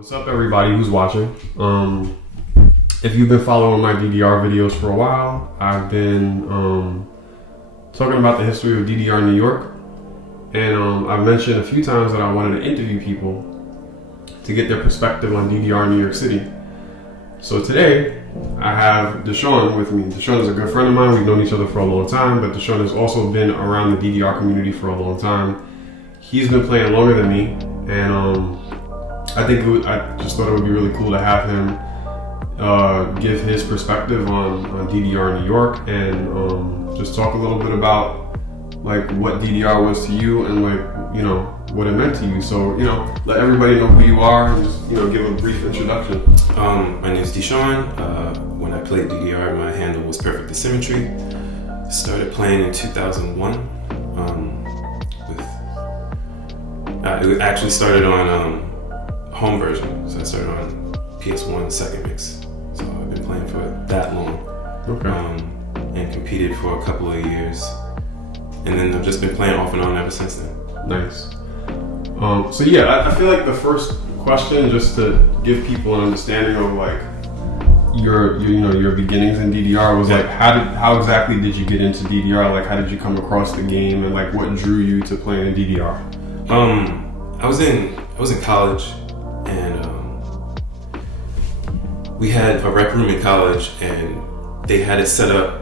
What's up, everybody who's watching? If you've been following my DDR videos for a while, I've been talking about the history of DDR New York, and I've mentioned a few times that I wanted to interview people to get their perspective on DDR New York City. So today, I have Deshaun with me. Deshaun is a good friend of mine. We've known each other for a long time, but Deshaun has also been around the DDR community for a long time. He's been playing longer than me, and I just thought it would be really cool to have him give his perspective on DDR New York and just talk a little bit about like what DDR was to you and what it meant to you. So let everybody know who you are and just give a brief introduction. My name is Deshaun. When I played DDR, my handle was PerfectAsymmetry. Started playing in 2001. It actually started on home version, so I started on PS1 second mix. So I've been playing for that long. Okay. And competed for a couple of years, and then I've just been playing off and on ever since then. Nice. So yeah, I feel like the first question, just to give people an understanding of like your beginnings in DDR, was like how exactly did you get into DDR? Like how did you come across the game, and like what drew you to playing in DDR? I was in college, and we had a rec room in college, and they had it set up.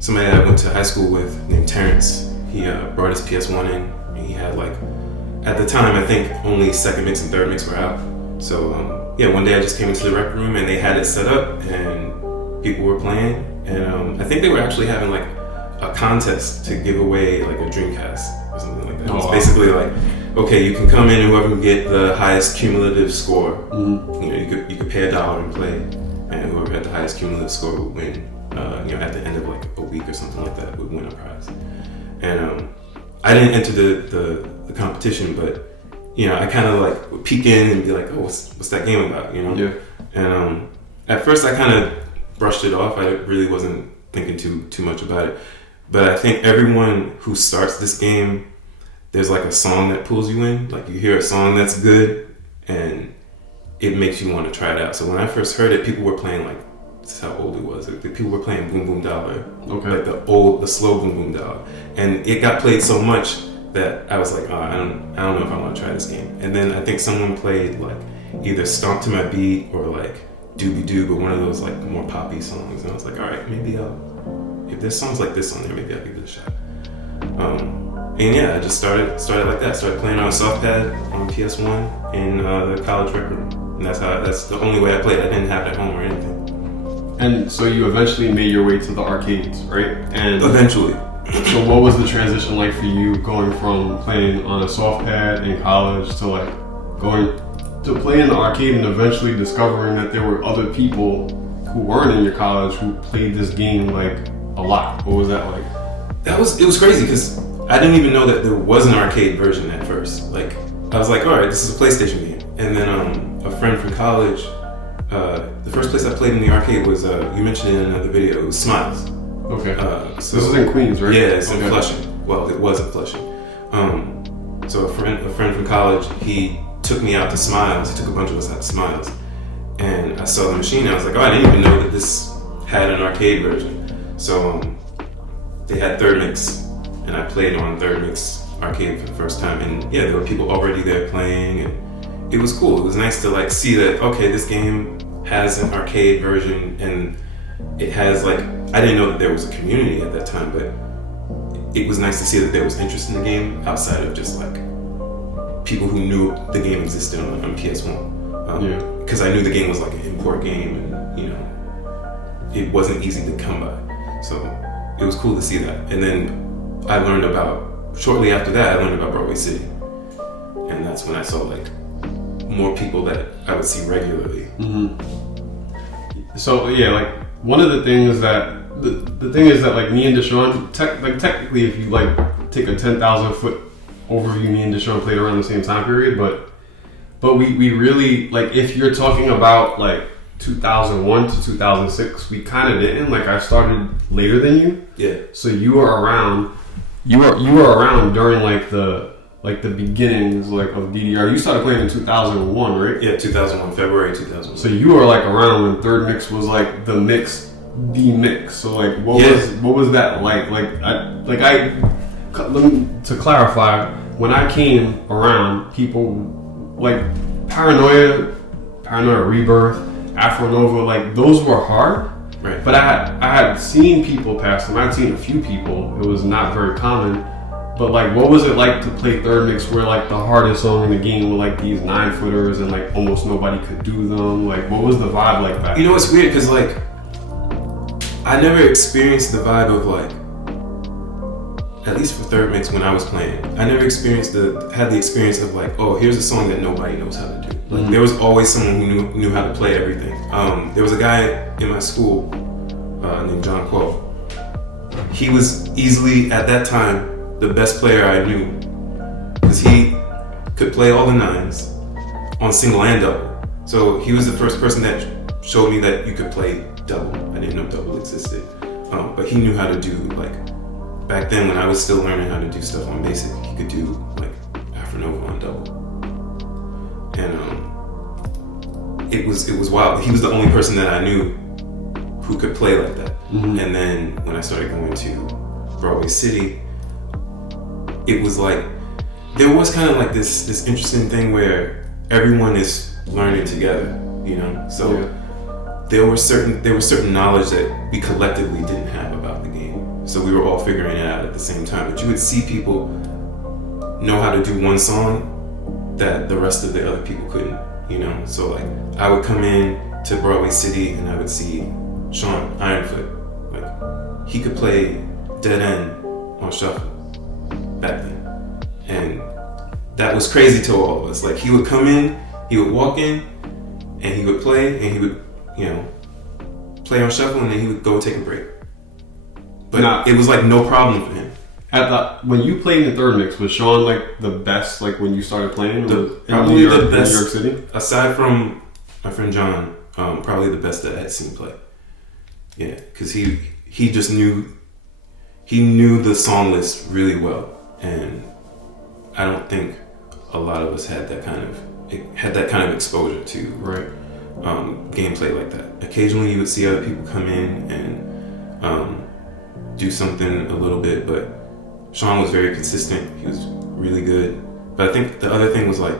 Somebody that I went to high school with named Terrence, he brought his PS1 in, and he had like, at the time I think only second mix and third mix were out. So one day I just came into the rec room and they had it set up and people were playing, and I think they were actually having like a contest to give away like a Dreamcast or something like that. It was basically like, okay, you can come in and whoever can get the highest cumulative score, you could pay $1 and play, and whoever had the highest cumulative score would win. At the end of like a week or something like that, would win a prize. And I didn't enter the competition, but I kind of like would peek in and be like, oh, what's that game about? Yeah. And at first I kind of brushed it off. I really wasn't thinking too much about it. But I think everyone who starts this game, there's like a song that pulls you in. Like you hear a song that's good and it makes you want to try it out. So when I first heard it, people were playing like, this is how old it was. People were playing Boom Boom Dollar. Okay. Like the slow Boom Boom Dollar. And it got played so much that I was like, I don't know if I want to try this game. And then I think someone played like either Stomp to My Beat or like Doobie Doo, or one of those like more poppy songs. And I was like, all right, maybe if there's songs like this on there, maybe I'll give it a shot. I just started like that. Started playing on a soft pad on PS1 in the college rec room. And that's the only way I played. I didn't have it at home or anything. And so you eventually made your way to the arcades, right? And eventually. So what was the transition like for you, going from playing on a soft pad in college to like going to play in the arcade and eventually discovering that there were other people who weren't in your college who played this game like a lot? What was that like? It was crazy because I didn't even know that there was an arcade version at first. Like I was like, all right, this is a PlayStation game. And then a friend from college, the first place I played in the arcade was, you mentioned it in another video, it was Smiles. Okay. So this is in Queens, right? Yeah, it's in Flushing. Well, it was in Flushing. So a friend from college, he took me out to Smiles. He took a bunch of us out to Smiles. And I saw the machine, and I was like, oh, I didn't even know that this had an arcade version. So they had third mix, and I played on third mix arcade for the first time. And yeah, there were people already there playing, and it was cool. It was nice to like see that, okay, this game has an arcade version, and it has like, I didn't know that there was a community at that time, but it was nice to see that there was interest in the game outside of just like people who knew the game existed on PS1. Because I knew the game was like an import game, and it wasn't easy to come by. So it was cool to see that. And then I learned shortly after that, I learned about Broadway City. And that's when I saw like more people that I would see regularly. Mm-hmm. So yeah, like one of the things that the thing is that like me and Deshaun, technically, if you like take a 10,000 foot overview, me and Deshaun played around the same time period, but we really, like, if you're talking about like 2001 to 2006, we kind of didn't. Like I started later than you. Yeah. So you were around during like the like the beginnings like of DDR. You started playing in 2001, right? Yeah, 2001, February 2001. So you were like around when Third Mix was like the mix. So like, what was that like? To clarify, when I came around, people like Paranoia Rebirth, Afronova, like those were hard. Right. But I had seen people pass them. I'd seen a few people. It was not very common. But like, what was it like to play Third Mix, where like the hardest song in the game were like these 9-footers and like almost nobody could do them? Like, what was the vibe like back? You know, it's weird because like I never experienced the vibe of like, at least for Third Mix when I was playing, I never had the experience of like, oh, here's a song that nobody knows how to do. Like there was always someone who knew how to play everything. There was a guy in my school named John Quo. He was easily at that time the best player I knew because he could play all the 9s on single and double. So he was the first person that showed me that you could play double. I didn't know double existed, but he knew how to do like, back then when I was still learning how to do stuff on basic, he could do like Afronova on double. And it was wild. He was the only person that I knew who could play like that. Mm-hmm. And then when I started going to Broadway City, it was like, there was kind of like this interesting thing where everyone is learning together, you know? So yeah. there was certain knowledge that we collectively didn't have about the game. So we were all figuring it out at the same time. But you would see people know how to do one song that the rest of the other people couldn't, you know? So like, I would come in to Broadway City and I would see Shawn, Ironfoot. Like, he could play Dead End on shuffle back then. And that was crazy to all of us. Like, he would come in, he would walk in, and he would play, and he would, you know, play on shuffle, and then he would go take a break. But it was like no problem for him. When you played in the Third Mix, was Shawn like the best? Like when you started playing, probably the best in New York City. Aside from my friend John, probably the best that I had seen play. Yeah, because he just knew the song list really well, and I don't think a lot of us had that kind of exposure to gameplay like that. Occasionally, you would see other people come in and do something a little bit, but Shawn was very consistent. He was really good. But I think the other thing was like,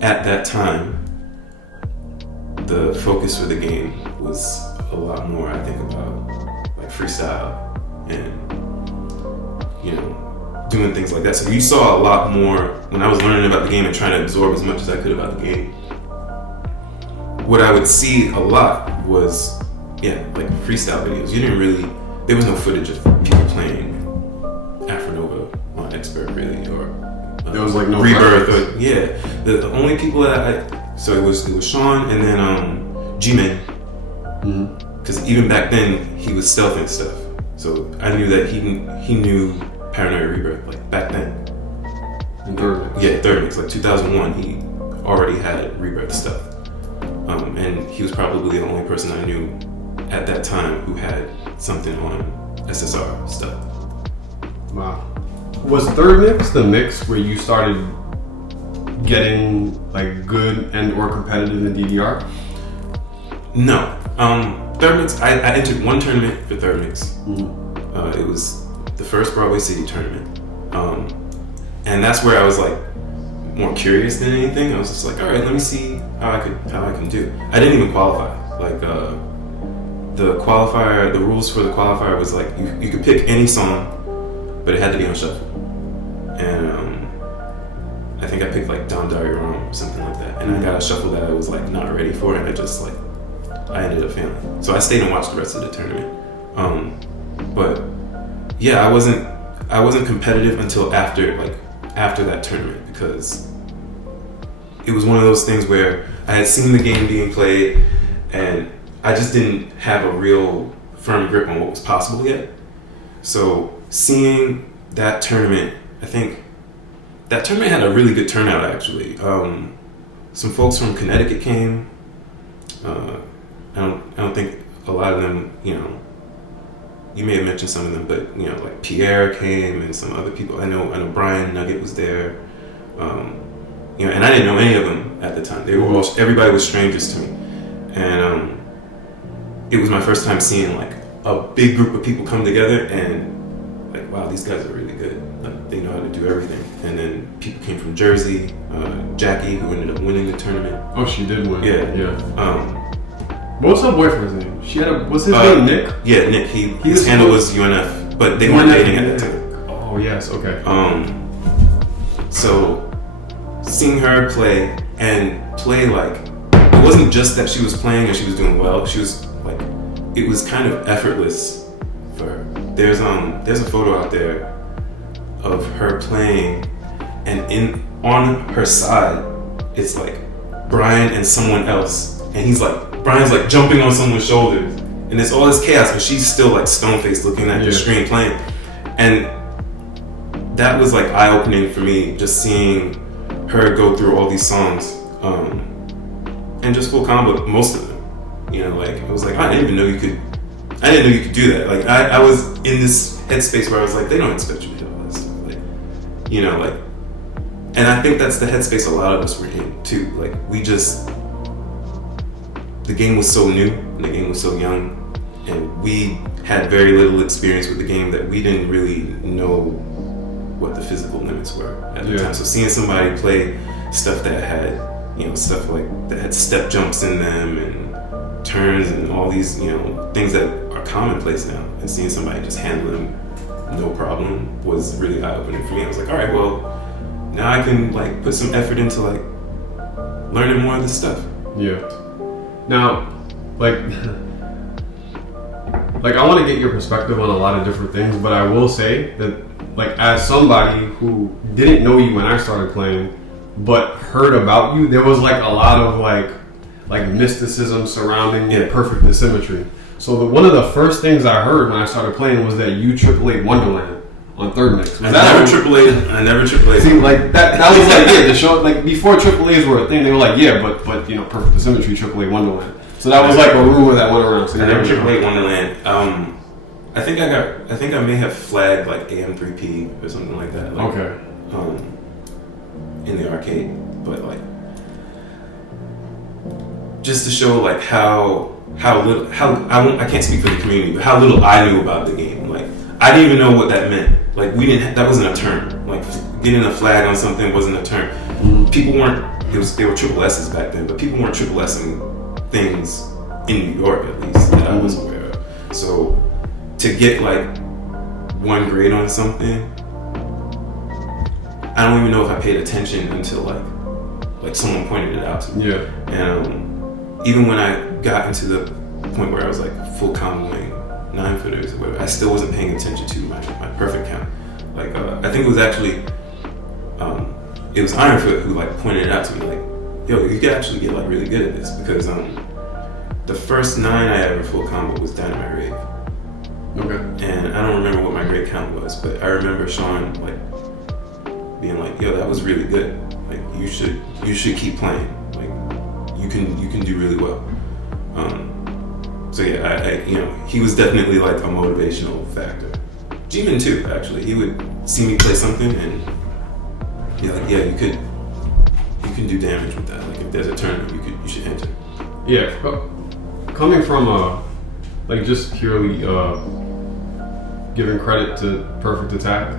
at that time, the focus for the game was a lot more, I think, about like freestyle and, you know, doing things like that. So you saw a lot more when I was learning about the game and trying to absorb as much as I could about the game. What I would see a lot was, like freestyle videos. There was no footage of people playing Afronova on Expert really, or there was like no Rebirth. The only people that so it was Shawn and then Jimin, because even back then he was stealthing stuff. So I knew that he knew Paranoia Rebirth like back then. In Third Mix. Yeah, Third Mix, like 2001. He already had Rebirth stuff, and he was probably the only person I knew at that time who had something on SSR stuff. Wow. Was Third Mix the mix where you started getting like good and or competitive in DDR? No. Third Mix, I entered one tournament for Third Mix. It was the first Broadway City tournament. And that's where I was like more curious than anything. I was just like, all right, let me see how I can do. I didn't even qualify. Like the rules for the qualifier was like you could pick any song, but it had to be on shuffle. And I think I picked like Dom Dario or something like that. And I got a shuffle that I was like not ready for, and I ended up failing. So I stayed and watched the rest of the tournament. But yeah, I wasn't competitive until after that tournament, because it was one of those things where I had seen the game being played and I just didn't have a real firm grip on what was possible yet. So seeing that tournament, I think that tournament had a really good turnout actually. Some folks from Connecticut came. I don't think a lot of them, you know, you may have mentioned some of them, but you know, like Pierre came and some other people. I know Brian Nugget was there. You know, and I didn't know any of them at the time. They were all, everybody was strangers to me, and it was my first time seeing like a big group of people come together and like, wow, these guys are really good. Like, they know how to do everything. And then people came from Jersey. Jackie, who ended up winning the tournament. Oh, she did win. Yeah. What's her boyfriend's name? She had a. What's his name? Nick. Yeah, Nick. His handle was UNF, but they weren't dating at that time. Oh yes. Okay. So seeing her play like, it wasn't just that she was playing and she was doing well. She was like, it was kind of effortless for her. There's a photo out there of her playing, and on her side it's like Brian and someone else, and Brian's like jumping on someone's shoulders, and it's all this chaos, but she's still like stone-faced looking at the screen playing. And that was like eye-opening for me, just seeing her go through all these songs, and just full combo most of them. You know, like I was like, I didn't know you could do that. Like I was in this headspace where I was like, they don't expect you to do all this stuff. Like, you know, like, and I think that's the headspace a lot of us were in too. Like the game was so new and the game was so young, and we had very little experience with the game that we didn't really know what the physical limits were at the time. So seeing somebody play stuff that had, you know, stuff like that had step jumps in them and turns and all these, you know, things that are commonplace now, and seeing somebody just handle them no problem was really eye-opening for me. I was like, all right, well, now I can like put some effort into like learning more of this stuff. Yeah. Now, like I want to get your perspective on a lot of different things, but I will say that, like, as somebody who didn't know you when I started playing, but heard about you, there was like a lot of like mysticism surrounding Perfect Asymmetry. So one of the first things I heard when I started playing was that you AAA Wonderland on third mix. I never AAA. See, like that was like the show, like before AAAs were a thing. They were like, but you know, Perfect Asymmetry AAA Wonderland. So that was like a rumor that went around. So I never AAA Wonderland. I think I may have flagged like AM3P or something like that. Like, okay. In the arcade, but like just to show like how little, I can't speak for the community, but how little I knew about the game. Like I didn't even know what that meant. Like that wasn't a term. Like getting a flag on something wasn't a term. Mm-hmm. People weren't. They were triple S's back then, but people weren't triple S'ing things in New York, at least that I was aware of. So to get like 1 grade on something, I don't even know if I paid attention until like someone pointed it out to me. Yeah. And even when I got into the point where I was like full comboing 9-footers or whatever, I still wasn't paying attention to my perfect count. Like I think it was actually it was Ironfoot who like pointed it out to me, like, yo, you could actually get like really good at this, because the first 9 I ever full combo was Dynamite Rave. Okay. And I don't remember what my grade count was, but I remember Shawn like being like, yo, that was really good. Like you should keep playing. Like you can do really well. So yeah, I you know, he was definitely like a motivational factor. Jimin too, actually. He would see me play something and be like, yeah, you can do damage with that. Like if there's a tournament, you should enter. Yeah. Coming from like just purely giving credit to Perfect Attack,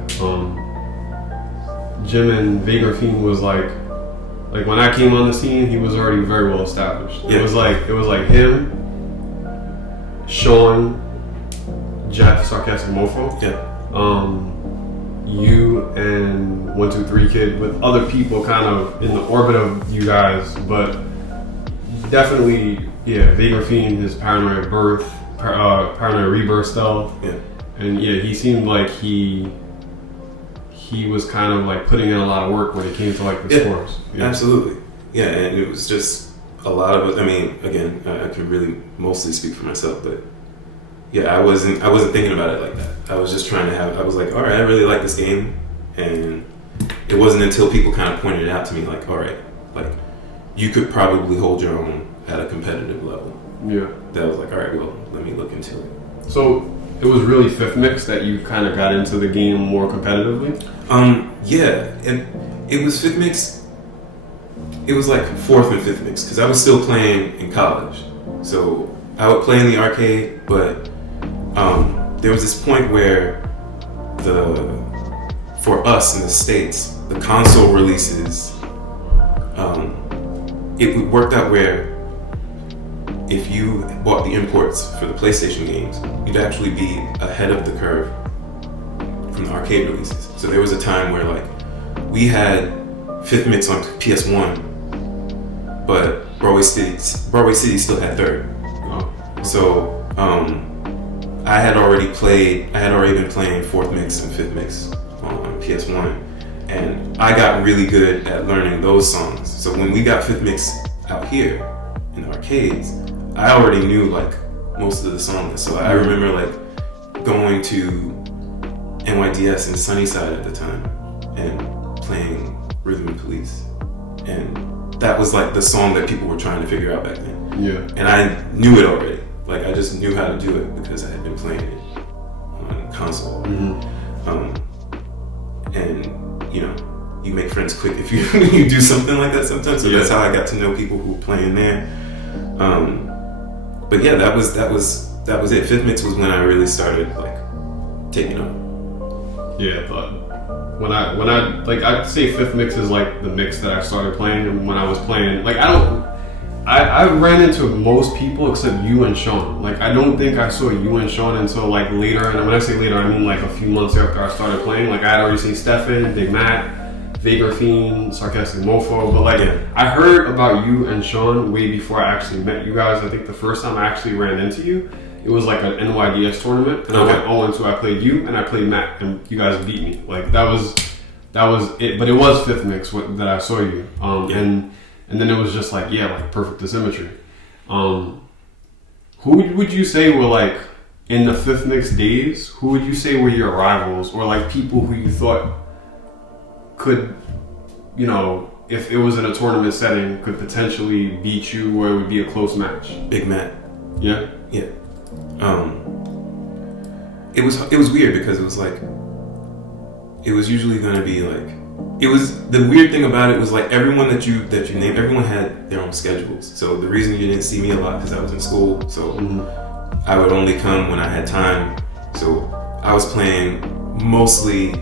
Jimin Vagrant Fiend was like when I came on the scene, he was already very well established. Yeah. It was like him, Shawn, Jeff, Sarcastic Mofo. Yeah. You and 123 Kid, with other people kind of in the orbit of you guys, but definitely, yeah, Vagrant Fiend, his Paranoid Rebirth style. Yeah. And yeah, he seemed like he was kind of like putting in a lot of work when it came to like the scores. Yeah. Absolutely. Yeah, and it was just a lot of it. I mean, again, I can really mostly speak for myself, but yeah, I wasn't thinking about it like that. I was just trying to I was like, all right, I really like this game, and it wasn't until people kind of pointed it out to me, like, all right, like you could probably hold your own at a competitive level. Yeah. That I was like, all right, well, let me look into it. So it was really fifth mix that you kind of got into the game more competitively? Yeah, and It was fifth mix. It was like fourth and fifth mix because I was still playing in college. So I would play in the arcade, but there was this point where for us in the States, the console releases, it worked out where if you bought the imports for the PlayStation games, you'd actually be ahead of the curve from the arcade releases. So there was a time where like we had fifth mix on PS1, but Broadway City still had third. Oh, okay. So I had already been playing fourth mix and fifth mix on PS1, and I got really good at learning those songs. So when we got fifth mix out here in the arcades, I already knew like most of the songs. So I remember like going to NYDS in Sunnyside at the time and playing Rhythm and Police, and that was like the song that people were trying to figure out back then. Yeah. And I knew it already. Like I just knew how to do it because I had been playing it on console. And you know, you make friends quick if you you do something like that sometimes. So that's how I got to know people who were playing there. But yeah, that was it. Fifth mix was when I really started like taking up. Yeah, but when I like, I'd say fifth mix is like the mix that I started playing, and when I was playing, like I ran into most people except you and Shawn. Like I don't think I saw you and Shawn until like later, and when I say later, I mean like a few months after I started playing. Like I had already seen Stefan, Big Matt, Vagrant Fiend, Sarcastic Mofo, but like I heard about you and Shawn way before I actually met you guys. I think the first time I actually ran into you, it was like an NYDS tournament, and I went 0-2. I played you and I played Matt, and you guys beat me. Like that was it. But it was fifth mix that I saw you, and then it was just like like PerfectAsymmetry. Who would you say were like in the fifth mix days? Who would you say were your rivals, or like people who you thought could, you know, if it was in a tournament setting, could potentially beat you, or it would be a close match? Big Matt. Yeah. Yeah. It was weird because it was like it was usually gonna be like it was the weird thing about it was like everyone that you named, everyone had their own schedules. So the reason you didn't see me a lot because I was in school, so I would only come when I had time. So I was playing mostly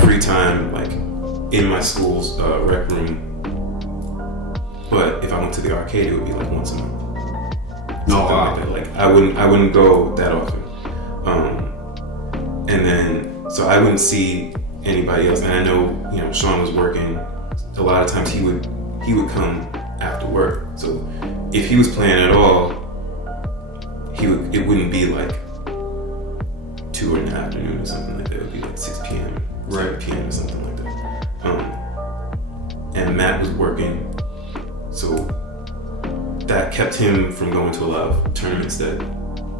free time, like in my school's rec room. But if I went to the arcade, it would be like once a month. No, wow. Like that. Like I wouldn't go that often. And then so I wouldn't see anybody else. And I know, you know, Shawn was working. A lot of times he would come after work. So if he was playing at all, it wouldn't be like 2 in the afternoon or something like that. It would be like 6 p.m. 7 p.m. or something like that. And Matt was working, so that kept him from going to a lot of tournaments that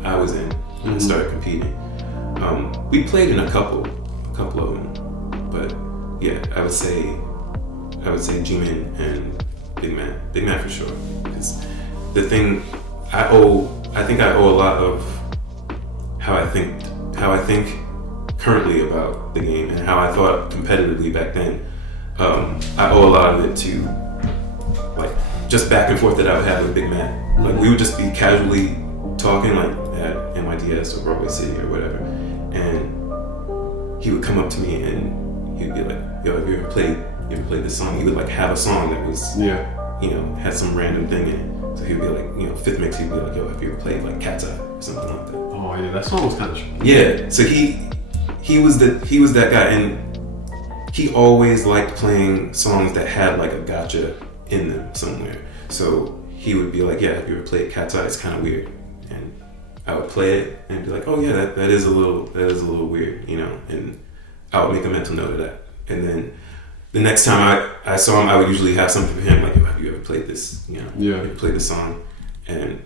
I was in and started competing. We played in a couple of them, but yeah, I would say Jimin and Big Matt for sure. Because the thing I think I owe a lot of how I think currently about the game and how I thought competitively back then. I owe a lot of it to like just back and forth that I would have with Big Matt. Like we would just be casually talking like at NYDS or Broadway City or whatever, and he would come up to me and he'd be like, "Yo, have you ever played this song?" He would like have a song that was you know, had some random thing in it. So he would be like, you know, fifth mix, he'd be like, "Yo, have you ever played like Cat's Eye or something like that?" Oh yeah, that song was kind of tricky. Yeah, so he was that guy, and he always liked playing songs that had like a gotcha in them somewhere. So he would be like, "Yeah, have you ever played Cat's Eye? It's kind of weird." And I would play it and be like, "Oh yeah, that is a little weird," you know. And I would make a mental note of that. And then the next time I saw him, I would usually have something for him like, "Have you ever played this? You know, have you ever played this song?" And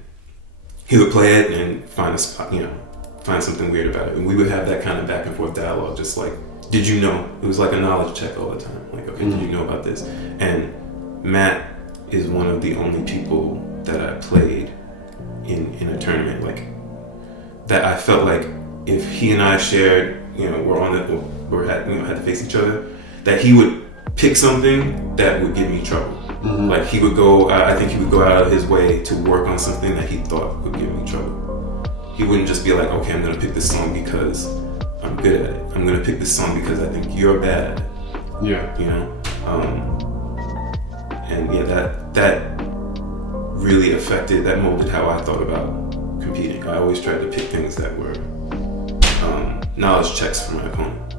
he would play it and find something weird about it. And we would have that kind of back and forth dialogue, just like, "Did you know?" It was like a knowledge check all the time. Like, "Okay, did you know about this?" And Matt is one of the only people that I played in a tournament like that. I felt like if he and I shared, you know, had to face each other, that he would pick something that would give me trouble. Like he would go, I think he would go out of his way to work on something that he thought would give me trouble. He wouldn't just be like, okay, I'm gonna pick this song because I'm good at it. I'm gonna pick this song because I think you're bad at it. Yeah. You know? And yeah, that really affected, that molded how I thought about competing. I always tried to pick things that were knowledge checks for my opponent.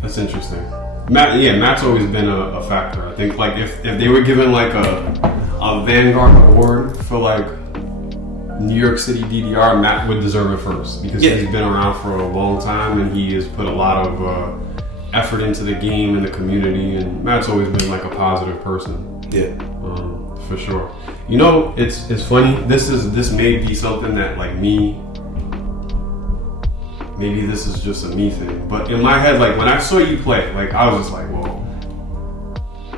That's interesting. Matt's always been a factor. I think like if they were given like a Vanguard award for like New York City DDR, Matt would deserve it first because he's been around for a long time and he has put a lot of effort into the game and the community, and Matt's always been like a positive person. Yeah. For sure. You know, it's funny. This may be something that like maybe this is just a me thing, but in my head, like when I saw you play, like I was just like, whoa,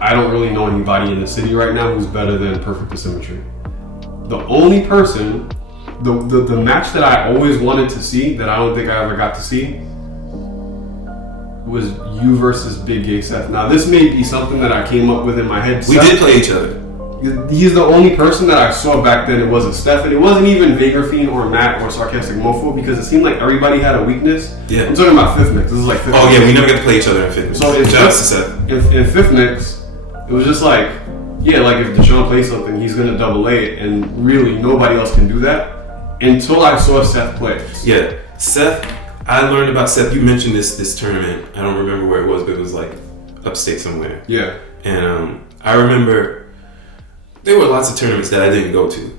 I don't really know anybody in the city right now who's better than PerfectAsymmetry. The only person, the match that I always wanted to see that I don't think I ever got to see was you versus Big Gay Seth. Now this may be something that I came up with in my head. We did play each other. He's the only person that I saw back then. It wasn't Steph, and it wasn't even Vagrant Fiend or Matt or Sarcastic Mofo because it seemed like everybody had a weakness. Yeah. I'm talking about fifth mix. This is like fifth mix. Oh yeah, we never got to play each other in fifth mix. So in fifth mix, it was just like, yeah, like if Deshaun plays something, he's gonna double A it, and really nobody else can do that until I saw Seth play. Yeah, Seth. I learned about Seth. You mentioned this tournament. I don't remember where it was, but it was like upstate somewhere. Yeah. And I remember. There were lots of tournaments that I didn't go to.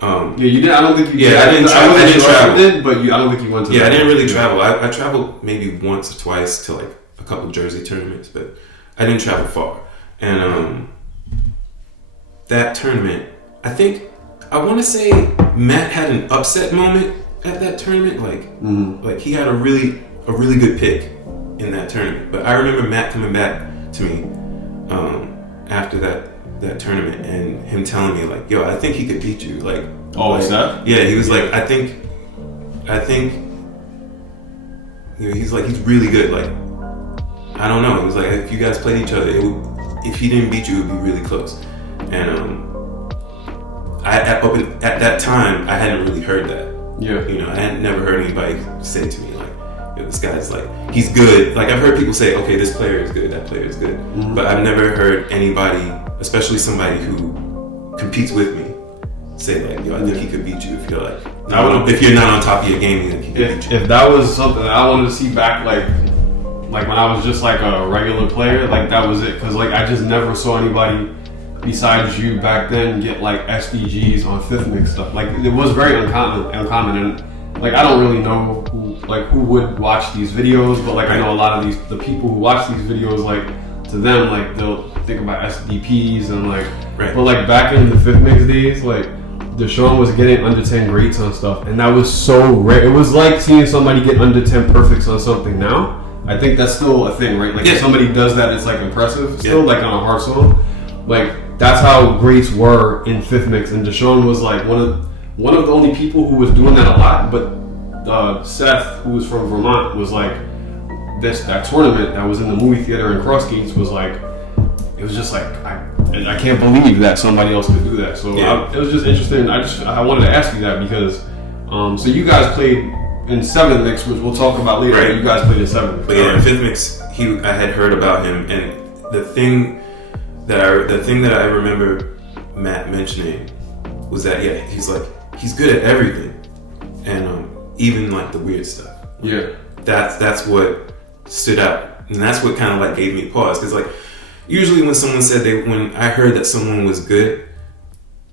Yeah, you did. I don't think you. Yeah, I didn't travel. I didn't travel. Did, but I don't think you went to. Yeah, I didn't really travel. I traveled maybe once or twice to like a couple Jersey tournaments, but I didn't travel far. And that tournament, I think I want to say Matt had an upset moment at that tournament. Like he had a really good pick in that tournament. But I remember Matt coming back to me after that tournament and him telling me like, yo, I think he could beat you. Like, is that? Yeah, he was like, I think you know, he's like, he's really good. Like, I don't know. He was like, if you guys played each other, if he didn't beat you, it would be really close. And at that time, I hadn't really heard that. Yeah. You know, I had never heard anybody say to me like, yo, this guy's like, he's good. Like I've heard people say, okay, this player is good, that player is good. But I've never heard anybody, especially somebody who competes with me, say like, yo, I think he could beat you if you're like, if you're not on top of your game, then he could beat you. If that was something that I wanted to see back, like when I was just like a regular player, like that was it. Cause like I just never saw anybody besides you back then get like SDGs on fifth mix stuff. Like it was very uncommon, and like I don't really know who would watch these videos, but like I know a lot of the people who watch these videos, like to them, like they'll think about SDPs and like, but like back in the fifth mix days, like Deshaun was getting under 10 greats on stuff, and that was so rare. It was like seeing somebody get under 10 perfects on something now. I think that's still a thing, right? Like if somebody does that, it's like impressive still, like on a hard song. Like that's how greats were in fifth mix, and Deshaun was like one of the only people who was doing that a lot. But Seth, who was from Vermont, was like that tournament that was in the movie theater in Crossgates was like, it was just like I can't believe that somebody else could do that. So it was just interesting. I wanted to ask you that because so you guys played in seventh mix, which we'll talk about later. Right. You guys played in seventh. But yeah, in fifth mix, I had heard about him, and the thing that I remember Matt mentioning was that he's like, he's good at everything, and even like the weird stuff. Yeah, that's what stood out, and that's what kind of like gave me pause, because like usually when someone said when I heard that someone was good,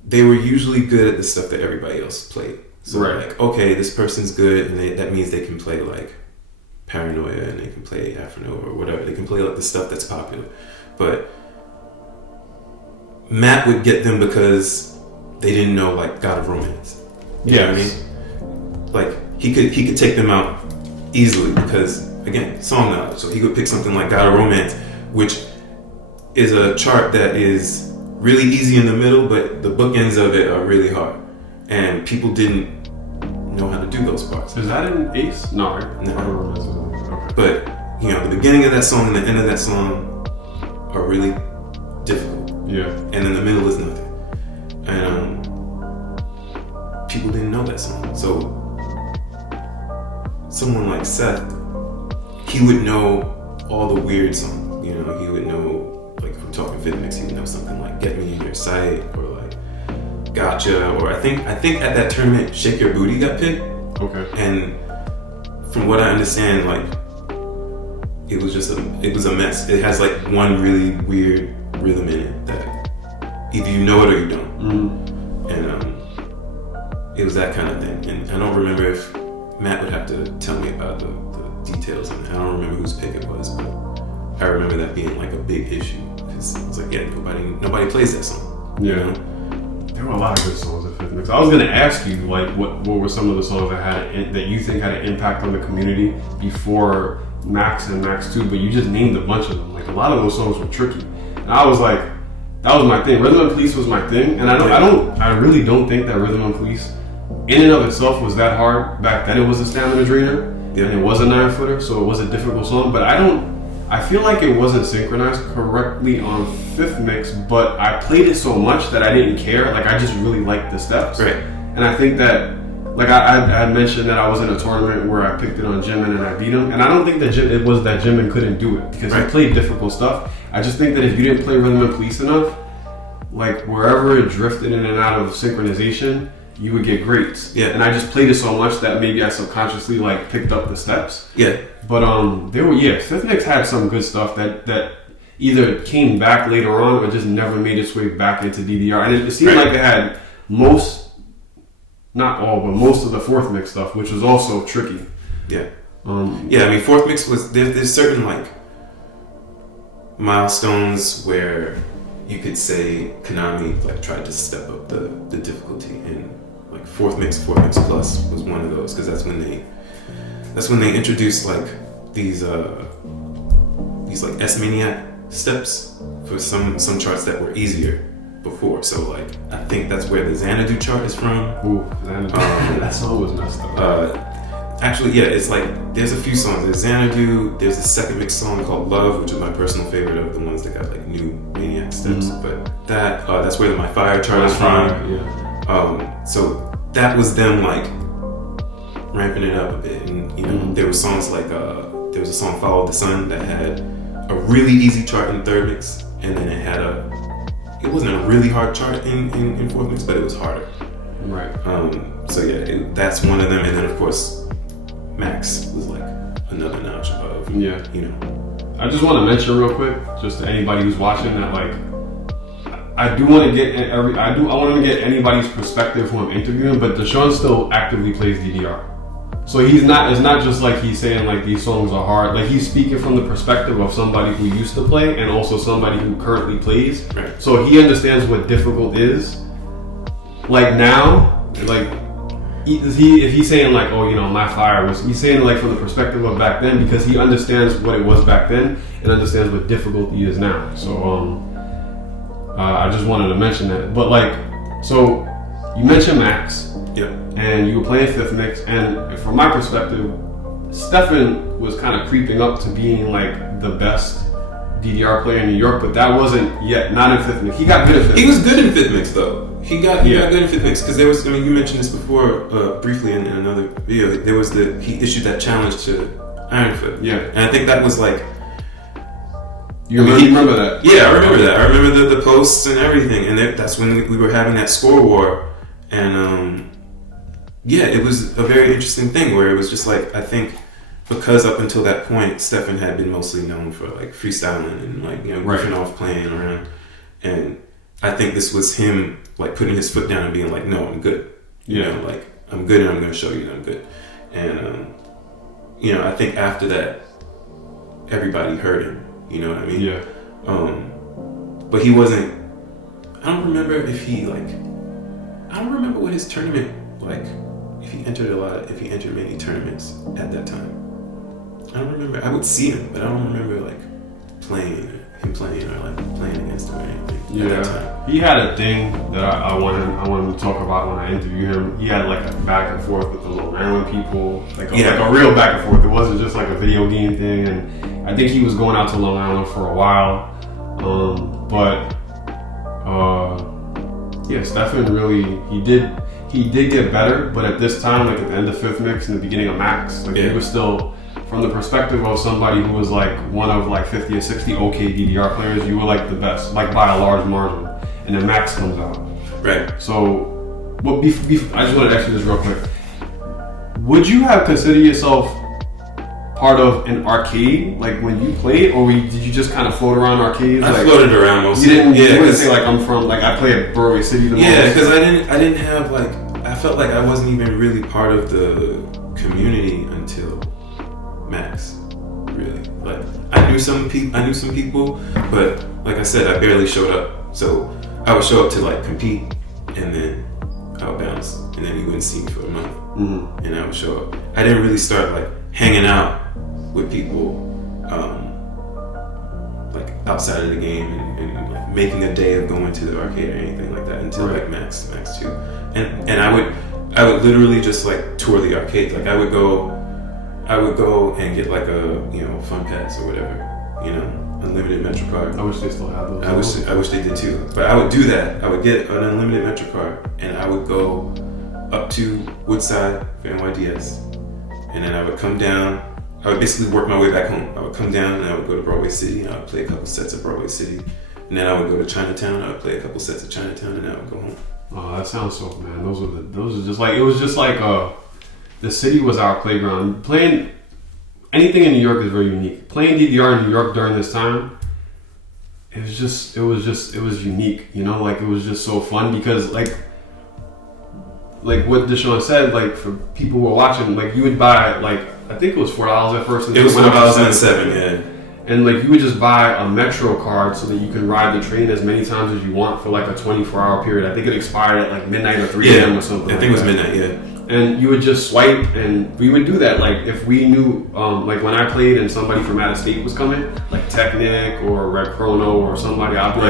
they were usually good at the stuff that everybody else played. So like, okay, this person's good, and that means they can play like Paranoia, and they can play Afronova or whatever. They can play like the stuff that's popular. But Matt would get them because they didn't know like God of Romance. You know what I mean? Like he could take them out easily because again, song knowledge. So he would pick something like God of Romance, which is a chart that is really easy in the middle, but the bookends of it are really hard, and people didn't know how to do those parts. Is that an ace? No, right? No. Okay. But you know, the beginning of that song and the end of that song, are really difficult. Yeah. And in the middle is nothing. And people didn't know that song. So someone like Seth, he would know all the weird songs. You know, he would know, like, if we're talking fifth mix, he would know something like "Get Me in Your Sight" or like "Gotcha," or I think at that tournament, "Shake Your Booty" got picked. Okay. And from what I understand, like, it was a mess. It has like one really weird rhythm in it that either you know it or you don't. Mm-hmm. And it was that kind of thing. And I don't remember if Matt would have to tell me about the details, and I don't remember whose pick it was, but I remember that being like a big issue because it was like, yeah, nobody plays that song. Yeah. You know? There were a lot of good songs at Fifth Mix. I was gonna ask you, like, what were some of the songs that you think had an impact on the community before Maxx and Maxx 2, but you just named a bunch of them. Like, a lot of those songs were tricky, and I was like, that was my thing. Rhythm and Police was my thing, and I really don't think that Rhythm and Police in and of itself was that hard. Back then it was a stamina drainer, and it was a 9-footer, so it was a difficult song, but I feel like it wasn't synchronized correctly on Fifth Mix, but I played it so much that I didn't care. Like, I just really liked the steps. Right. And I think that, like, I had mentioned that I was in a tournament where I picked it on Jimin and I beat him, and I don't think that it was that Jimin couldn't do it, because he played difficult stuff. I just think that if you didn't play Rhythm and Police enough, like, wherever it drifted in and out of synchronization, you would get greats. Yeah. And I just played it so much that maybe I subconsciously, like, picked up the steps. Yeah. But Fifth Mix had some good stuff that either came back later on or just never made its way back into DDR. And it seemed like it had not all, but most of the fourth mix stuff, which was also tricky. Yeah. I mean, fourth mix was, there's certain, like, milestones where you could say Konami, like, tried to step up the difficulty, and like fourth mix plus was one of those, because that's when they introduced like these like S-Maniac steps for some charts that were easier before. So like, I think that's where the Xanadu chart is from. Ooh, Xanadu. That song was messed up. Actually, yeah, it's like, there's a few songs. There's Xanadu, there's a second mix song called Love, which is my personal favorite of the ones that got like new Maniac steps. Mm-hmm. But that's where my Fyre chart is from. Yeah. So that was them like ramping it up a bit. And you know, there were songs like, there was a song Follow the Sun that had a really easy chart in third mix, and then it wasn't a really hard chart in fourth mix, but it was harder. Right. So yeah, that's one of them. And then of course, Maxx was like another notch above. Yeah. You know. I just want to mention real quick, just to anybody who's watching, that like, I want to get anybody's perspective who I'm interviewing, but Deshaun still actively plays DDR. So it's not just like he's saying like these songs are hard. Like, he's speaking from the perspective of somebody who used to play and also somebody who currently plays. Right. So he understands what difficult is. Like now, like if he's saying like, oh, you know, my Fyre was, he's saying like from the perspective of back then, because he understands what it was back then and understands what difficulty is now. So I just wanted to mention that. But like, so you mentioned Maxx. Yep. And you were playing fifth mix, and from my perspective, Stefan was kind of creeping up to being like the best DDR player in New York, but that wasn't yet, not in fifth mix. He got good at fifth mix. He was good in fifth mix though. He got good in fifth mix, because there was, I mean, you mentioned this before briefly in another video. There was he issued that challenge to Ironfoot. Yeah. And I think that was like, you remember that? Yeah, I remember that. I remember the posts and everything, and that's when we were having that score war, and yeah, it was a very interesting thing where it was just like, I think because up until that point, Stefan had been mostly known for like freestyling and like, you know, riffing off, playing around, and I think this was him like putting his foot down and being like, no, I'm good. You know, like, I'm good and I'm going to show you that I'm good. And you know, I think after that, everybody heard him. You know what I mean? Yeah. But he wasn't. I don't remember what his tournament, like, if he entered many tournaments at that time. I don't remember. I would see him, but I don't remember like playing or like playing against him or anything. At that time. He had a thing that I wanted to talk about when I interviewed him. He had like a back and forth with the Long Island people, like a real back and forth. It wasn't just like a video game thing. And I think he was going out to Long Island for a while. But yeah, Stefan really he did get better, but at this time, like at the end of fifth mix and the beginning of Maxx, like he was still, from the perspective of somebody who was like one of like 50 or 60 okay DDR players, you were like the best, like by a large margin. And then Maxx comes out. Right. So, I just wanted to ask you this real quick. Would you have considered yourself part of an arcade, like when you played, or did you just kind of float around arcades? I like, floated around mostly. You didn't say like I'm from, like I play at Broadway City the most. Yeah, because I didn't have like, I felt like I wasn't even really part of the community until Maxx. Really, like I knew some people, but like I said, I barely showed up. So I would show up to like compete, and then I would bounce, and then you wouldn't see me for a month, and I would show up. I didn't really start like hanging out with people like outside of the game and like making a day of going to the arcade or anything like that until like Maxx 2. And I would literally just like tour the arcades. Like I would go and get like a fun pass or whatever, unlimited Metro card. I wish they still had those. I wish they did too. But I would do that. I would get an unlimited Metro card and I would go up to Woodside for NYDS. And then I would come down. I would basically work my way back home. I would come down and I would go to Broadway City and I would play a couple sets of Broadway City. And then I would go to Chinatown. I would play a couple sets of Chinatown and then I would go home. Oh, that sounds so, man. Those are just like, it was just like the city was our playground. Playing anything in New York is very unique. Playing DDR in New York during this time, it was unique. Like it was just so fun because like what Deshaun said, like for people who were watching, like you would buy like I think it was $4 at first. It was $4.07, yeah. And like you would just buy a Metro card so that you can ride the train as many times as you want for like a 24-hour period. I think it expired at like midnight or 3 a.m. or something. I think it was midnight, yeah. And you would just swipe, and we would do that. Like if we knew, like when I played and somebody from out of state was coming, like Technic or Red Chrono or somebody, I'd be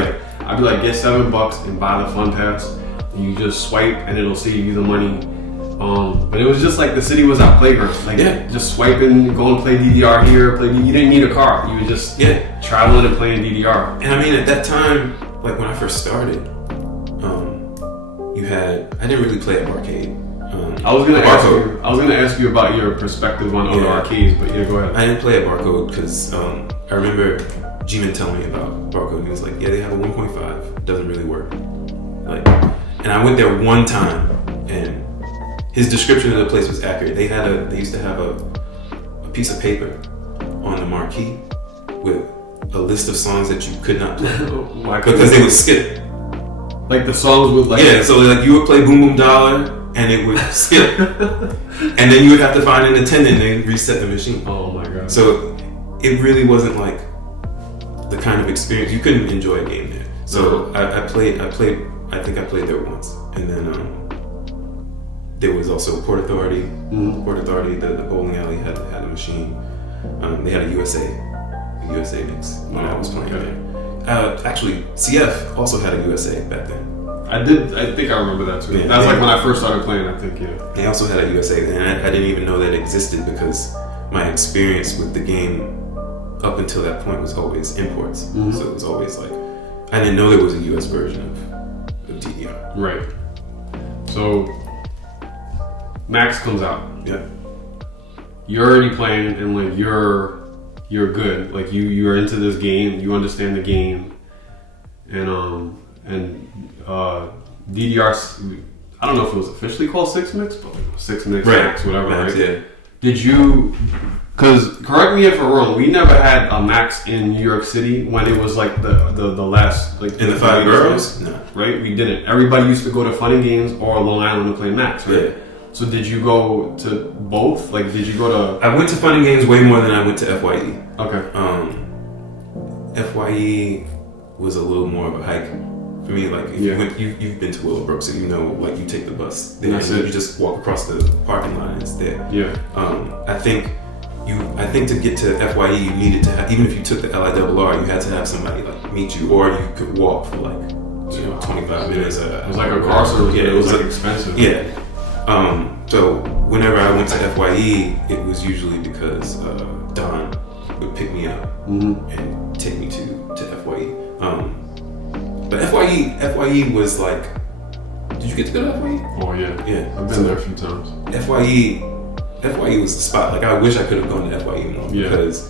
like, get $7 and buy the fun pass. And you just swipe, and it'll save you the money. But it was just like the city was our playground. Like just swiping, go and play DDR here. You didn't need a car. You were just traveling and playing DDR. And I mean, at that time, like when I first started, I didn't really play at arcade. I was gonna ask you about your perspective on other arcades, but yeah, go ahead. I didn't play at Barcode because I remember Jimin telling me about Barcode. He was like, "Yeah, they have a 1.5. It doesn't really work." Like, and I went there one time, and his description of the place was accurate. They used to have a piece of paper on the marquee with a list of songs that you could not play because they would skip. Like the songs would like so like you would play Boom Boom Dollar. And it would skip. And then you would have to find an attendant and reset the machine. Oh my god. So it really wasn't like the kind of experience you couldn't enjoy a game there. So I think I played there once. And then there was also Port Authority. Port Authority, the bowling alley had a machine. They had a USA mix when I was playing there. Actually, CF also had a USA back then. I think I remember that too. That's like when I first started playing, I think, yeah. They also had a USA, and I didn't even know that existed because my experience with the game up until that point was always imports. So it was always like, I didn't know there was a US version of DDR. Right. So, Maxx comes out. Yeah. You're already playing, and like you're good. Like you're into this game, you understand the game, and DDR, I don't know if it was officially called 6 Mix, but 6 Mix, Max, whatever, Max, right? Yeah. Did you, because correct me if I'm wrong, we never had a Maxx in New York City when it was like the last, like in the 5 boroughs? No. Right? We didn't. Everybody used to go to Fun and Games or Long Island to play Maxx, right? Yeah. So did you go to both? Like, did you go to... I went to Fun and Games way more than I went to FYE. Okay. FYE was a little more of a hike. For me, like if you've been to Willowbrook, so you know, like you take the bus there, and you just walk across the parking lot and it's there. Yeah. I think to get to FYE, you needed to have, even if you took the LIRR, you had to have somebody like meet you, or you could walk for like 25 minutes. It was like a car service. Yeah, it was like expensive. Yeah. So whenever I went to FYE, it was usually because Don would pick me up and take me to FYE. But FYE was like, did you get to go to FYE? Oh yeah. Yeah. I've been there a few times. FYE was the spot. Like, I wish I could have gone to FYE more because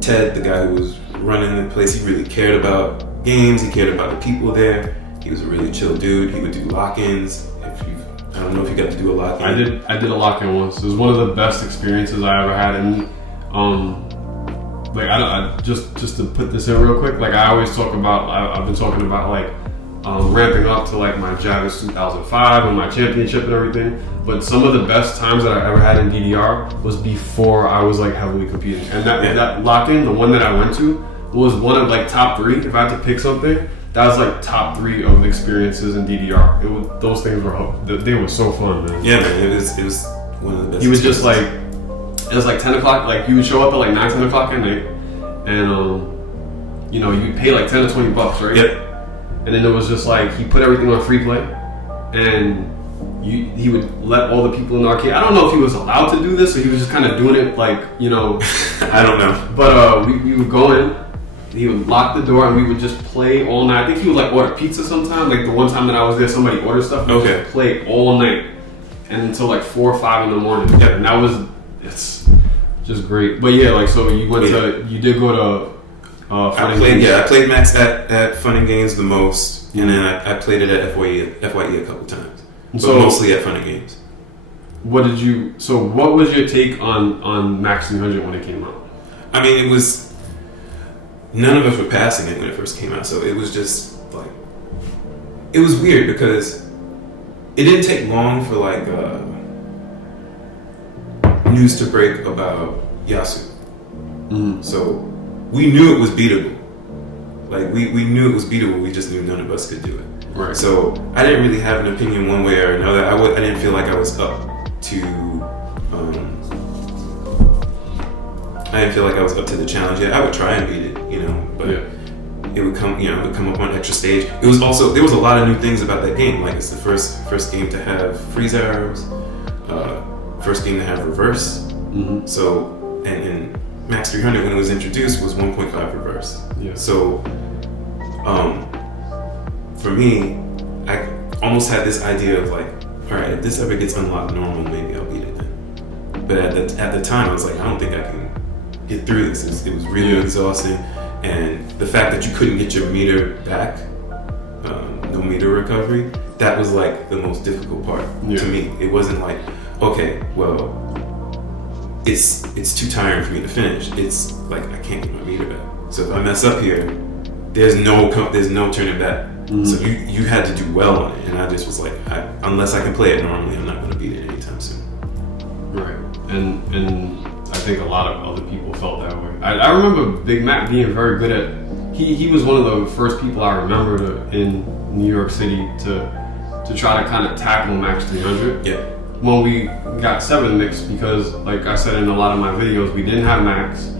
Ted, the guy who was running the place, he really cared about games. He cared about the people there. He was a really chill dude. He would do lock-ins. I don't know if you got to do a lock-in. I did a lock-in once. It was one of the best experiences I ever had. And like I just to put this in real quick, like I always talk about, I've been talking about like ramping up to like my Javis 2005 and my championship and everything. But some of the best times that I ever had in DDR was before I was like heavily competing. And that lock-in, the one that I went to, was one of like top 3. If I had to pick something, that was like top 3 of experiences in DDR. Those things they were so fun, man. Yeah, man, it was one of the best. He was just like, it was like 10 o'clock, like you would show up at like 9, 10 o'clock at night, and you know, you'd pay like 10 to 20 bucks, right? Yep. And then it was just like, he put everything on free play, and he would let all the people in the arcade. I don't know if he was allowed to do this, or he was just kind of doing it like, you know. I don't know. But we would go in, he would lock the door, and we would just play all night. I think he would like order pizza sometime. Like the one time that I was there, somebody ordered stuff. And okay. Just play all night, and until like 4 or 5 in the morning. Yeah, and that was, it's just great. But yeah, like so you did go to. I played Maxx at Fun and Games the most, and then I played it at FYE a couple times. But so mostly at Fun and Games. What was your take on Maxx 300 when it came out? I mean, it was, none of us were passing it when it first came out, so it was just like, it was weird because it didn't take long for like news to break about Yasu. Mm-hmm. So we knew it was beatable. Like we knew it was beatable. We just knew none of us could do it. Right. So I didn't really have an opinion one way or another. I didn't feel like I was up to. I didn't feel like I was up to the challenge yet. I would try and beat it, you know, but it would come, you know, it would come up on extra stage. It was also, there was a lot of new things about that game. Like, it's the first game to have freeze arrows, first game to have reverse. Mm-hmm. So, and Maxx 300 when it was introduced was 1.5 reverse. Yeah. So, for me, I almost had this idea of like, all right, if this ever gets unlocked normal, maybe I'll beat it then. But at the time, I was like, I don't think I can get through this. It was really exhausting, and the fact that you couldn't get your meter back, no meter recovery, that was like the most difficult part to me. It wasn't like, okay, well, it's too tiring for me to finish. It's like I can't get my meter back. So if I mess up here, there's no turning back. Mm-hmm. So you had to do well on it, and I just was like, unless I can play it normally, I'm not going to beat it anytime soon. Right, and I think a lot of other people felt that way. I remember Big Mac being very good at. He was one of the first people I remember in New York City to try to kind of tackle Maxx 300. Yeah. When we got 7 mixed, because like I said in a lot of my videos, we didn't have Maxx.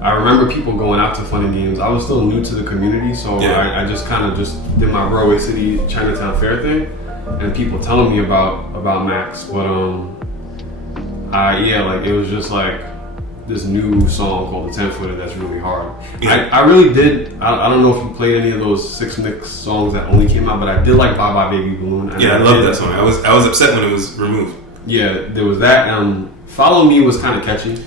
I remember people going out to Fun and Games. I was still new to the community, so I just kind of just did my Broadway City Chinatown Fair thing, and people telling me about Maxx. But it was just like this new song called the 10-footer that's really hard. Yeah. I really did. I don't know if you played any of those 6 mix songs that only came out, but I did like Bye Bye Baby Balloon. I love that song. I was upset when it was removed. Yeah, there was that. Follow Me was kind of catchy.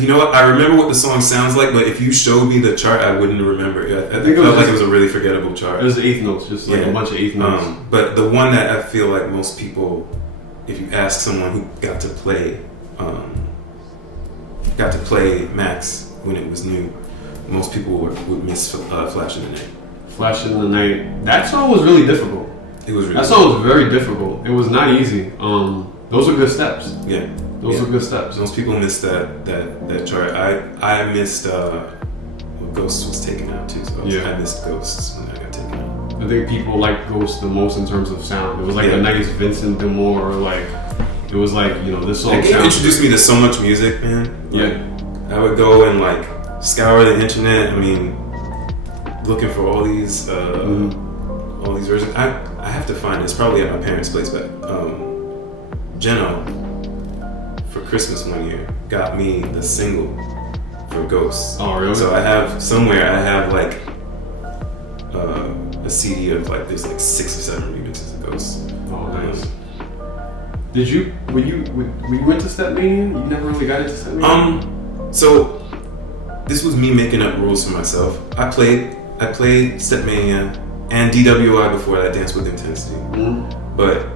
You know what? I remember what the song sounds like, but if you showed me the chart, I wouldn't remember it. I think it felt like it was a really forgettable chart. It was 8th notes, just like a bunch of 8th notes. But the one that I feel like most people, if you ask someone who got to play Maxx when it was new, most people would miss Flash in the Night. Flash in the Night. That song was really difficult. It was really that song was very difficult. It was not easy. Those are good steps. Yeah. Those are good steps. Most people missed that chart. I missed Ghosts was taken out too, so I missed Ghosts when I got taken out. I think people like Ghosts the most in terms of sound. It was like a nice Vincent D'Amour, like it was like, you know, this song. It introduced me to so much music, man. Like, I would go and like scour the internet. I mean, looking for all these versions. I have to find it. It's probably at my parents' place, but Jenna for Christmas one year got me the single for Ghosts. Oh, really? So I have like a CD of like there's like 6 or 7 remixes of Ghosts. Oh, nice. When you went to Stepmania, you never really got into Stepmania? So this was me making up rules for myself. I played Stepmania and DWI before that, Dance with Intensity. Mm-hmm. But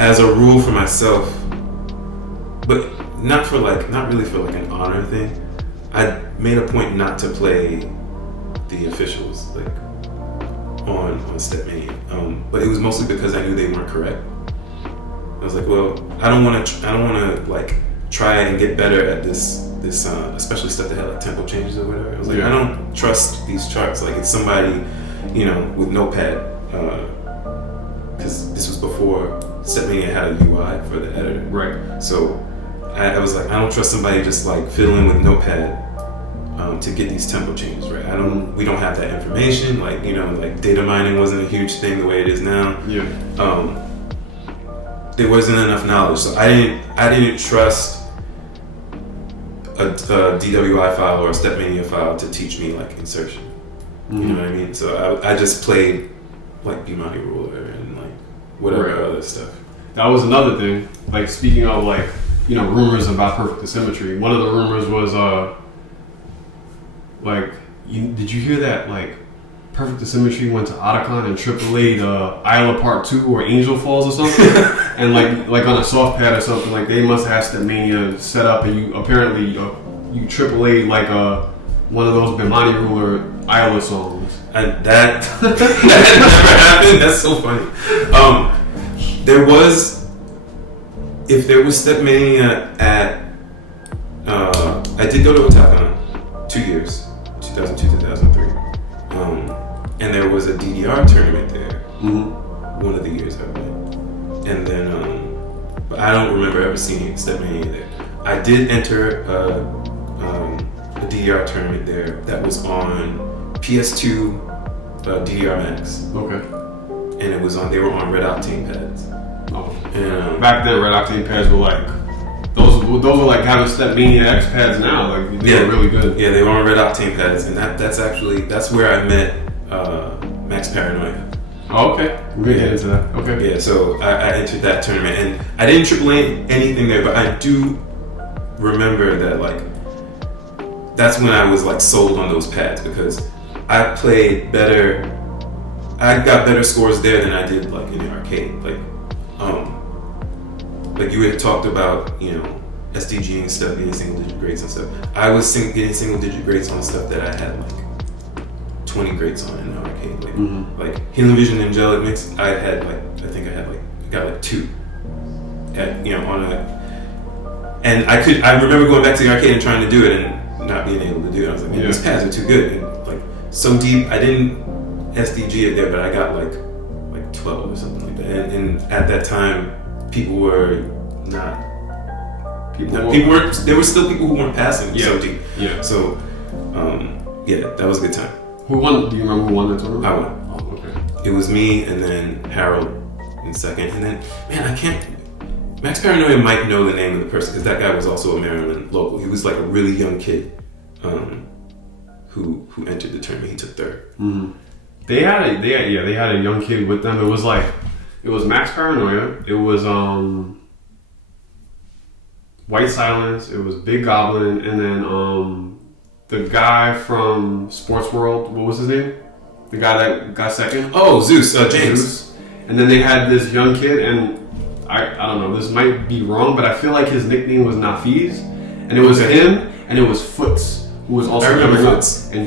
as a rule for myself, but not really for like an honor thing, I made a point not to play the officials like on Stepmania. But it was mostly because I knew they weren't correct. I was like, well, I don't want to like try and get better at this especially stuff that had like tempo changes or whatever. I was like, I don't trust these charts. Like it's somebody, with Notepad, because this was before Stepmania had a UI for the editor. Right. So I was like, I don't trust somebody just like fiddling with Notepad to get these tempo changes right. We don't have that information. Like like data mining wasn't a huge thing the way it is now. Yeah. There wasn't enough knowledge, so I didn't trust a DWI file or a Stepmania file to teach me like insertion. Mm-hmm. You know what I mean? So I just played like Bimani ruler and like whatever other stuff. That was another thing. Like speaking of like rumors about Perfect Asymmetry. One of the rumors was did you hear that like Perfect Asymmetry went to Otacon and AAA'd Isla Part 2 or Angel Falls or something, and like on a soft pad or something, like they must have Stepmania set up, and you apparently you AAA'd like one of those Bimani Ruler Isla songs. And that never happened. That's so funny. If there was Stepmania at I did go to Otacon 2 years, 2002, 2003. And there was a DDR tournament there. Mm-hmm. One of the years I went. And then, but I don't remember ever seeing Stepmania there. I did enter a DDR tournament there that was on PS2 DDRMAX. Okay. And they were on Red Octane pads. Oh. And, back then, Red Octane pads were like, those were like having Stepmania X pads now. Like they were really good. Yeah, they were on Red Octane pads, and that's where I met Max Paranoia. Oh, okay. We're gonna get into that. Okay. Yeah, so I entered that tournament, and I didn't AAA anything there, but I do remember that like that's when I was like sold on those pads because I played better. I got better scores there than I did like in the arcade. Like you had talked about, SDG and stuff, getting single digit grades and stuff. I was getting single digit grades on stuff that I had like 20 grades on in the arcade. Like, like Healing Vision Angelic Mix, I got like 2 at, on a, and I remember going back to the arcade and trying to do it and not being able to do it. I was like, man, these pads are too good. And like so deep, I didn't SDG it there, but I got like 12 or something like that. And at that time, people were not. There were still people who weren't passing so deep. Yeah. So, that was a good time. Who won? Do you remember who won that tournament? I won. Oh, okay. It was me and then Harold in second, and then I can't. Max Paranoia might know the name of the person because that guy was also a Maryland local. He was like a really young kid, who entered the tournament. He took third. Mm-hmm. They had a young kid with them. It was Max Paranoia. It was White Silence. It was Big Goblin, and then the guy from Sportsworld. What was his name? The guy that got second. Oh, Zeus. James. Zeus. And then they had this young kid, and I don't know. This might be wrong, but I feel like his nickname was Nafiz, and it was him, and it was Foots, who was also coming up. And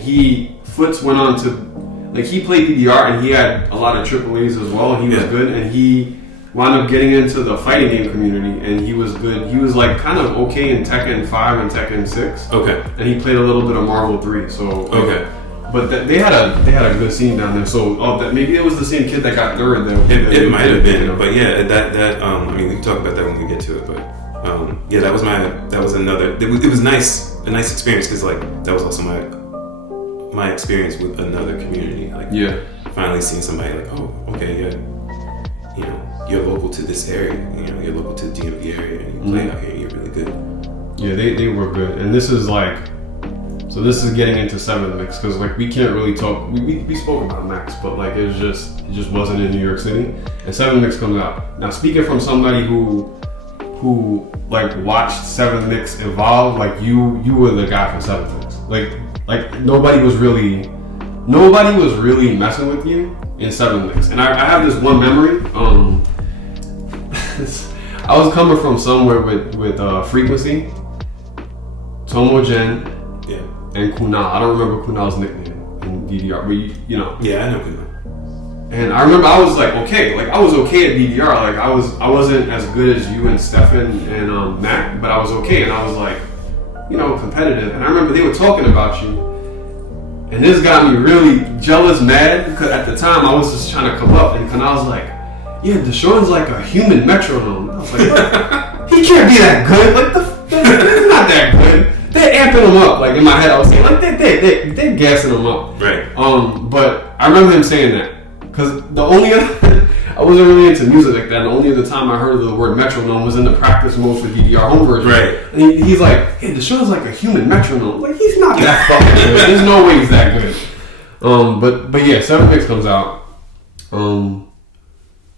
Foots went on to. Like he played DDR and he had a lot of AAAs as well. And he was good, and he wound up getting into the fighting game community, and he was good. He was like kind of okay in Tekken 5 and Tekken 6. Okay. And he played a little bit of Marvel 3. So but they had a good scene down there. So maybe it was the same kid that got third. It might have been, but yeah, that I mean we can talk about that when we get to it. But that was another. It was nice, a nice experience because like that was also my experience with another community, like finally seeing somebody like, oh, okay, you're local to this area, you're local to the DMV area, and you play out here, and you're really good. Yeah, they were good, and this is like So this is getting into 7th Mix because like we can't really talk. We spoke about Maxx, but like it just wasn't in New York City. And 7th Mix comes out. Now speaking from somebody who like watched 7th Mix evolve, like you were the guy for 7th Mix. Like nobody was really messing with you in 7th Mix. And I have this one memory. I was coming from somewhere with Frequency, Tomo Jen, and Kunal. I don't remember Kunal's nickname in DDR, but you know. Yeah, I know Kunal. And I remember I was like, okay, like I was okay at DDR. Like I wasn't as good as you and Stefan and Mac, but I was okay. And I was like, you know, competitive. And I remember they were talking about you, and this got me really jealous, mad, because at the time I was just trying to come up, and Kunal's like, yeah, Deshaun's like a human metronome. I was like, what? He can't be that good. Like he's not that good. They're amping him up. Like in my head, I was saying, like they're gassing him up. Right. But I remember him saying that because the only other, I wasn't really into music like that. And the only other time I heard the word metronome was in the practice mode for DDR home version. Right. And he's like, hey, Deshaun's like a human metronome. Like he's not that fucking good. There's no way he's that good. But yeah, 7th Mix comes out.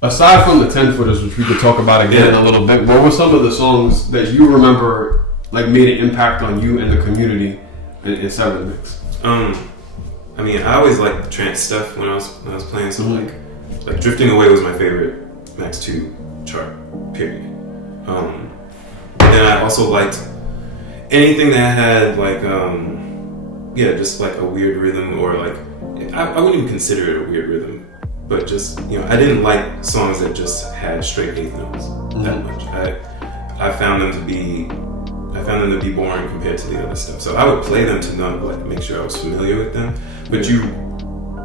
Aside from the 10-footers, which we could talk about again in a little bit, what were some of the songs that you remember like made an impact on you and the community in 7th Mix? I mean, I always liked trance stuff when I was playing. So like Drifting Away was my favorite Max 2 chart. Period. And then I also liked anything that had like just like a weird rhythm, or like I wouldn't even consider it a weird rhythm. But just, you know, I didn't like songs that just had straight eighth notes that much. I found them to be boring compared to the other stuff. So I would play them to like make sure I was familiar with them. But you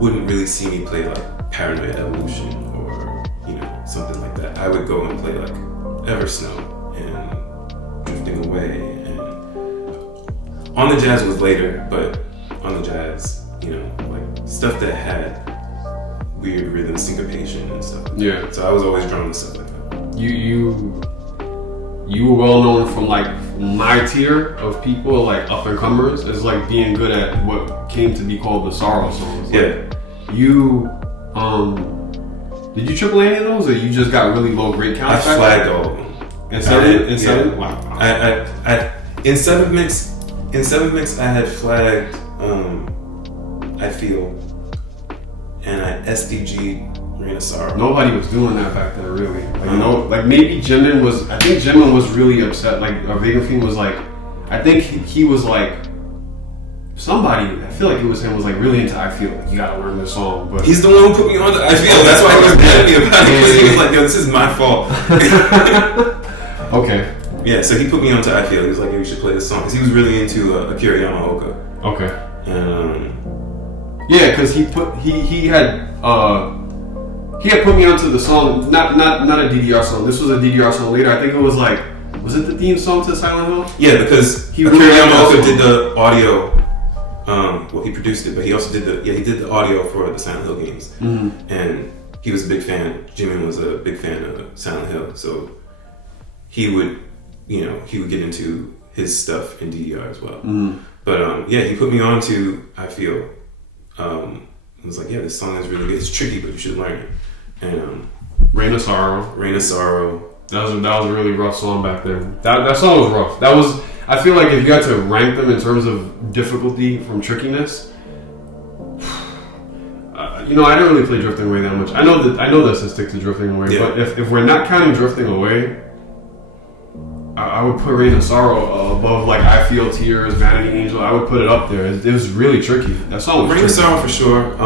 wouldn't really see me play like Paranoid Evolution or, you know, something like that. I would go and play like Eversnow and Drifting Away, and On the Jazz was later, but On the Jazz, you know, like stuff that had weird rhythm syncopation and stuff. Yeah. So I was always drawn to stuff like that. You were well known from like my tier of people, like up and comers, as like being good at what came to be called the sorrow songs. Like, you did you triple any of those, or you just got really low grade counts? I flagged all of them. In 7th? Wow. In 7th Mix I had flagged I Feel, and I SDG Rain of Sorrow. Nobody was doing that back then, really. Like, you know, like maybe Jimin was. I think Jimin was really upset. Like Vagrant Fiend was like, I think he was like, somebody. I feel like it was him. Was like really into I Feel. Like, you gotta learn this song. But he's the one who put me on to I Feel. That's why he was mad at me about it, because he was like, yo, this is my fault. Okay. Yeah, so he put me on to I Feel. He was like, hey, you should play this song, because he was really into Akira Yamaoka. Okay. And yeah, because he had put me onto the song, not a DDR song. This was a DDR song later. I think it was like, was it the theme song to Silent Hill? Yeah, because Akira Yamaoka did the audio. Well, he produced it, but he also did the audio for the Silent Hill games. Mm-hmm. And he was a big fan. Jimin was a big fan of Silent Hill, so he would get into his stuff in DDR as well. Mm-hmm. But he put me on to I Feel. He was like, yeah, this song is really good. It's tricky, but you should learn it. And Rain of Sorrow. That was a really rough song back then. That song was rough. That was. I feel like if you had to rank them in terms of difficulty from trickiness, I didn't really play Drifting Away that much. I know that to stick to Drifting Away, yeah. But if we're not counting Drifting Away, I would put Rain of Sorrow above like I Feel, Tears, Vanity Angel. I would put it up there. It was really tricky. That song was Rain of Sorrow for sure.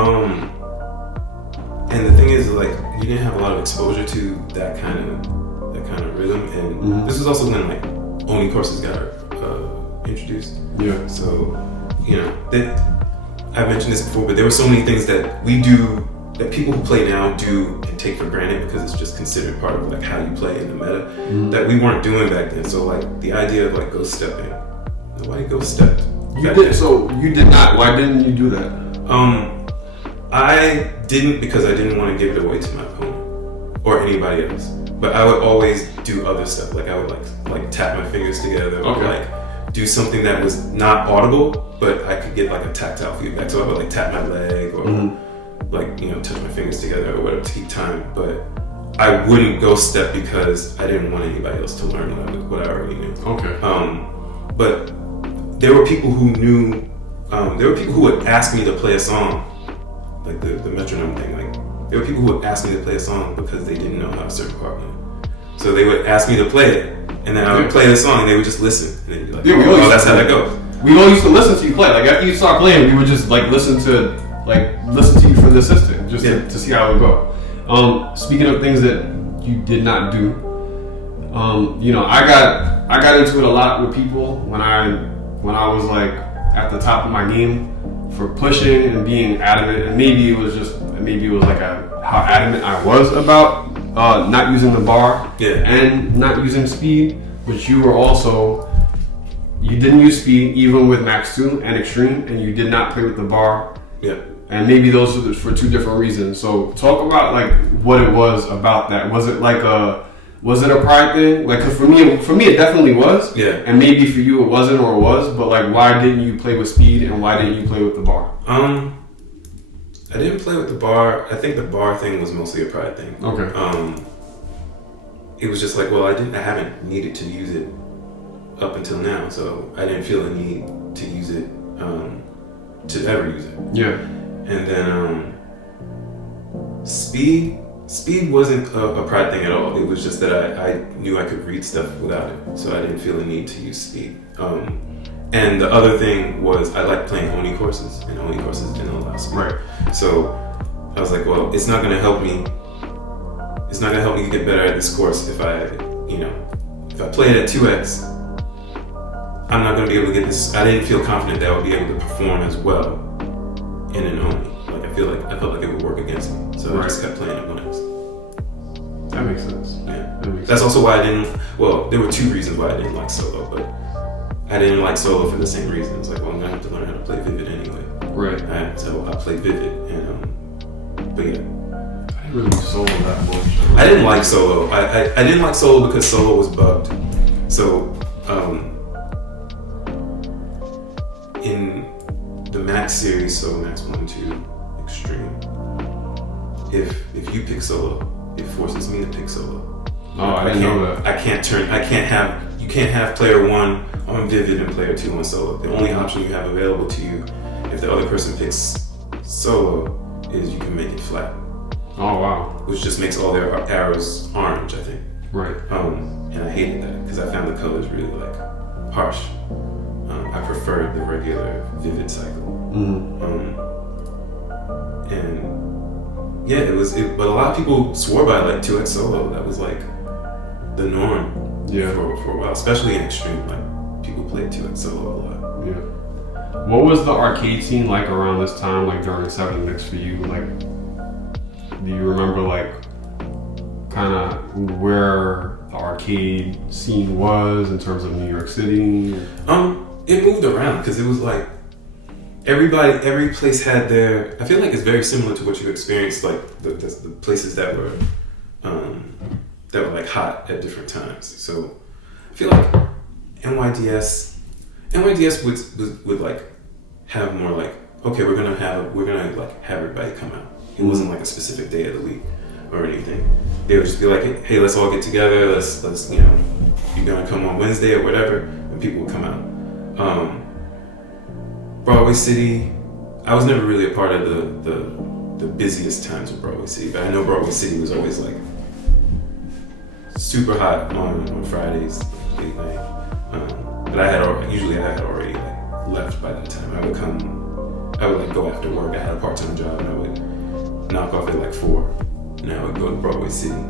And the thing is, like, you didn't have a lot of exposure to that kind of rhythm, and this was also when like Oni courses got introduced. Yeah. So, I've mentioned this before, but there were so many things that we do, that people who play now do and take for granted because it's just considered part of like how you play in the meta, that we weren't doing back then. So like the idea of like ghost stepping, nobody ghost stepped. You did. So you did not. Why didn't you do that? I didn't, because I didn't want to give it away to my opponent or anybody else. But I would always do other stuff. Like I would like tap my fingers together, or like do something that was not audible, but I could get like a tactile feedback. So I would like tap my leg or like, you know, touch my fingers together or whatever to keep time. But I wouldn't go step because I didn't want anybody else to learn what I already knew. Okay. But there were people who knew, there were people who would ask me to play a song, like the metronome thing. Like, there were people who would ask me to play a song because they didn't know how a certain part went. So they would ask me to play it, and then I would play the song, and they would just listen. And they'd be like, oh, that's how that goes. We all used to listen to you play. Like, after you start playing, we would just like listen to you for the assistant, just to see how it would go. Speaking of things that you did not do, you know, I got into it a lot with people when I was like at the top of my game for pushing and being adamant, and maybe it was like how adamant I was about not using the bar and not using speed, but you were also, you didn't use speed even with Maxx 2 and Extreme, and you did not play with the bar. Yeah. And maybe those are for two different reasons. So talk about like what it was about that. Was it a pride thing? Like, 'cause for me it definitely was. Yeah. And maybe for you it wasn't or it was, but like, why didn't you play with speed and why didn't you play with the bar? I didn't play with the bar. I think the bar thing was mostly a pride thing. Okay. It was just like, well, I haven't needed to use it up until now, so I didn't feel a need to use it, to ever use it. Yeah. And then speed wasn't a pride thing at all. It was just that I knew I could read stuff without it, so I didn't feel the need to use speed. And the other thing was I like playing Oni courses, and Oni courses didn't allow speed. Right. So I was like, well, it's not gonna help me. It's not gonna help me get better at this course if I play it at 2x. I'm not gonna be able to get this. I didn't feel confident that I would be able to perform as well in an Oni. Like I felt like it would work against me. So I just kept playing at 1x. That makes sense. Yeah. That's also why I didn't. Well, there were two reasons why I didn't like solo, but I didn't like solo for the same reasons. Like, well, I'm gonna have to learn how to play Vivid anyway. Right. So I played Vivid, and but yeah. I didn't really solo that much. I didn't like solo. I didn't like solo because solo was bugged. So in the Maxx series, so Maxx 1 and 2 Extreme, if you pick solo, it forces me to pick solo. Oh, I didn't know that. You can't have player 1 on Vivid and player 2 on solo. The only option you have available to you if the other person picks solo is you can make it flat. Oh wow. Which just makes all their arrows orange, I think. Right. And I hated that because I found the colors really like harsh. I preferred the regular Vivid cycle. And yeah, but a lot of people swore by like 2x solo. That was like the norm for a while, especially in Extreme. Like people played 2x solo a lot. Yeah. What was the arcade scene like around this time, like during 7 Mix for you? Like, do you remember like kind of where the arcade scene was in terms of New York City? It moved around because it was like every place had their. I feel like it's very similar to what you experienced, like the places that were like hot at different times. So I feel like NYDS would like have more like, okay, we're gonna have everybody come out. It wasn't like a specific day of the week or anything. They would just be like, hey, let's all get together. Let's you're gonna come on Wednesday or whatever, and people would come out. Broadway City, I was never really a part of the busiest times of Broadway City, but I know Broadway City was always like super hot on Fridays, late night. But I had already like left by that time. I would like go after work. I had a part-time job and I would knock off at like 4. And I would go to Broadway City.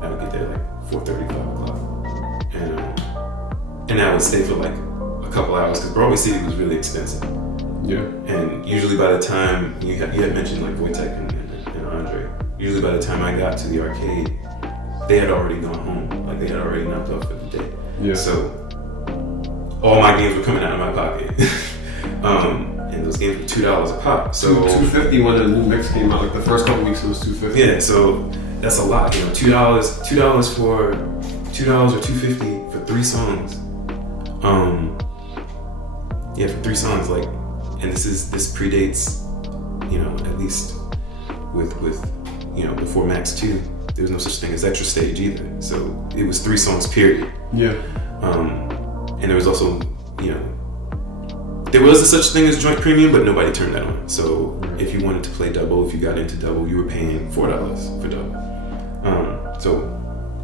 I would get there like 4:30, 5 o'clock. And I would stay for like a couple hours because Broadway City was really expensive. Yeah. And usually by the time you had mentioned like Wojtek and Andre, usually by the time I got to the arcade, they had already gone home. Like they had already knocked off for the day. Yeah. So all my games were coming out of my pocket. And those games were $2 a pop. So $2.50 when the new mix came out. Like the first couple weeks it was $2.50. Yeah, so that's a lot. $2 or $2.50 for 3 songs. for 3 songs, like, and this predates, at least with before Maxx 2, there was no such thing as extra stage either. So it was 3 songs, period. Yeah. And there was also, there was a such thing as joint premium, but nobody turned that on. So if you wanted to play double, if you got into double, you were paying $4 for double. So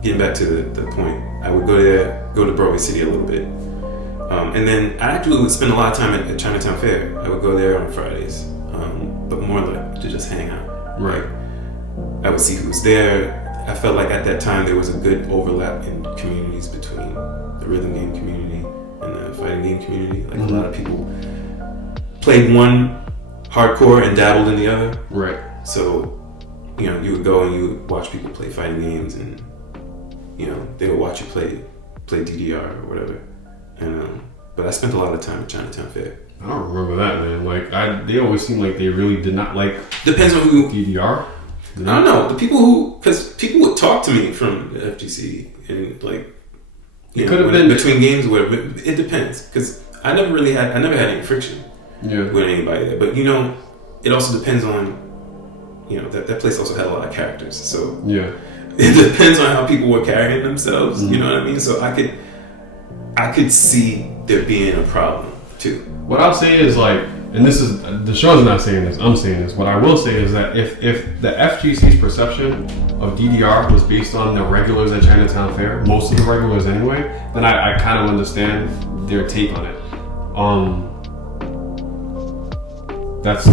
getting back to the point, I would go to Broadway City a little bit. And then I actually would spend a lot of time at Chinatown Fair. I would go there on Fridays, but more like to just hang out. Right. I would see who was there. I felt like at that time there was a good overlap in communities between the rhythm game community and the fighting game community. Like a lot of people played one hardcore and dabbled in the other. Right. So, you would go and you would watch people play fighting games, and they would watch you play DDR or whatever. And but I spent a lot of time at Chinatown Fair. I don't remember that, man. Like they always seemed like they really did not like. Depends on who. DDR. I don't know. The people because people would talk to me from the FGC and like. It could have been between games, whatever. It depends because I never had any friction. Yeah. With anybody there, but it also depends on. That place also had a lot of characters, so yeah. It depends on how people were carrying themselves. You know what I mean? So I could see there being a problem too. What I'll say is like, and this is Deshaun's not saying this, I'm saying this. What I will say is that if the FGC's perception of DDR was based on the regulars at Chinatown Fair, most of the regulars anyway, then I kind of understand their take on it. That's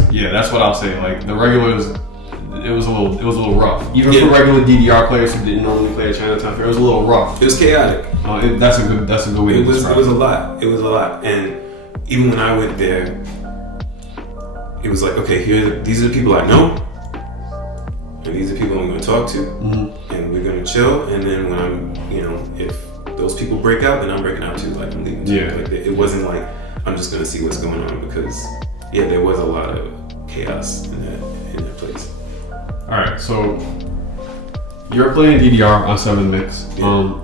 what I'll say. Like the regulars, it was a little rough. Even for regular DDR players who didn't normally play at Chinatown Fair, it was a little rough. It was chaotic. That's a good way to describe it. It was a lot. And even when I went there, it was like, okay, these are the people I know, and these are the people I'm going to talk to, and we're going to chill. And then when I'm, if those people break out, then I'm breaking out too. Like I'm leaving too. Yeah. Like it wasn't like I'm just going to see what's going on because there was a lot of chaos in that place. All right, so you're playing DDR on 7 Mix. Yeah.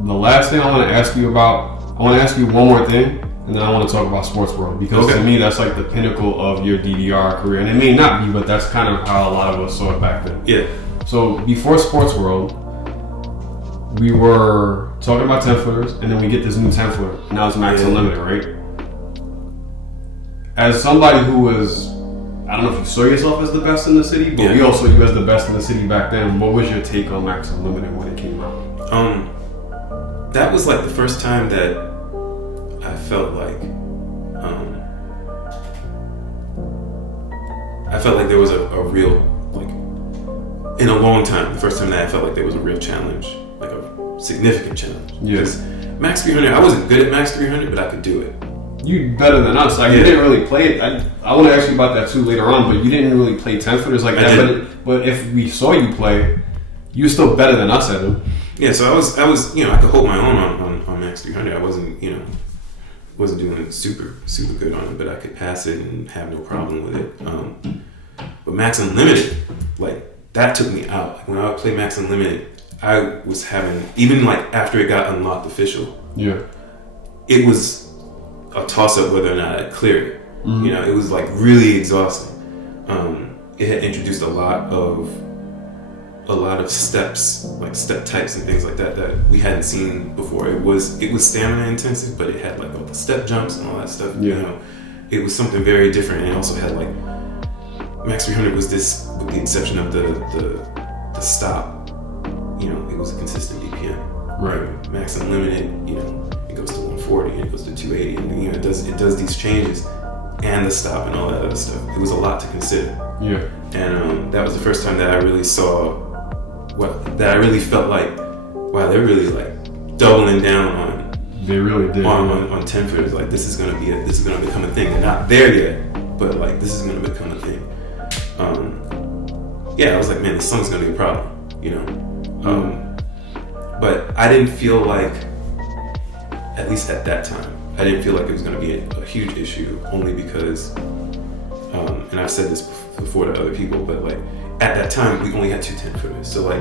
The last thing I want to ask you one more thing, and then I want to talk about Sportsworld because to me that's like the pinnacle of your DDR career, and it may not be, but that's kind of how a lot of us saw it back then. Yeah. So before Sportsworld, we were talking about 10-footers, and then we get this new 10-footer. Now it's Maxx Unlimited, right? As somebody who was, I don't know if you saw yourself as the best in the city, but we all saw you as the best in the city back then. What was your take on Maxx Unlimited when it came out? That was like the first time that I felt like there was a real, like, in a long time, the first time that I felt like there was a real challenge, like a significant challenge. Yes. Maxx 300, I wasn't good at Maxx 300, but I could do it. You better than us. Like, you didn't really play it. I want to ask you about that too later on, but you didn't really play 10-footers like that. But if we saw you play, you were still better than us at them. Yeah, so I was, I could hold my own on Maxx 300. I wasn't doing super good on it, but I could pass it and have no problem with it. But Maxx Unlimited, like, that took me out. Like, when I would play Maxx Unlimited, I was having, even like after it got unlocked official, it was a toss-up whether or not I cleared it. It was like really exhausting. It had introduced a lot of steps, like step types and things like that we hadn't seen before. It was stamina intensive, but it had like all the step jumps and all that stuff. It was something very different, and it also had like Maxx 300 was this, with the exception of the stop. It was a consistent BPM. Right. Maxx Unlimited, it goes to 140 and it goes to 280, and it does these changes and the stop and all that other stuff. It was a lot to consider. Yeah. And that was the first time that I really saw that I really felt like, wow, they're really like doubling down on. They really did. On 10-footers. Like, this is gonna become a thing. They're not there yet, but like this is gonna become a thing. I was like, man, this song's gonna be a problem, But I didn't feel like, at least at that time, I didn't feel like it was gonna be a huge issue, only because, and I've said this before to other people, but like at that time we only had 2 10-footers. So like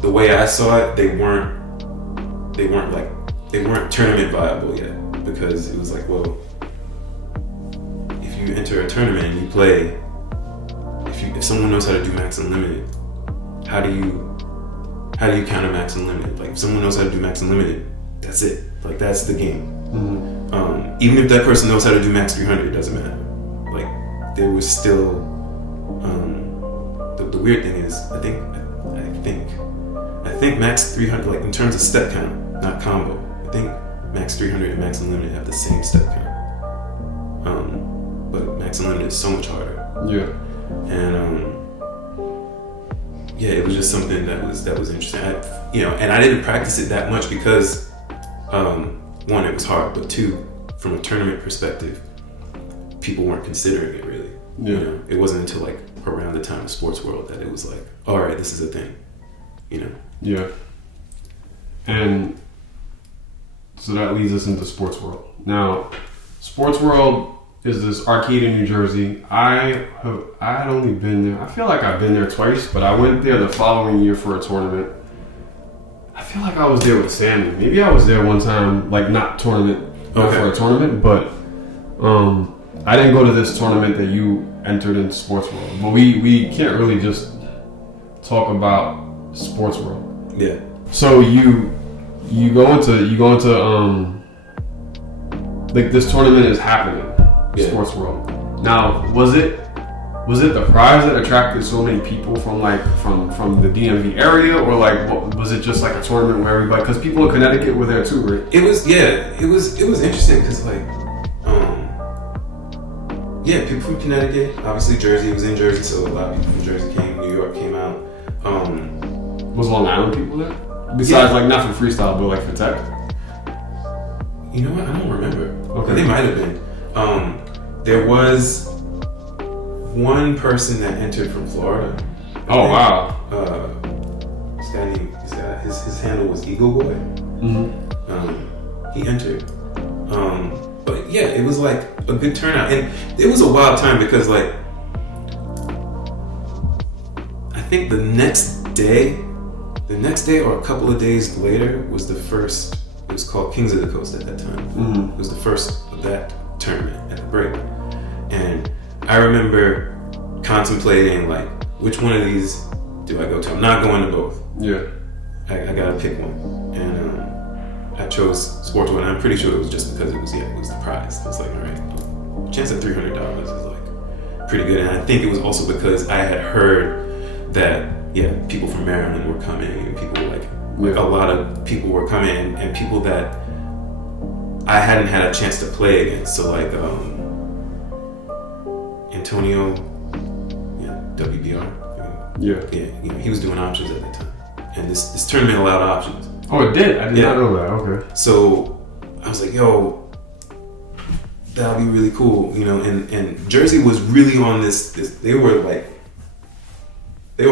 the way I saw it, they weren't tournament viable yet, because it was like, well, if you enter a tournament and you play, if someone knows how to do Max Unlimited, how do you counter Max Unlimited? Like, if someone knows how to do Max Unlimited, that's it. Like, that's the game. Mm-hmm. Even if that person knows how to do Max 300, it doesn't matter. Like, there was still the weird thing is, I think Max 300, like in terms of step count, not combo, I think Max 300 and Max Unlimited have the same step count. But Max Unlimited is so much harder. Yeah. And yeah, it was just something that was interesting. And I didn't practice it that much because one, it was hard, but two, from a tournament perspective, people weren't considering it really. Yeah. You know, it wasn't until like around the time of Sportsworld that it was like, all right, this is a thing. You know. Yeah. And so that leads us into Sportsworld. Now, Sportsworld is this arcade in New Jersey. I had only been there. I feel like I've been there twice, but I went there the following year for a tournament. I feel like I was there with Sammy. Maybe I was there one time, like not tournament, not for a tournament, but I didn't go to this tournament that you entered in Sportsworld. But we can't really just talk about Sportsworld. Yeah. So you go into like this tournament is happening. Sportsworld. Now, was it the prize that attracted so many people from the DMV area, or like was it just like a tournament where everybody? Because people in Connecticut were there too, right? It was interesting because like people from Connecticut, obviously Jersey was in Jersey, so a lot of people from Jersey came. New York came out. Was Long Island people there? Besides, like not for freestyle, but like for tech. You know what? I don't remember. Okay, they might have been. There was one person that entered from Florida. Oh wow! This guy named his handle was Eagle Boy. Mm-hmm. He entered. But yeah, it was like a good turnout, and it was a wild time because like I think the next day or a couple of days later was the first. It was called Kings of the Coast at that time. Mm-hmm. It was the first of that tournament at the break, and I remember contemplating like which one of these do I go to. I'm not going to both. Yeah, I gotta pick one, and I chose Sportsworld. And I'm pretty sure it was just because it was the prize. I was like, all right, chance at $300 is like pretty good, and I think it was also because I had heard that people from Maryland were coming, and people like a lot of people were coming, and people that I hadn't had a chance to play against. So like Antonio, WBR. He was doing options at that time, and this tournament allowed options. Oh, it did? I did not know that. Okay. So I was like, yo, that'll be really cool, you know. And Jersey was really on this. They were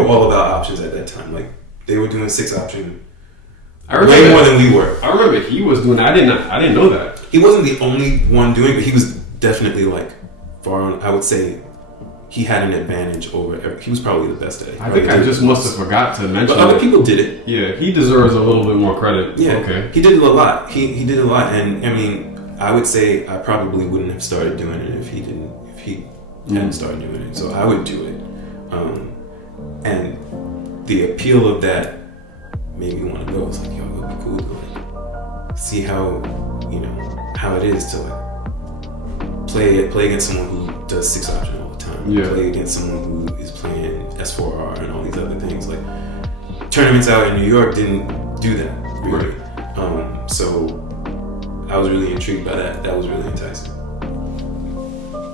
all about options at that time. Like they were doing 6 option. Way more than we were. I remember he was doing that. I didn't know that. He wasn't the only one doing it, but he was definitely like far on. I would say he had an advantage over. He was probably the best at it. I think I just must have forgot to mention. But other people did it. Yeah, he deserves a little bit more credit. Yeah, okay. He did a lot. He did a lot, and I mean, I would say I probably wouldn't have started doing it if he hadn't started doing it. So I would do it, and the appeal of that made me want to go. It's like, yo, it would be cool to like see how it is to like play against someone who does 6 option all the time. Yeah. Play against someone who is playing S4R and all these other things. Like tournaments out in New York didn't do that really. Right. So I was really intrigued by that. That was really enticing.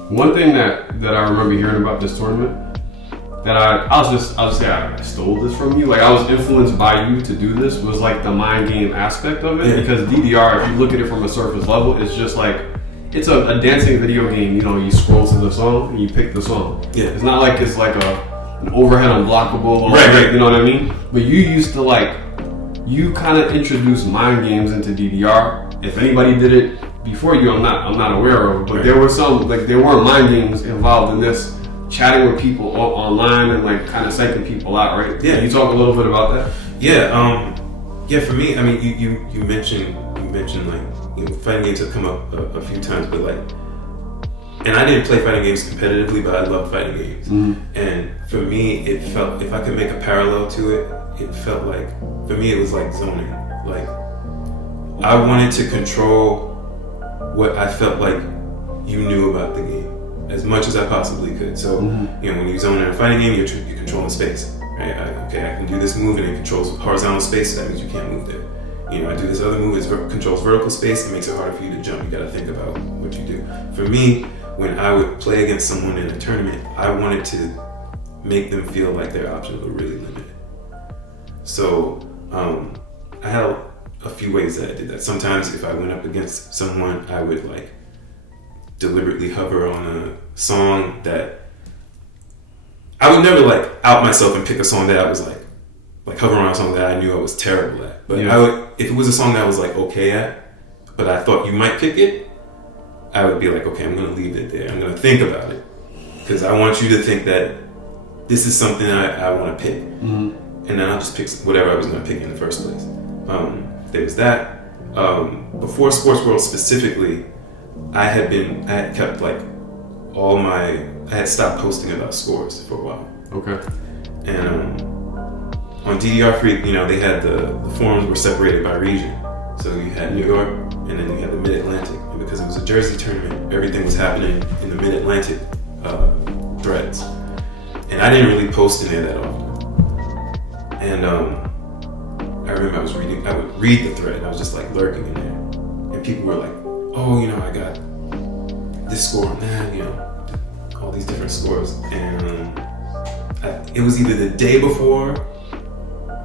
One thing that I remember hearing about this tournament that I'll just say I stole this from you. Like I was influenced by you to do this was like the mind game aspect of it, because DDR, if you look at it from a surface level, it's just like it's a dancing video game. You know, you scroll to the song and you pick the song. Yeah, it's not like it's like an overhead unblockable, right? You know what I mean? But you used to you kind of introduced mind games into DDR. If anybody did it before you, I'm not aware of. But there were some there were mind games involved in this. Chatting with people online and like kind of psyching people out, right? Yeah. Can you talk a little bit about that? Yeah. For me, I mean, you mentioned mentioned fighting games have come up a few times, but and I didn't play fighting games competitively, but I love fighting games. And for me, it felt, if I could make a parallel to it, it felt like, for me, it was like zoning. Like, I wanted to control what I felt like you knew about the game as much as I possibly could. So, when you zone in a fighting game, you're controlling space, right? I can do this move and it controls horizontal space, so that means you can't move there. I do this other move, it controls vertical space, it makes it harder for you to jump. You gotta think about what you do. For me, when I would play against someone in a tournament, I wanted to make them feel like their options were really limited. So, I had a few ways that I did that. Sometimes if I went up against someone, I would deliberately hover on a song that I would never out myself and pick a song that I was hover on a song that I knew I was terrible at. But I would, if it was a song that I was okay at, but I thought you might pick it, I would be okay, I'm gonna leave it there. I'm gonna think about it because I want you to think that this is something I want to pick, and then I'll just pick whatever I was gonna pick in the first place. There was that. Before Sportsworld specifically, I had kept I had stopped posting about scores for a while. Okay. And on DDR Free, they had the forums were separated by region. So you had New York, and then you had the Mid-Atlantic. And because it was a Jersey tournament, everything was happening in the Mid-Atlantic threads. And I didn't really post in there that often. And I remember I would read the thread, and I was just lurking in there. And people were oh, I got this score on that, all these different scores. And it was either the day before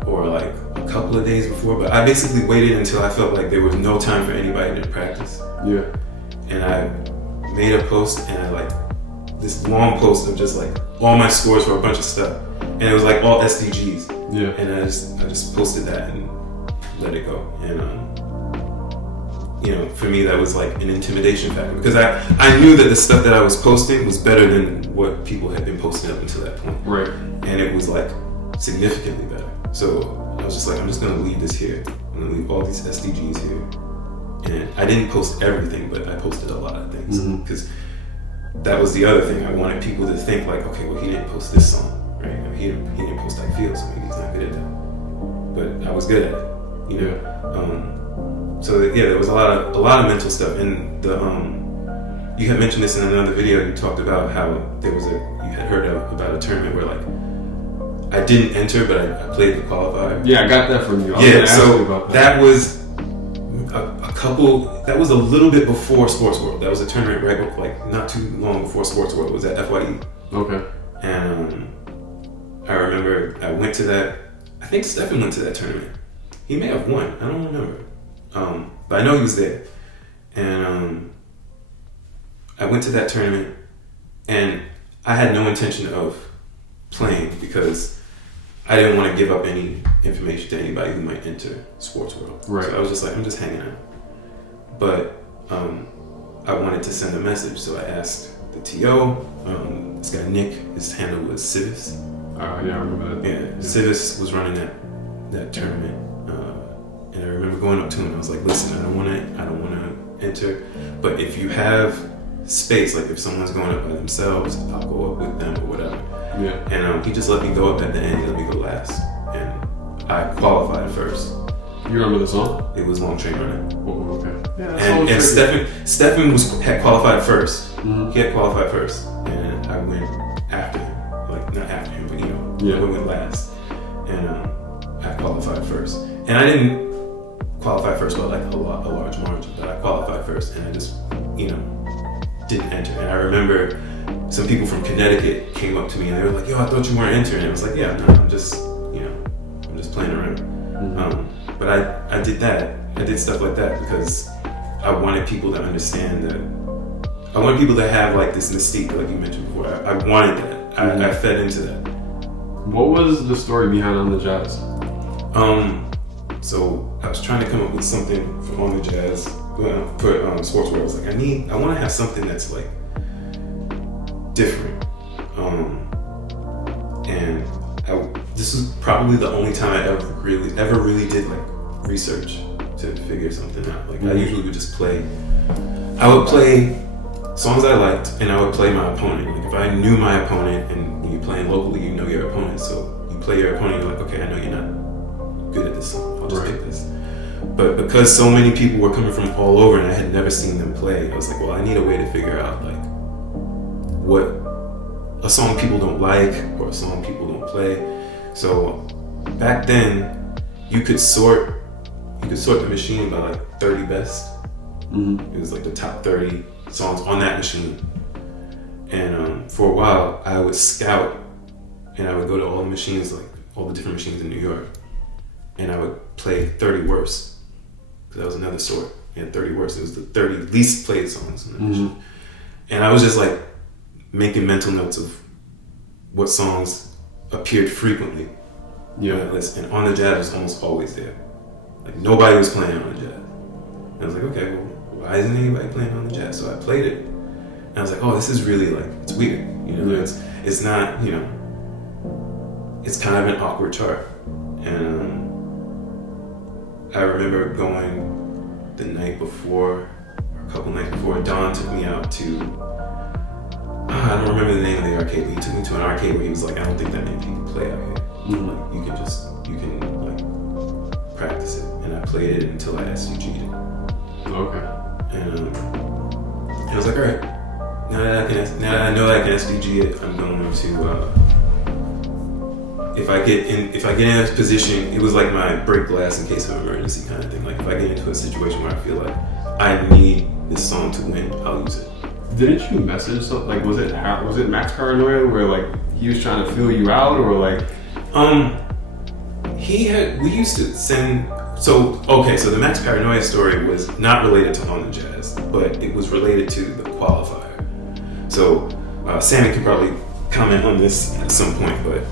or a couple of days before, but I basically waited until I felt like there was no time for anybody to practice. Yeah. And I made a post, and this long post of just all my scores for a bunch of stuff. And it was all SDGs. Yeah. And I just posted that and let it go. And for me that was an intimidation factor because I knew that the stuff that I was posting was better than what people had been posting up until that point. Right. And it was significantly better. So I was just I'm just gonna leave this here. I'm gonna leave all these SDGs here. And I didn't post everything, but I posted a lot of things because that was the other thing. I wanted people to think okay, well, he didn't post this song, right? He didn't post I Feel, so maybe he's not good at that. But I was good at it, So there was a lot of mental stuff. And you had mentioned this in another video. You talked about how you had heard about a tournament where I didn't enter, but I played the qualifier. Yeah, I got that from you. That was that was a little bit before Sportsworld. That was a tournament not too long before Sportsworld. It was at FYE. Okay. And I remember I went to that. I think Stephen went to that tournament. He may have won. I don't remember. But I know he was there. And I went to that tournament, and I had no intention of playing because I didn't want to give up any information to anybody who might enter Sportsworld. Right. So I was just I'm just hanging out. But I wanted to send a message, so I asked the TO. This guy Nick, his handle was Civis. Yeah, I remember that. Yeah, Civis was running that tournament, and I remember going up to him. I was like, "Listen, I don't want to enter, but if you have space, if someone's going up by themselves, I'll go up with them or whatever." Yeah. And he just let me go up at the end. He let me go last, and I qualified first. You remember the song? It was Long Train Running. Oh, okay. Yeah, and Stephen had qualified first. Mm-hmm. He had qualified first, and I went after him. Not after him, but I went last, and I qualified first. And I didn't qualify first by a large margin, but I qualified first, and I just didn't enter. And I remember some people from Connecticut came up to me and they were like, "Yo, I thought you weren't entering." And I was like, "Yeah, no, I'm just playing around." Mm-hmm. But I did that. I did stuff like that because I wanted people to understand that. I wanted people to have this mystique, like you mentioned before. I wanted that. Mm-hmm. I fed into that. What was the story behind On the Jazz? So I was trying to come up with something for On the Jazz for Sportsworld. I was I want to have something that's different. And this was probably the only time I ever really did research to figure something out. Like I usually would just play. I would play songs I liked, and I would play my opponent. Like if I knew my opponent, and when you're playing locally, you know your opponent, so you play your opponent. You're like, okay, I know you're not good at this song. I'll just pick this. But because so many people were coming from all over, and I had never seen them play, I was like, well, I need a way to figure out like what a song people don't like or a song people don't play. So back then, you could sort the machine by like 30 best. Mm-hmm. It was like the top 30 songs on that machine. And for a while, I would scout, and I would go to all the machines, like all the different machines in New York, and I would play 30 worst, because that was another sort. And 30 worst, it was the 30 least played songs on the machine. And I was just like making mental notes of what songs appeared frequently on that list. And On the Jazz was almost always there. Like nobody was playing On the Jazz. And I was like, okay, well, why isn't anybody playing On the Jazz? So I played it. And I was like, oh, this is really like, it's weird. It's not, it's kind of an awkward chart. And I remember going the night before, or a couple nights before, Don took me out to, I don't remember the name of the arcade, but he took me to an arcade where he was like, I don't think that many people play out here. Like, you can like practice it. And I played it until I SUG'd it. Okay. And I was like, all right, now that I know that I can SVG it, I'm going to, if I get in this position, it was like my break glass in case of emergency kind of thing. Like if I get into a situation where I feel like I need this song to win, I'll use it. Didn't you message something? Like was it Max Paranoia where like he was trying to feel you out, or like? We used to send. So the Max Paranoia story was not related to On the Jazz, but it was related to the qualifier. So Sammy could probably comment on this at some point, but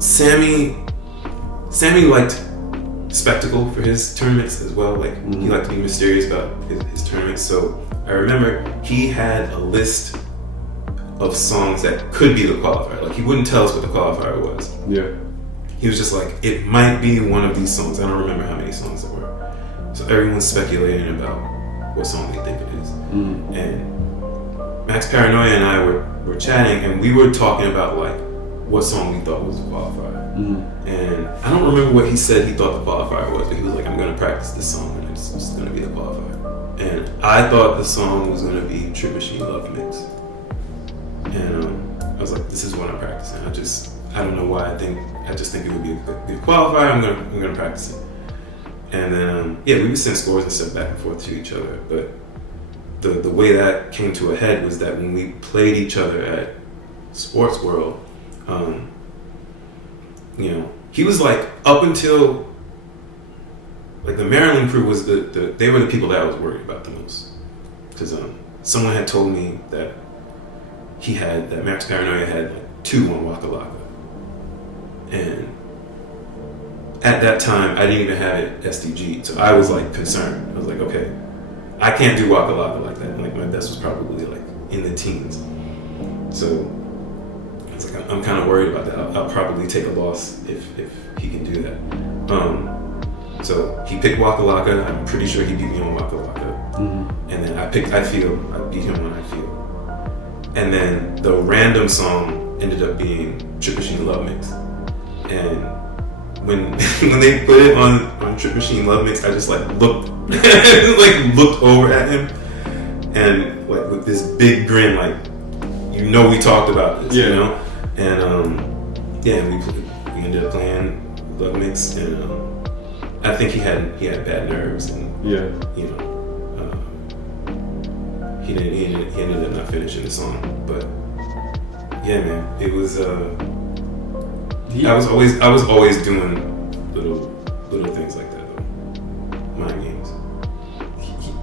Sammy liked spectacle for his tournaments as well. Like he liked to be mysterious about his tournaments. So I remember he had a list of songs that could be the qualifier. Like he wouldn't tell us what the qualifier was. Yeah. He was just like, it might be one of these songs. I don't remember how many songs there were. So everyone's speculating about what song they think it is. And Max Paranoia and I were chatting, and we were talking about like what song we thought was the qualifier. And I don't remember what he said he thought the qualifier was, but he was like, I'm going to practice this song, and it's going to be the qualifier. And I thought the song was going to be Trip Machine Love Mix. And I was like, this is what I'm practicing. I don't know why I just think it would be a good qualifier. I'm gonna practice it. And then we would send scores and stuff back and forth to each other. But the way that came to a head was that when we played each other at Sportsworld, he was like, up until like the Maryland crew was they were the people that I was worried about the most, because someone had told me that that Max Paranoia had like 2 on Waka Laka. And at that time, I didn't even have it SDG, so I was like concerned. I was like, okay, I can't do Waka Laka like that. Like my best was probably like in the teens. So I was like, I'm kind of worried about that. I'll probably take a loss if he can do that. So he picked Waka Laka. I'm pretty sure he beat me on Waka Laka. And then I picked I Feel. I beat him on I Feel. And then the random song ended up being Trip Machine Love Mix. And when they put it on Trip Machine Love Mix, I just like looked over at him, and like with this big grin, like we talked about this, And we ended up playing Love Mix, and I think he had bad nerves, and he ended up not finishing the song, but yeah, man, it was. I was always doing little things like that though. Mind games.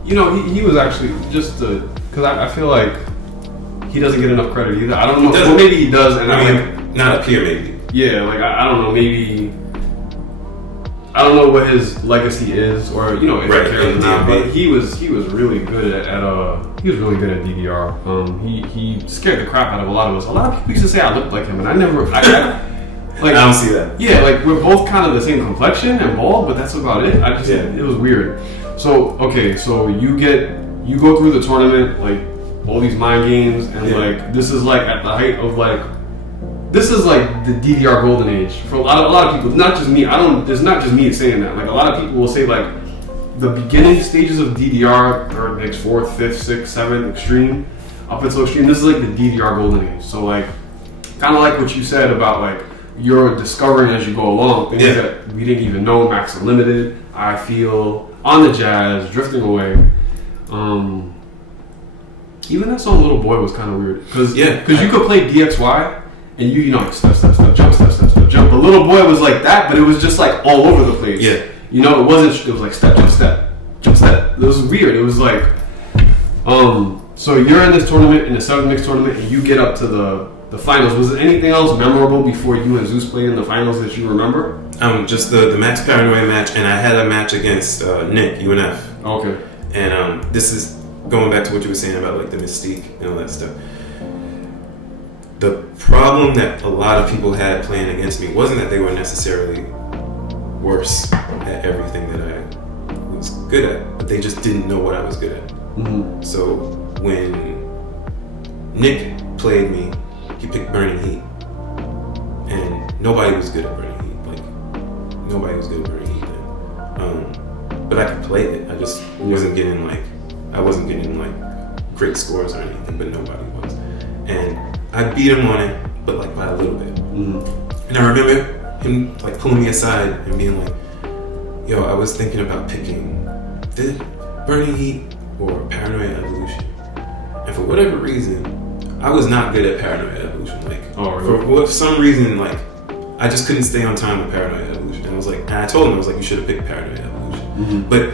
He was actually just because I feel like he doesn't get enough credit either. I don't know. Well, maybe he does, and I mean, not up here, maybe. Yeah, like I don't know. Maybe I don't know what his legacy is, or if he cares or not. But he was really good at DDR. He scared the crap out of a lot of us. A lot of people used to say I looked like him, and I never. Like, I don't see that. Yeah, like we're both kind of the same complexion and bald, but that's about it. It was weird. So okay, so you go through the tournament, like all these mind games, and like this is like at the height of like this is like the DDR golden age for a lot of people. Not just me. It's not just me saying that. Like a lot of people will say like the beginning stages of DDR, third mix, fourth, fifth, sixth, seventh, extreme, up until extreme. This is like the DDR golden age. So like kind of like what you said about like you're discovering as you go along things that we didn't even know. Maxx Unlimited, I feel, On the Jazz, Drifting Away. Even that song Little Boy was kind of weird because you could play DXY and you know like step jump step jump. But Little Boy was like that, but it was just like all over the place. Yeah, you know, it was like step jump step. It was weird. It was like so you're in this tournament, in the 7th mix tournament, and you get up to the finals. Was there anything else memorable before you and Zeus played in the finals that you remember? Just the Max Paranoia match, and I had a match against Nick UNF. Okay. And this is going back to what you were saying about like the mystique and all that stuff. The problem that a lot of people had playing against me wasn't that they were necessarily worse at everything that I was good at, but they just didn't know what I was good at. Mm-hmm. So when Nick played me, he picked Burning Heat, and nobody was good at Burning Heat. Like nobody was good at Burning Heat then. But I could play it. I just wasn't getting like great scores or anything. But nobody was, and I beat him on it, but like by a little bit. Mm-hmm. And I remember him like pulling me aside and being like, "Yo, I was thinking about picking the Burning Heat or Paranoia Evolution, and for whatever reason, I was not good at Paranoia Evolution. Like, for some reason, like I just couldn't stay on time with Paranoia Evolution. And I was like, and I told him, I was like, you should have picked Paranoia Evolution. Mm-hmm. But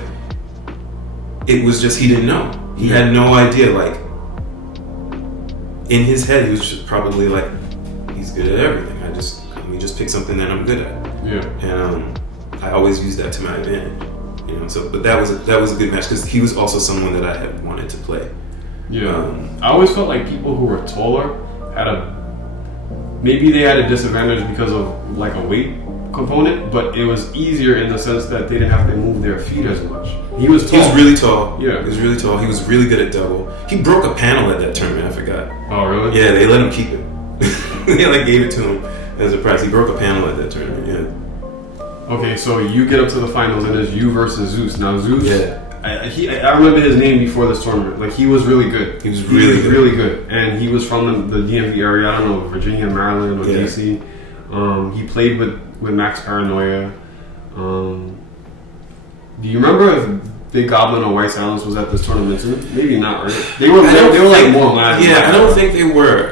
it was just he didn't know. He had no idea. Like in his head, he was just probably like, he's good at everything. Let me just pick something that I'm good at. Yeah. And I always use that to my advantage. You know. So, but that was a good match because he was also someone that I had wanted to play. Yeah. I always felt like people who were taller maybe they had a disadvantage because of like a weight component, but it was easier in the sense that they didn't have to move their feet as much. He was tall. He was really tall. Yeah. He was really tall. He was really good at double. He broke a panel at that tournament, I forgot. Oh, really? Yeah, they let him keep it. They like gave it to him as a prize. He broke a panel at that tournament, yeah. Okay, so you get up to the finals and it's you versus Zeus. Now Zeus, I remember his name before this tournament. Like he was really good. He was really good. And he was from the DMV area. I don't know, Virginia, Maryland, or DC. He played with Max Paranoia. Do you remember if Big Goblin or White Silence was at this tournament too? Maybe not, right? They were like more live. Yeah, I don't think they were.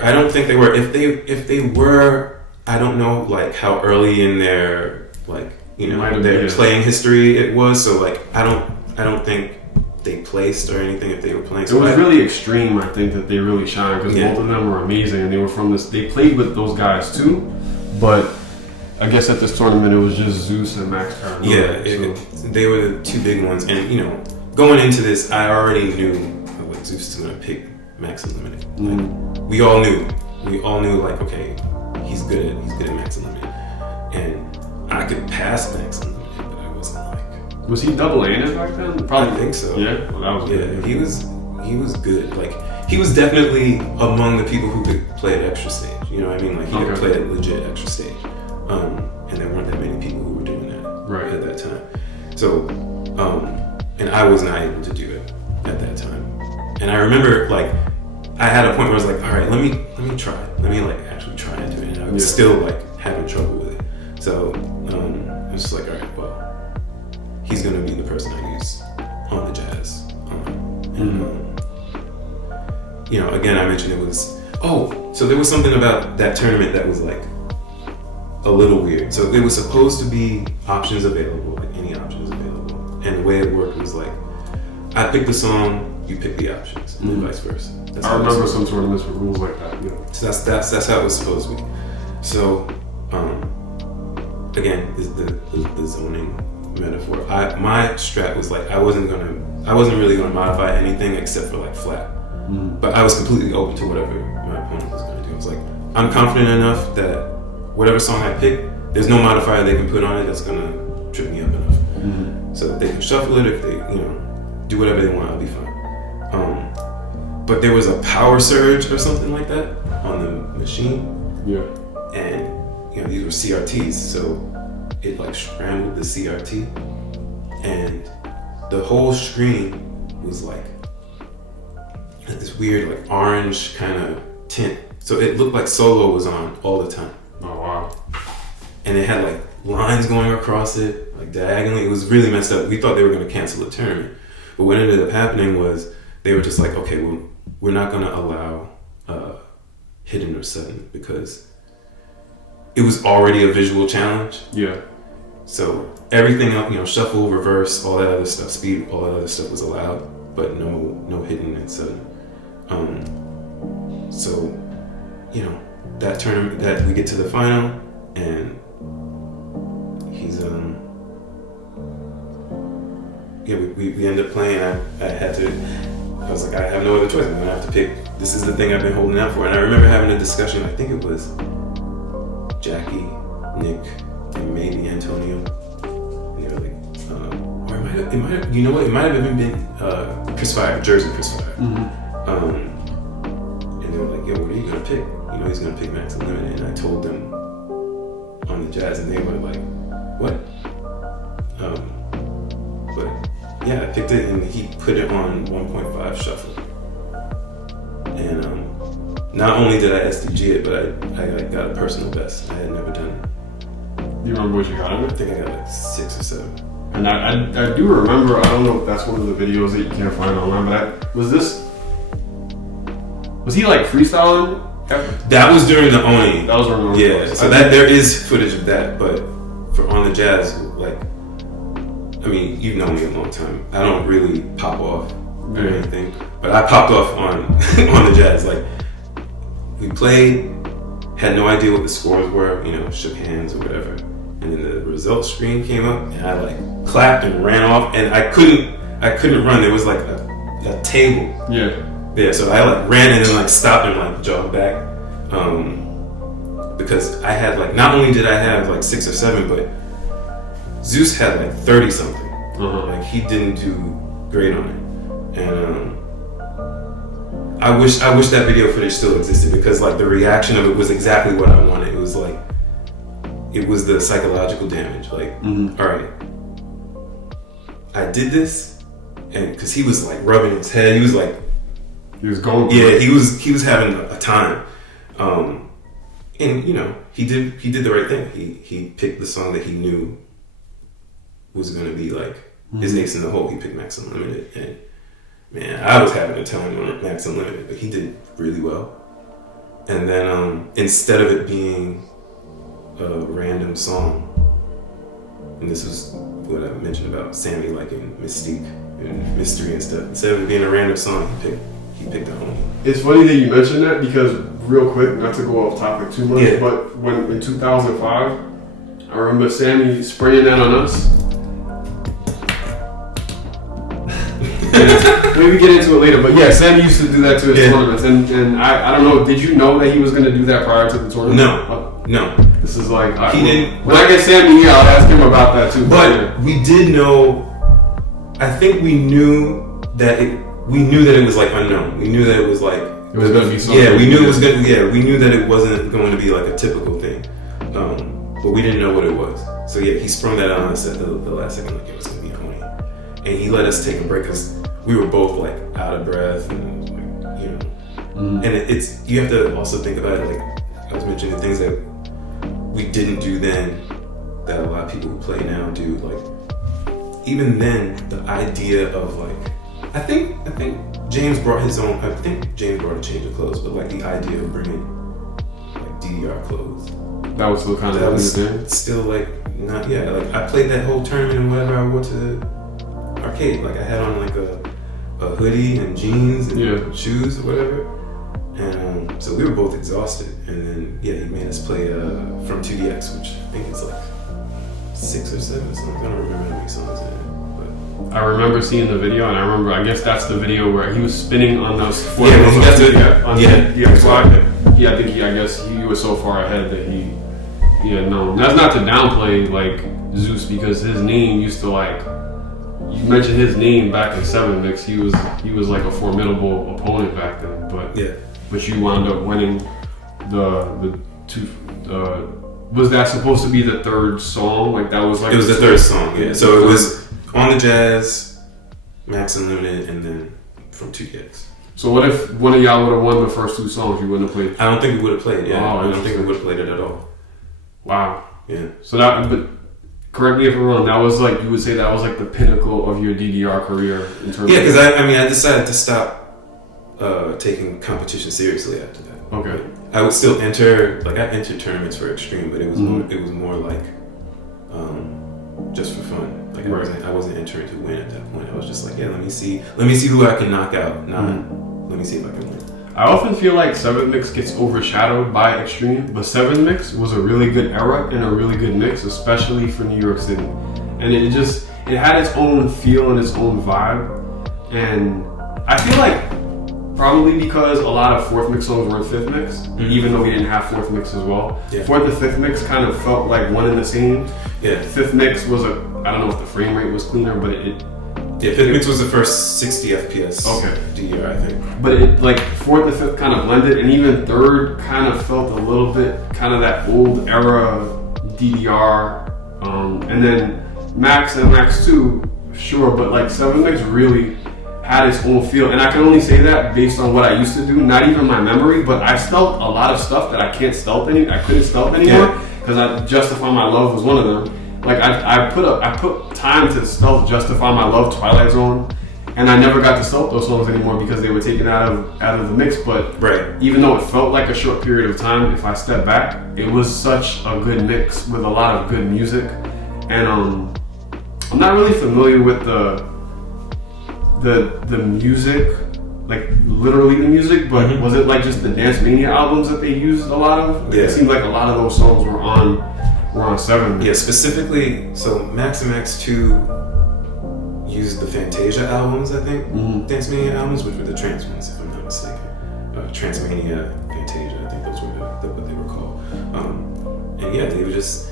If they were, I don't know like how early in their like their playing history it was. So like I don't think they placed or anything if they were playing. So it was really extreme. I think that they really shined because both of them were amazing and they were from this. They played with those guys too, but I guess at this tournament it was just Zeus and Max Paranoia. Yeah, they were the two big ones, and going into this, I already knew like Zeus was gonna pick Max Unlimited. Like, we all knew like okay, he's good at Max Unlimited, and I could pass Max Unlimited, but I wasn't like. Was he double-handed back then? Probably. I think so. Yeah, well, that was good. He was good. Like he was definitely among the people who could play at extra stage. You know what I mean? Like he could play at legit extra stage. And there weren't that many people who were doing that at that time. So, and I was not able to do it at that time. And I remember like I had a point where I was like, all right, let me try. Let me like actually try and do it. And I was still like having trouble with it. So I was just like, all right, well, he's gonna be the person I use on the Jazz. And again, I mentioned it was so there was something about that tournament that was like a little weird. So there was supposed to be options available, like any options available. And the way it worked was like, I pick the song, you pick the options, and then vice versa. I remember some tournaments with rules like that. Yeah. So that's how it was supposed to be. So again, is the zoning metaphor. My strat was like I wasn't really gonna modify anything except for like flat. But I was completely open to whatever my opponent was gonna do. I was like, I'm confident enough that whatever song I pick, there's no modifier they can put on it that's gonna trip me up enough. So that they can shuffle it, if they, do whatever they want, I'll be fine. But there was a power surge or something like that on the machine. Yeah. And these were CRTs, so it like scrambled the CRT, and the whole screen was like this weird like orange kind of tint. So it looked like solo was on all the time. Oh wow. And it had like lines going across it, like diagonally. It was really messed up. We thought they were going to cancel the tournament, but what ended up happening was they were just like, okay, well, we're not going to allow hidden or sudden, because it was already a visual challenge. Yeah. So everything else, shuffle, reverse, all that other stuff, speed, all that other stuff was allowed, but no hidden and sudden. So that tournament, that we get to the final, and he's we end up playing. I was like, I have no other choice. I'm gonna have to pick. This is the thing I've been holding out for. And I remember having a discussion. I think it was Jackie, Nick, and maybe Antonio. And they were like, or it might have. You know what? It might have even been Chris Fyre, Jersey Chris Fyre. And they were like, yo, what are you gonna pick? He's gonna pick Maxx Unlimited. And I told them on the Jazz, and they were like, what? But yeah, I picked it, and he put it on 1.5 shuffle. And not only did I SDG it, but I got a personal best. I had never done it. Do you remember what you got in it? I think I got like 6 or 7. And I do remember, I don't know if that's one of the videos that you can't find online, but was he like freestyling? That was during the Oni. That was during the Oni. Yeah, so there is footage of that, but for on the Jazz, like, I mean, you've known me a long time. I don't really pop off or anything, but I popped off on on the Jazz. Like, we played, had no idea what the scores were, shook hands or whatever, and then the results screen came up, and I like clapped and ran off, and I couldn't run. There was like a table. Yeah, so I like ran and then like stopped and like jogged back, because I had like, not only did I have like 6 or 7, but Zeus had like 30 something. Like, he didn't do great on it, and I wish that video footage still existed, because like the reaction of it was exactly what I wanted. It was like, it was the psychological damage. Like, all right, I did this, and because he was like rubbing his head, he was like. He was going. Yeah, he was having a time, and he did the right thing. He picked the song that he knew was going to be like his ace in the hole. He picked Maxx Unlimited, and man, I was having a time on Maxx Unlimited, but he did really well. And then instead of it being a random song, and this was what I mentioned about Sammy liking Mystique and mystery and stuff. Instead of it being a random song, he picked a home. It's funny that you mentioned that, because real quick, not to go off topic too much, but when in 2005, I remember Sammy spraying that on us. Maybe get into it later, but yeah, Sammy used to do that to his tournaments, and I don't know, did you know that he was going to do that prior to the tournament? No. This is like, he didn't. When I get Sammy here, I'll ask him about that too. But we did know. I think we knew that it was like unknown. We knew that it was like it was going to be something. Yeah, we knew it was going to. Yeah, we knew that it wasn't going to be like a typical thing, but we didn't know what it was. So yeah, he sprung that on us at the last second, like it was going to be a Oni, and he let us take a break because we were both like out of breath, and and it's you have to also think about it. Like I was mentioning, things that we didn't do then that a lot of people who play now do. Like even then, the idea of like. I think James brought his own. I think James brought a change of clothes, but like the idea of bringing like DDR clothes. That was still kind of that was still like not. Yeah, like I played that whole tournament and whatever. I went to the arcade. Like I had on like a hoodie and jeans and shoes or whatever. And so we were both exhausted. And then he made us play from 2DX, which I think is like 6 or 7 songs. I don't remember how many songs in it. I remember seeing the video, and I guess that's the video where he was spinning on those. The DX slide. I guess he was so far ahead that he Yeah, no, that's not to downplay like Zeus, because his name used to like, you mentioned his name back in 7 Mix. He was like a formidable opponent back then. But you wound up winning the two. Was that supposed to be the third song? Like that was like it was the third song. Yeah. So it was On the Jazz, Maxx Unlimited, and then from 2DX. So what if one of y'all would have won the first 2 songs? You wouldn't have played. I don't think we would have played. Yeah. Oh, I don't think we would have played it at all. Wow. Yeah. So that, but correct me if I'm wrong. That was like, you would say that was like the pinnacle of your DDR career in terms. Yeah, because I decided to stop taking competition seriously after that. Okay. I would still enter, like I entered tournaments for Extreme, but it was more like just for fun. Like I wasn't entering to win at that point. I was just like, yeah, let me see who I can knock out. Let me see if I can win. I often feel like 7 Mix gets overshadowed by Extreme, but 7 Mix was a really good era and a really good mix, especially for New York City. And it had its own feel and its own vibe. And I feel like probably because a lot of 4th Mix songs were in 5th Mix, even though we didn't have 4th Mix as well. Yeah. 4th and 5th Mix kind of felt like one and the same. Yeah. 5th Mix was I don't know if the frame rate was cleaner, but Yeah, 5th Mix was the first 60 FPS DDR, I think. But it, like, 4th and 5th kind of blended, and even 3rd kind of felt a little bit kind of that old era DDR. And then Maxx and Maxx 2, sure, but like 7 Mix really had its own feel. And I can only say that based on what I used to do, not even my memory, but I stealthed a lot of stuff that I couldn't stealth anymore, because Justify My Love was one of them. Like I put time to stealth Justify My Love, Twilight Zone, and I never got to stealth those songs anymore because they were taken out of the mix. But even though it felt like a short period of time, if I step back, it was such a good mix with a lot of good music. And I'm not really familiar with the music, like literally the music, but was it like just the Dance Mania albums that they used a lot of? Like, it seemed like a lot of those songs were on 7. Yeah, specifically, so Maxx and Maxx 2 used the Fantasia albums, I think, Dance Mania albums, which were the trance ones, if I'm not mistaken. Transmania, Fantasia, I think those were what they were called. And yeah, they were just,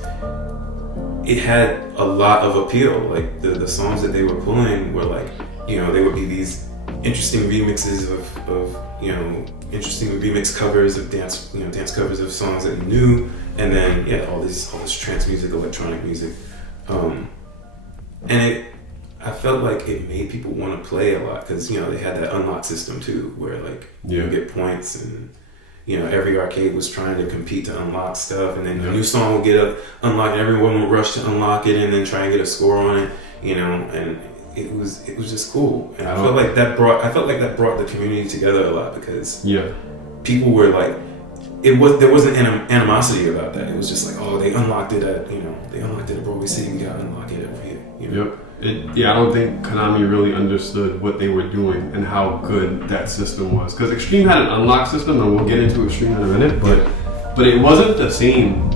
it had a lot of appeal. Like the songs that they were pulling were like, they would be these interesting remixes of interesting remix covers of dance covers of songs that you knew, and then all this trance music, electronic music, and I felt like it made people want to play a lot because they had that unlock system too, where like you get points, and every arcade was trying to compete to unlock stuff, and then a new song would get unlocked, and everyone would rush to unlock it and then try and get a score on it, and it was just cool, and I felt like that brought the community together a lot, because people were like, there wasn't animosity about that. It was just like, oh, they unlocked it at Broadway City, we gotta unlock it over here. I don't think Konami really understood what they were doing and how good that system was, because Extreme had an unlock system, and we'll get into Extreme in a minute, but it wasn't the same.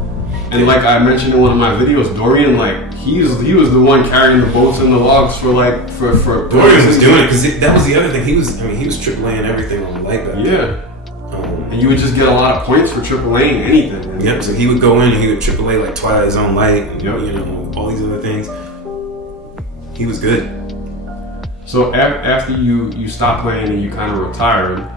And like I mentioned in one of my videos, Dorian, like he was the one carrying the boats and the logs for Dorian was doing it, because that was the other thing. He was AAA-ing everything on the light back then. And you would just get a lot of points for AAA-ing anything. So he would go in and he would AAA like Twilight Zone Light, and all these other things. He was good. So after you stopped playing and you kind of retired,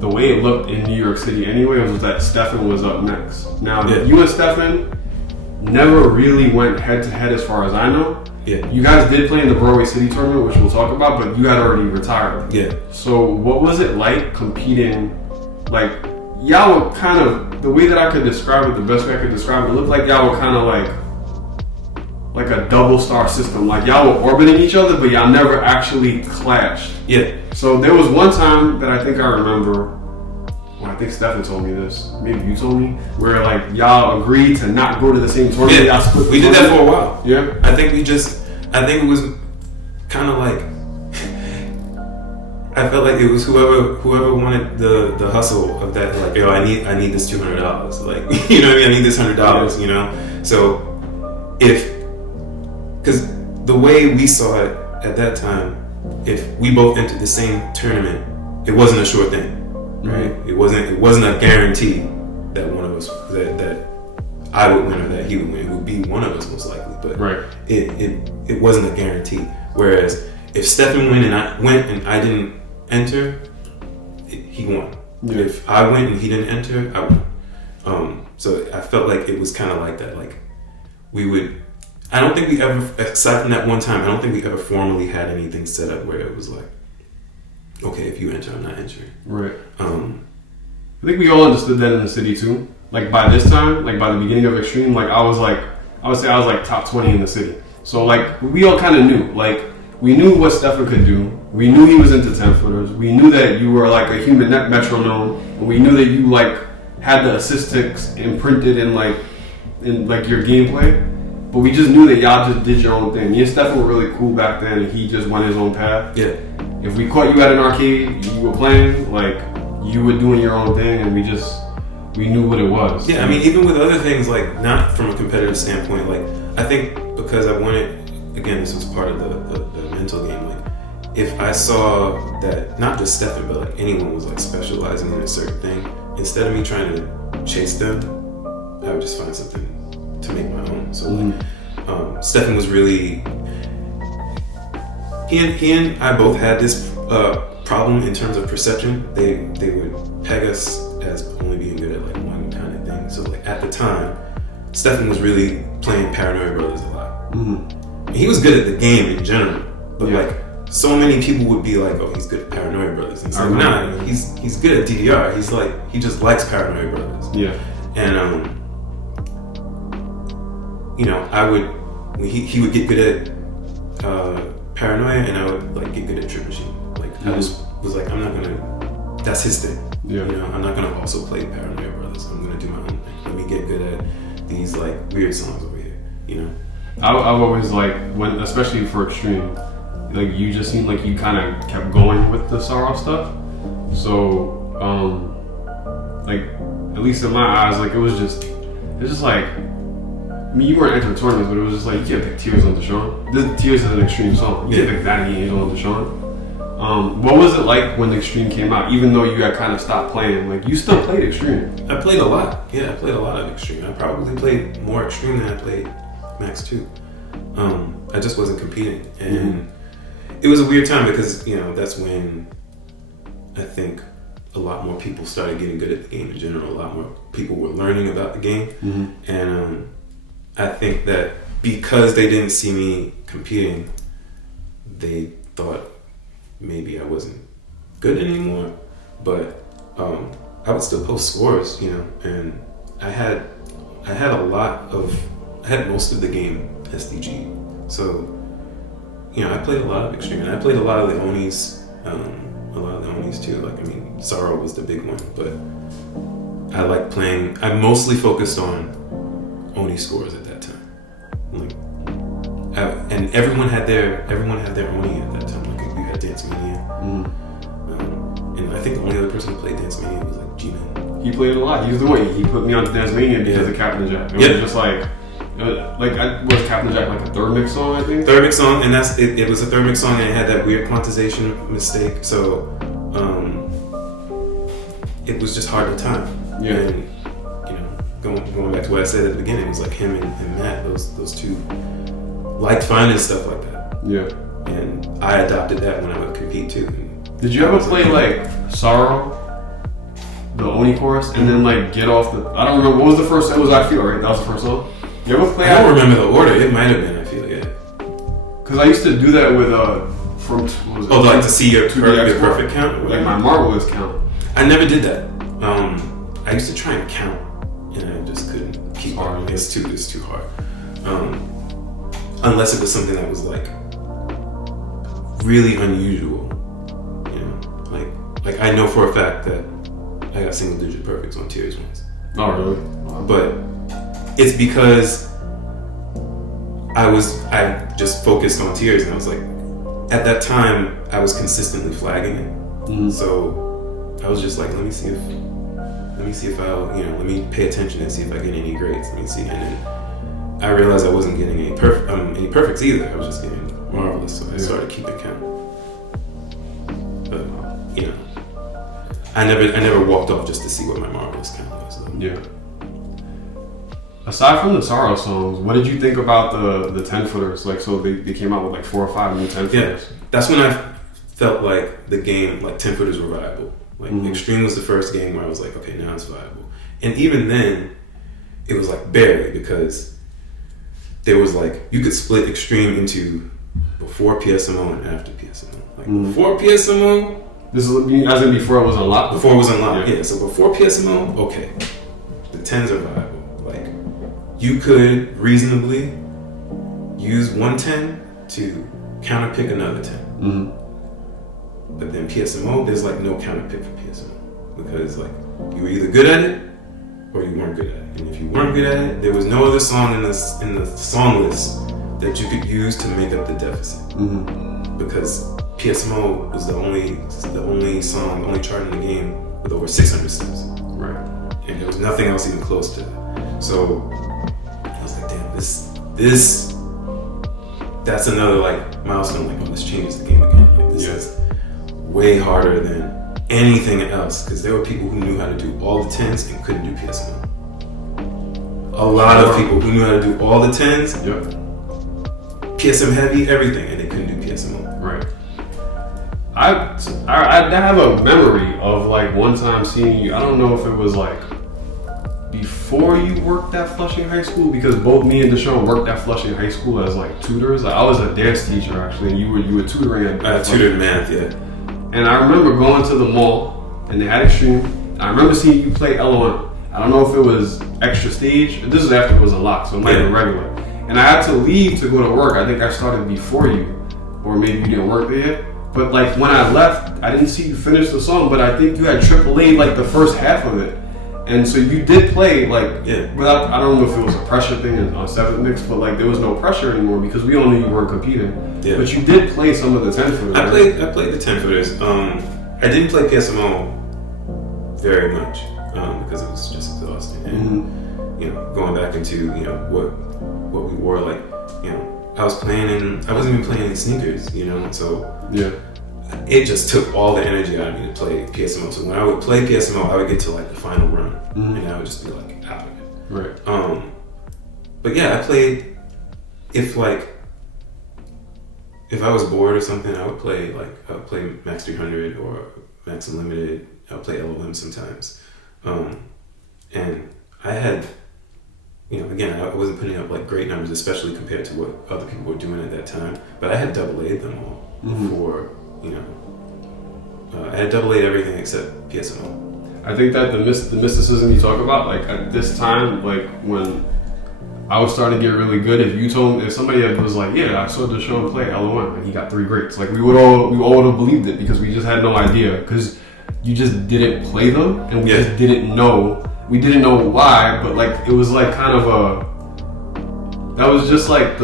the way it looked in New York City anyway was that Stefan was up next. Now, you and Stefan never really went head to head as far as I know. You guys did play in the Broadway City tournament, which we'll talk about, but you had already retired. So what was it like competing? Like, y'all were kind of, the way that I could describe it, the best way I could describe it looked like y'all were kind of like a double star system. Like y'all were orbiting each other, but y'all never actually clashed. So there was one time that I think I remember, well, I think Stefan told me this, maybe you told me, where like y'all agreed to not go to the same tournament. Y'all split we did that for a while. I think it was kind of like, I felt like it was whoever wanted the hustle of that, like, yo, I need this $200, like, you know what I mean, I need this $100, so because the way we saw it at that time, if we both entered the same tournament, it wasn't a sure thing, right? It wasn't a guarantee that one of us that I would win or that he would win. It would be one of us most likely, but it wasn't a guarantee. Whereas if Stephen went and I didn't enter, he won. Yeah. If I went and he didn't enter, I won. So I felt like it was kind of like that. Like we would. I don't think we ever, aside from that one time, I don't think we ever formally had anything set up where it was like, okay, if you enter, I'm not entering. Right. I think we all understood that in the city too. Like by this time, like by the beginning of Extreme, like I would say I was like top 20 in the city. So like we all kind of knew, like we knew what Stefan could do. We knew he was into 10 footers. We knew that you were like a human metronome. And we knew that you like had the assist ticks imprinted in your gameplay. But we just knew that y'all just did your own thing. Me and Stefan were really cool back then, and he just went his own path. Yeah. If we caught you at an arcade, you were playing, like you were doing your own thing, and we knew what it was. Yeah, I mean, even with other things, like not from a competitive standpoint, like I think because I wanted, again, this was part of the mental game. Like if I saw that not just Stefan, but like anyone was like specializing in a certain thing, instead of me trying to chase them, I would just find something to make my own. So like Stefan was really he and I both had this problem in terms of perception. They would peg us as only being good at like one kind of thing. So like at the time, Stefan was really playing Paranoid Brothers a lot. He was good at the game in general, but like so many people would be like, oh, he's good at Paranoid Brothers, and so nah, he's good at DDR. He's like, he just likes Paranoid Brothers. Yeah. And you know, he would get good at Paranoia, and I would like get good at Trip Machine. Like I just was like, I'm not gonna. That's his thing. Yeah. You know, I'm not gonna also play Paranoia Brothers. I'm gonna do my own thing. Let me get good at these like weird songs over here. You know. I've always like when, especially for Extreme, like you just seemed like you kind of kept going with the sorrow stuff. So, like at least in my eyes, like it's just like. I mean, you weren't entering tournaments, but it was just like, you can't pick Tears on Deshaun. Tears is an Extreme song. You can't pick Vanity Angel on Deshaun. What was it like when Extreme came out? Even though you had kind of stopped playing, like you still played Extreme. I played a lot. Yeah, I played a lot of Extreme. I probably played more Extreme than I played Maxx too. I just wasn't competing, and it was a weird time because that's when I think a lot more people started getting good at the game in general. A lot more people were learning about the game, and I think that because they didn't see me competing, they thought maybe I wasn't good anymore. But I would still post scores, and I had most of the game SDG. So, I played a lot of Extreme, and I played a lot of the Onis, too. Like, I mean, Sorrow was the big one, but I mostly focused on Oni scores at that time. Like, and everyone had their Oni at that time. Like, we had Dance Mania, and I think the only other person who played Dance Mania was like Jimin. He played a lot. He was the one. He put me on Dance Mania because of Captain Jack. It was just like was Captain Jack like a third mix song? I think third mix song, and that's it. It was a third mix song, and it had that weird quantization mistake. So it was just hard to time. Yeah. And, going back to what I said at the beginning, it was like him and Matt, those two liked finding stuff like that. Yeah. And I adopted that when I would compete too. Did you ever play like Sorrow, the Oni chorus, and then like get off the? I don't remember what was the first. It was I Feel, right? That was the first song. You ever play? I don't remember the order. It might have been I Feel, yeah. Because I used to do that with from what was it? Oh, like to see your perfect count, like my marvelous count. I never did that. I used to try and count, and I just couldn't keep on. It's too hard. Unless it was something that was like really unusual, like I know for a fact that I got single digit perfects on Tears once. Oh really? But it's because I just focused on Tears, and I was like, at that time I was consistently flagging it, so I was just like, let me see if I'll, let me pay attention and see if I get any grades. Let me see. And then I realized I wasn't getting any perfects either. I was just getting marvelous. So I started keeping count. But, I never walked off just to see what my marvelous count was. So. Yeah. Aside from the Sorrow songs, what did you think about the 10-footers? Like, so they came out with like 4 or 5 new 10-footers. Yeah, that's when I felt like the game, like 10-footers were viable. Like Extreme was the first game where I was like, okay, now it's viable. And even then, it was like barely, because there was like, you could split Extreme into before PSMO and after PSMO. Like before PSMO, this is as in before it was unlocked. Before it was unlocked, yeah. So before PSMO, okay, the 10s are viable. Like, you could reasonably use one 10 to counterpick another 10. But then PSMO, there's like no counterpick for PSMO, because like you were either good at it or you weren't good at it. And if you weren't good at it, there was no other song in the song list that you could use to make up the deficit. Because PSMO was the only song, the only chart in the game with over 600 steps. Right. And there was nothing else even close to that. So I was like, damn, this that's another like milestone. Like, oh, this changes the game again. Like, this is way harder than anything else, because there were people who knew how to do all the 10s and couldn't do PSMO. A lot of people who knew how to do all the 10s, PSM heavy, everything, and they couldn't do PSMO. Right. I have a memory of like one time seeing you. I don't know if it was like before you worked at Flushing High School, because both me and Deshaun worked at Flushing High School as like tutors. Like, I was a dance teacher actually, and you were tutoring at I tutored math, yeah. And I remember going to the mall, and they had Extreme. I remember seeing you play LOM. I don't know if it was extra stage. This is after it was unlocked, so it might have been regular. And I had to leave to go to work. I think I started before you, or maybe you didn't work there yet. But like when I left, I didn't see you finish the song, but I think you had AAA like the first half of it. And so you did play like, without, I don't know if it was a pressure thing on 7th mix, but like there was no pressure anymore because we all knew you weren't competing. Yeah. But you did play some of the 10-footers. I played the 10-footers. I didn't play PSMO very much because it was just exhausting. And you know, going back into, you know, what we wore, like, you know, I wasn't even playing in sneakers, you know, so it just took all the energy out of me to play PSMO. So when I would play PSMO, I would get to like the final run, and I would just be like out of it. Right. But yeah, I played. If I was bored or something, I would play Max 300 or Max Unlimited. I would play LOM sometimes, and I had, you know, again, I wasn't putting up like great numbers, especially compared to what other people were doing at that time. But I had AA them all before, you know. I had AA everything except PSMO. I think that the mysticism you talk about, like at this time, like when I was starting to get really good, if somebody was like, yeah, I saw Deshaun play LOM and he got 3 greats, like we all would have believed it because we just had no idea, because you just didn't play them and we just didn't know. We didn't know why, but like it was like kind of that was just like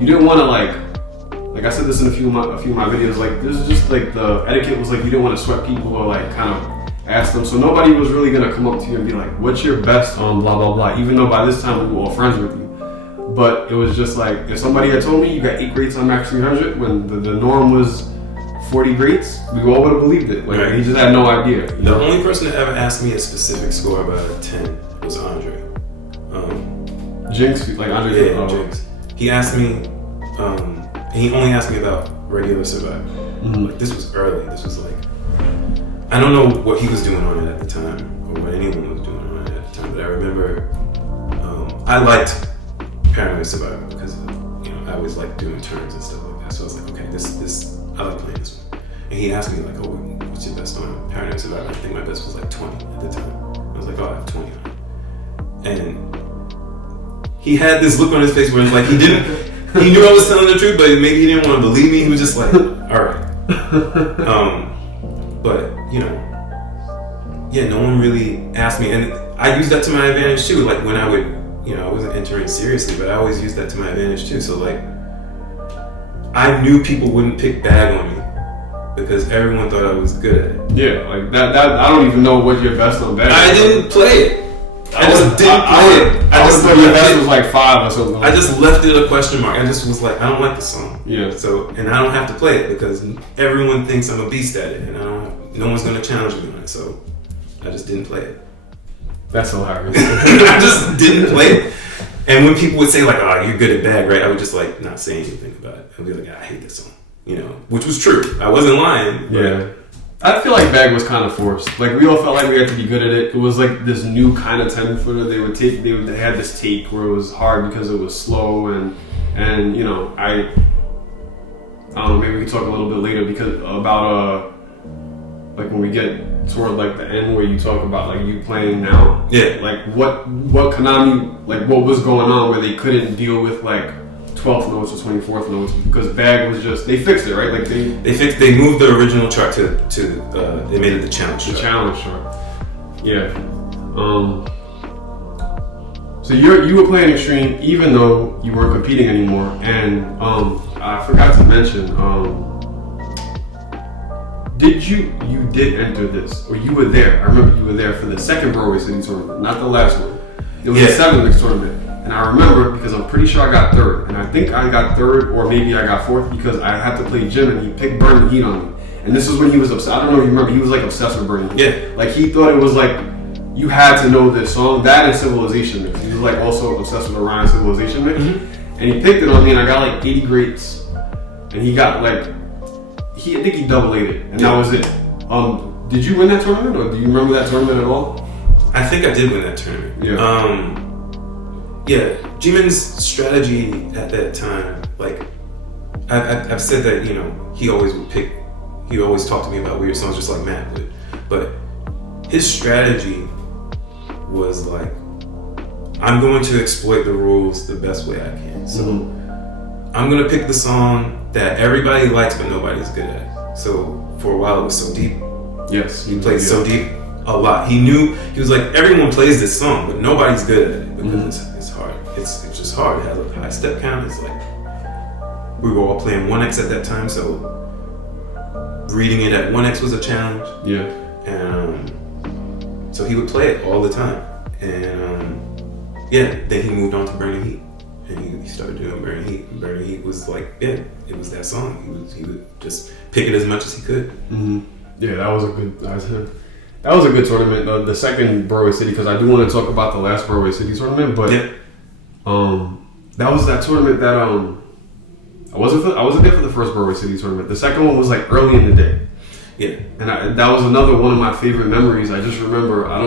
you didn't want to like I said this in a few of my videos, like this is just like the etiquette was like you didn't want to sweat people or like kind of ask them, so nobody was really gonna come up to you and be like, what's your best on blah blah blah, even though by this time we were all friends with you. But it was just like, if somebody had told me you got 8 greats on Max 300 when the norm was 40 greats, we all would have believed it. Like, he just had no idea. The only person that ever asked me a specific score about a 10 was Andre. Jinx, like Andre. Yeah, Jinx. He asked me, he only asked me about regular survival. Like, this was early. This was like, I don't know what he was doing on it at the time, or what anyone was doing on it at the time, but I remember I liked Paranoid Survivor because, you know, I always liked doing turns and stuff like that. So I was like, okay, this I like playing this one. And he asked me like, oh, what's your best on Paranoid Survivor? I think my best was like 20 at the time. I was like, oh, I have 20 on it. And he had this look on his face where it's like he knew I was telling the truth, but maybe he didn't want to believe me. He was just like, all right. But, you know, yeah, no one really asked me. And I used that to my advantage too. Like when I would, you know, I wasn't entering seriously, but I always used that to my advantage too. So like, I knew people wouldn't pick bag on me because everyone thought I was good at it. Yeah, like that I don't even know what your best on bag was. I didn't play it. I just didn't play it. I just thought your best was like 5 or something. I just left it a question mark. I just was like, I don't like the song. Yeah. So, and I don't have to play it because everyone thinks I'm a beast at it, and no one's gonna challenge me on it. So, I just didn't play it. That's hilarious. I just didn't play it. And when people would say like, "Oh, you're good at bag," right? I would just like not say anything about it. I'd be like, "I hate this song," which was true. I wasn't lying. Yeah. I feel like bag was kind of forced. Like we all felt like we had to be good at it. It was like this new kind of 10-footer. They had this take where it was hard because it was slow and I don't know, maybe we can talk a little bit later because about like when we get toward like the end where you talk about like you playing now. Yeah. Like what Konami, like what was going on where they couldn't deal with like 12th notes or 24th notes because bag was just, they fixed it, right? Like they moved the original chart to they made it the challenge chart. The challenge chart. Yeah. So you were playing Extreme even though you weren't competing anymore, and I forgot to mention, you did enter this, or you were there. I remember you were there for the second Broadway City tournament, not the last one. It was the 7 tournament. And I remember because I'm pretty sure I got third. And I think I got third or maybe I got fourth because I had to play Jimin. He picked Burning Heat on me. And this is when he was obsessed. I don't know if you remember, he was like obsessed with Burning Heat. Yeah. Like he thought it was like, you had to know this song. That and Civilization Mix. He was like also obsessed with Orion Civilization Mix. Mm-hmm. And he picked it on me and I got like 80 grades. And he got like, I think he double A'd it. And that was it. Did you win that tournament or do you remember that tournament at all? I think I did win that tournament. Yeah. Yeah, Jimin's strategy at that time, like, I've said that, he always talk to me about weird songs just like Matt would. But his strategy was like, I'm going to exploit the rules the best way I can. So I'm going to pick the song that everybody likes but nobody's good at. So for a while it was So Deep. Yes. He played So Deep a lot. He was like, everyone plays this song but nobody's good at it because it's hard. It's just hard. It has a high step count. It's like we were all playing 1X at that time, so reading it at 1X was a challenge. Yeah. And so he would play it all the time. And then he moved on to Burning Heat, and he started doing Burning Heat. And Burning Heat was like, it was that song. He would just pick it as much as he could. Mm-hmm. Yeah, that was a good tournament. The second Broadway City, because I do want to talk about the last Broadway City tournament, but. Yeah. That was that tournament that I wasn't there for the first Broadway City tournament. The second one was like early in the day. Yeah. And that was another one of my favorite memories. I just remember I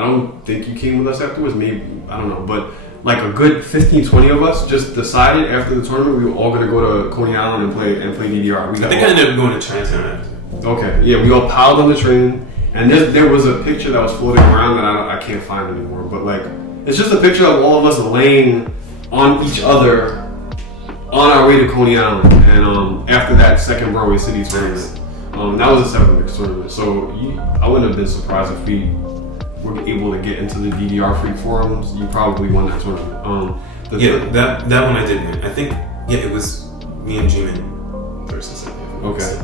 don't think you came with us afterwards, maybe, I don't know, but like a good 15-20 of us just decided after the tournament we were all gonna go to Coney Island and play DDR. I think I ended up going to Chinatown after. Okay. Yeah, we all piled on the train and there was a picture that was floating around that I can't find anymore, but like it's just a picture of all of us laying on each other on our way to Coney Island. And after that second Broadway City tournament, that was a 7 tournament. So I wouldn't have been surprised if we were able to get into the DDR free forums. You probably won that tournament. That one I did win. I think it was me and Jimin versus. Okay.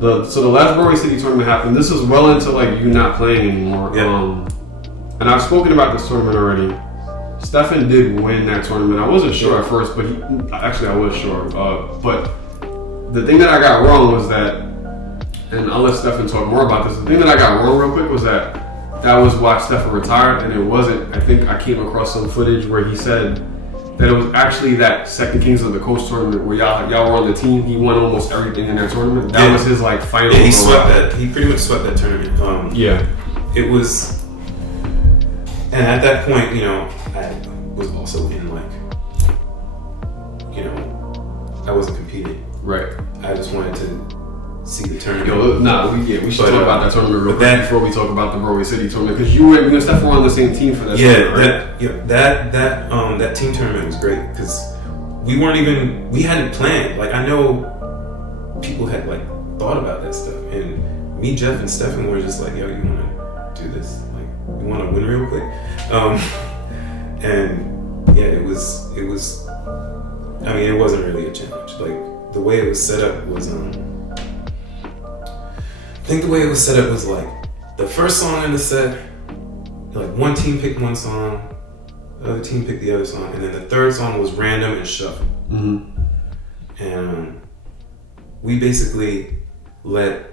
So the last Broadway City tournament happened. This is well into like you not playing anymore. Yeah. And I've spoken about this tournament already. Stefan did win that tournament. I wasn't sure at first, but I was sure. But the thing that I got wrong was that, and I'll let Stefan talk more about this. The thing that I got wrong real quick was that was why Stefan retired, and it wasn't. I think I came across some footage where he said that it was actually that second Kings of the Coast tournament where y'all were on the team. He won almost everything in that tournament. That was his like final. Yeah, he swept that. He pretty much swept that tournament. It was. And at that point, I was also in like, I wasn't competing. Right. I just wanted to see the tournament. We should talk about that tournament real quick before we talk about the Broadway City tournament, because you and Steph were on the same team for that tournament, right? That team tournament was great because we hadn't planned. Like I know people had like thought about that stuff, and me, Jeff, and Stefan were just like, yo, you want to do this? You want to win real quick? It was. I mean, it wasn't really a challenge. Like the way it was set up was. I think the way it was set up was like the first song in the set. Like one team picked one song, the other team picked the other song, and then the third song was random and shuffle. Mm-hmm. And we basically let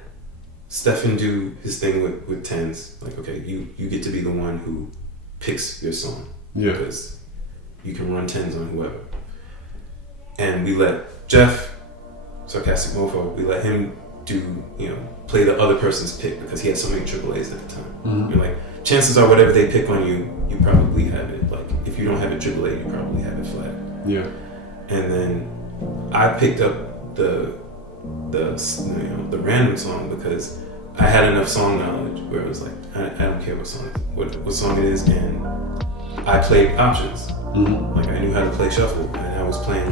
Stefan do his thing with tens. Like, okay, you get to be the one who picks your song. Yeah. Because you can run tens on whoever. And we let Jeff, Sarcastic Mofo, we let him do, play the other person's pick because he had so many AAAs at the time. Mm-hmm. You're like, chances are whatever they pick on you, you probably have it. Like, if you don't have a AAA, you probably have it flat. Yeah. And then I picked up the random song because I had enough song knowledge where it was like, I don't care what song it is, and I played options. Mm-hmm. Like, I knew how to play shuffle, and I was playing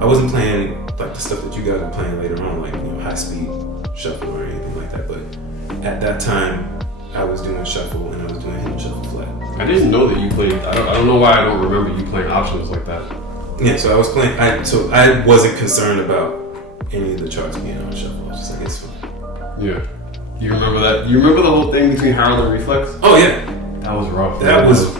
I wasn't playing like the stuff that you guys were playing later on, like, high speed shuffle or anything like that. But at that time, I was doing shuffle and I was doing hidden shuffle flat. I didn't know that you played. I don't know why I don't remember you playing options like that. Yeah, so I was playing. I wasn't concerned about any of the charts being on shuffle. I was just like, it's fine. Yeah. You remember that? You remember the whole thing between Harold and Reflex? Oh yeah. That was rough. That was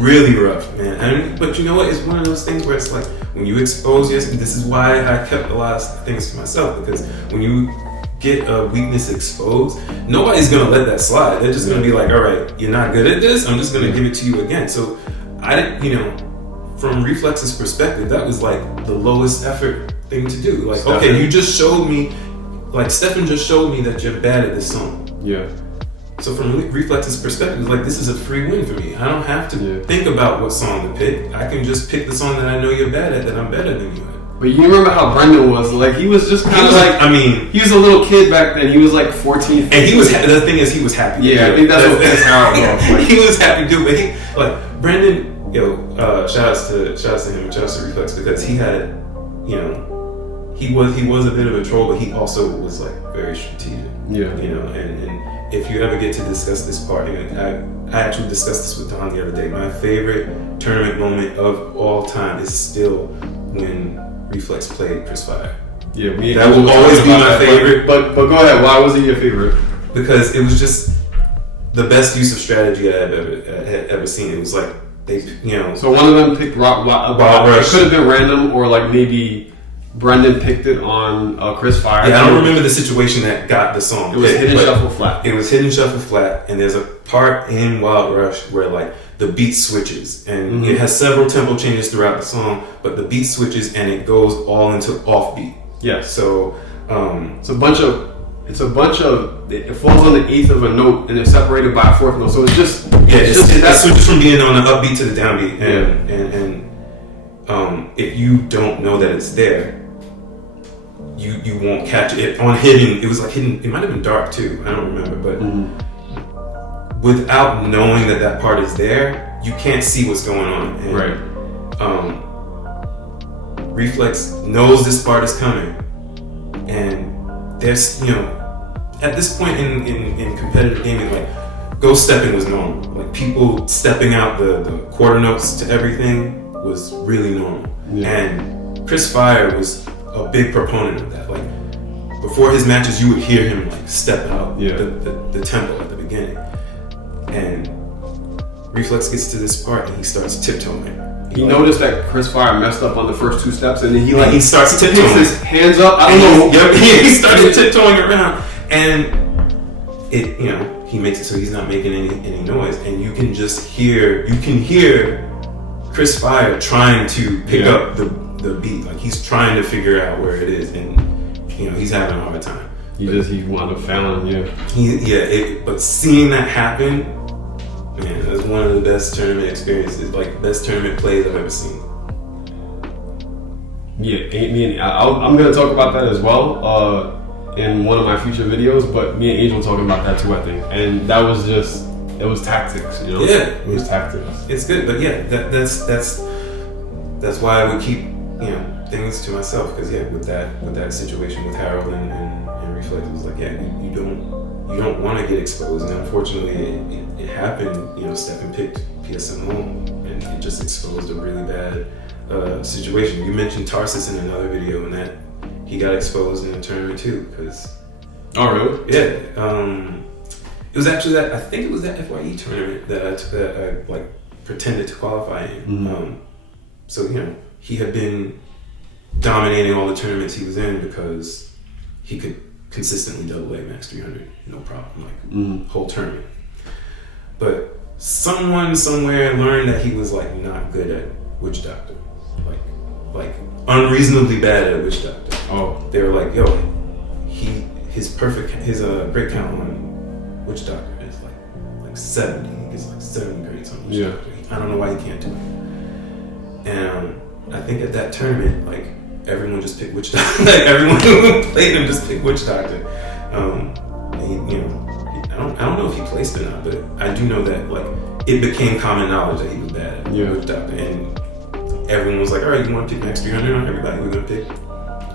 really rough, man. But you know what? It's one of those things where it's like, when you expose yourself, this is why I kept a lot of things to myself, because when you get a weakness exposed, nobody's gonna let that slide. They're just gonna be like, all right, you're not good at this, I'm just gonna give it to you again. So I didn't, from Reflex's perspective, that was like the lowest effort thing to do. Like, Stefan. Okay, you just showed me, like Stefan just showed me that you're bad at this song. Yeah. So from Reflex's perspective, it's like, this is a free win for me. I don't have to think about what song to pick. I can just pick the song that I know you're bad at, that I'm better than you at. But you remember how Brendan was? Like, he was just kind of like, he was a little kid back then. He was like 14, 15. And he was, the thing is, he was happy. Yeah, I think that's how it was. Like, he was happy to do it. But Brendan, shout outs to him and shout outs to Reflex, because he had, he was a bit of a troll, but he also was like very strategic. Yeah. And if you ever get to discuss this part, I actually discussed this with Don the other day. My favorite tournament moment of all time is still when Reflex played Chris Fyre. Yeah, that will always be my favorite. But go ahead. Why was it your favorite? Because it was just the best use of strategy I had ever seen. It was like So one of them picked Wild Rush. It could have been random, or like maybe Brendan picked it on Chris Fyre. Yeah, I don't remember the situation that got the song. It was hidden shuffle flat. It was hidden shuffle flat, and there's a part in Wild Rush where like the beat switches, and it has several tempo changes throughout the song, but the beat switches and it goes all into offbeat. Yeah. So it's a bunch of. It falls on the eighth of a note, and they're separated by a fourth note. So it's just that switches from being on the upbeat to the downbeat, and if you don't know that it's there, you won't catch it on hidden. It was like hidden. It might have been dark too. I don't remember, but without knowing that part is there, you can't see what's going on. And, Reflex knows this part is coming, and there's at this point in competitive gaming, like ghost stepping was normal. Like people stepping out the quarter notes to everything was really normal, and Chris Fyre was a big proponent of that. Like before his matches, you would hear him like step out the tempo at the beginning, and Reflex gets to this part and he starts tiptoeing. He noticed that Chris Fyre messed up on the first two steps, and then he starts tiptoeing. His hands up. I don't know. He started tiptoeing around, and it he makes it so he's not making any noise, and you can hear Chris Fyre trying to pick up the beat, like he's trying to figure out where it is, and he's having a hard time. He wound up failing. But seeing that happen, man, that's one of the best tournament experiences, like best tournament plays I've ever seen. I'm gonna talk about that as well in one of my future videos, but me and Angel talking about that too, I think, and that was just, it was tactics, it was tactics. It's good, but that's why I would keep things to myself, because with that situation with Harold and Reflex, it was like you don't want to get exposed, and unfortunately it happened. Stephen picked PSM home, and it just exposed a really bad situation. You mentioned Tarsus in another video, and that he got exposed in the tournament too, because really? It was actually I think it was that FYE tournament that I like pretended to qualify in. So he had been dominating all the tournaments he was in because he could consistently double A max 300, no problem, like whole tournament. But someone somewhere learned that he was like not good at Witch Doctor, like unreasonably bad at Witch Doctor. Oh, they were like, yo, his grade count on Witch Doctor is like 70. He gets like 70 grades on Witch Doctor. I don't know why he can't do it. And I think at that tournament, like everyone just picked Witch Doctor. Like everyone who played him just picked Witch Doctor. And he, I don't know if he placed or not, but I do know that like it became common knowledge that he was bad at Witch Doctor, and everyone was like, all right, you want to pick max 300 on everybody? We're gonna pick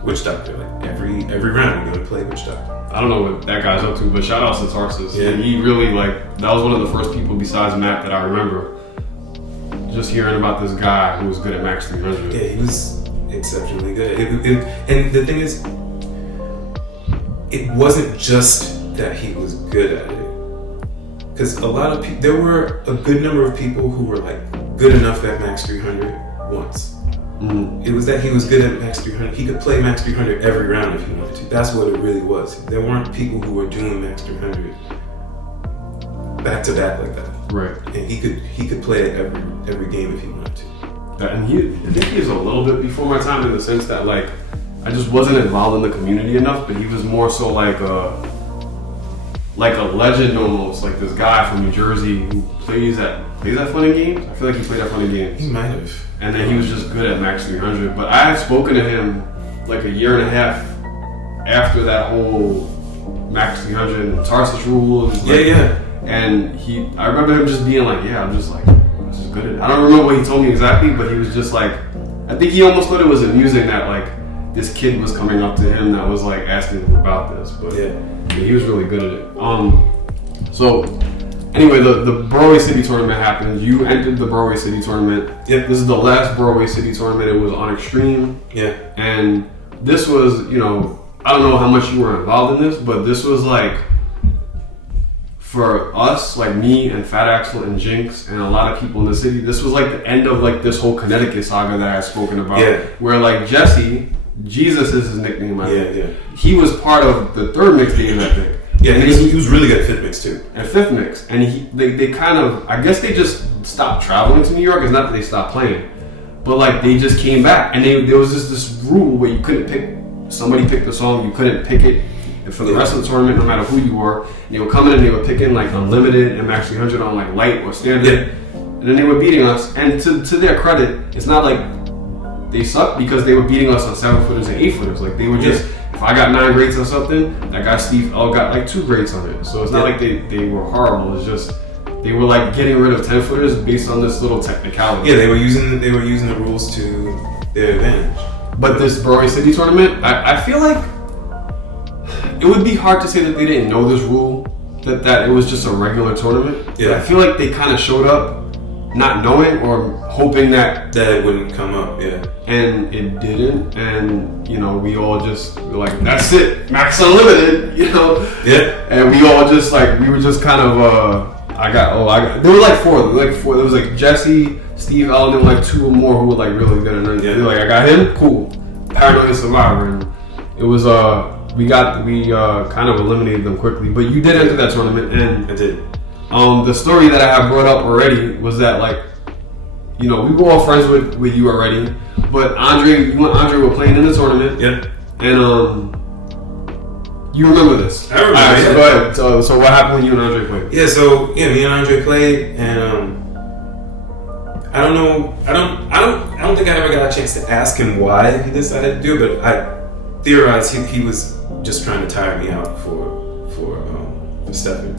Witch Doctor. Like every round, we're gonna play Witch Doctor. I don't know what that guy's up to, but shout out to Tarsus. Yeah. He really that was one of the first people besides Matt that I remember just hearing about this guy who was good at max 300. Yeah, he was exceptionally good. And the thing is, it wasn't just that he was good at it, because a lot of people, there were a good number of people who were like good enough at max 300 once. It was that he was good at max 300. He could play max 300 every round if he wanted to. That's what it really was. There weren't people who were doing max 300 back to back like that. Right. And he could play it every game if he wanted to. And I think he was a little bit before my time in the sense that like I just wasn't involved in the community enough, but he was more so like a legend almost, like this guy from New Jersey who plays at Fun & Games. I feel like he played at Fun & Games. He might have. And then he was just good at max 300. But I had spoken to him like a year and a half after that whole max 300 and Tarsus rule. And I remember him just being like, I'm just good at it. I don't remember what he told me exactly, but he was just like, I think he almost thought it was amusing that like this kid was coming up to him that was like asking him about this. But he was really good at it. So anyway, the Broadway City tournament happened. You entered the Broadway City tournament. Yep. This is the last Broadway City tournament. It was on Extreme. Yeah. And this was, I don't know how much you were involved in this, but this was like, for us, like me and Fat Axel and Jinx and a lot of people in the city, this was like the end of like this whole Connecticut saga that I had spoken about. Yeah. Where like Jesse, Jesus is his nickname, I think. Yeah. He was part of the third mixtape, I think. Yeah, he was really good at fifth mix too. At fifth mix, and they kind of, I guess they just stopped traveling to New York. It's not that they stopped playing, but like they just came back, and there was this rule where you couldn't pick. Somebody picked the song, you couldn't pick it for the rest of the tournament, no matter who you were. And they would come in and they would pick in like unlimited and max 300 on like light or standard, and then they were beating us. And to their credit, it's not like they sucked because they were beating us on 7-footers and 8-footers. Like they were just. If I got 9 grades on something, that guy Steve L got like 2 grades on it. So it's not like they were horrible. It's just they were like getting rid of 10-footers based on this little technicality. Yeah, they were using the rules to their advantage. But this Broadway City tournament, I feel like it would be hard to say that they didn't know this rule, that it was just a regular tournament. Yeah. But I feel like they kind of showed up not knowing or hoping that it wouldn't come up, and it didn't, and we all just were like, that's it, max unlimited, and we all just like, we were just kind of I got there were like four, there was like Jesse, Steve L, and then like 2 or more who were like really good, and then they're like, I got him, cool, Paranoid Survivor, and it was we kind of eliminated them quickly, but you did enter that tournament, and I did. The story that I have brought up already was that like, we were all friends with you already, but you and Andre were playing in the tournament. Yeah. And you remember this? I remember. So go ahead. So what happened when you and Andre played? Yeah. So me and Andre played, and I don't know. I don't think I ever got a chance to ask him why he decided to do it, but I theorized he was just trying to tire me out for Stephen,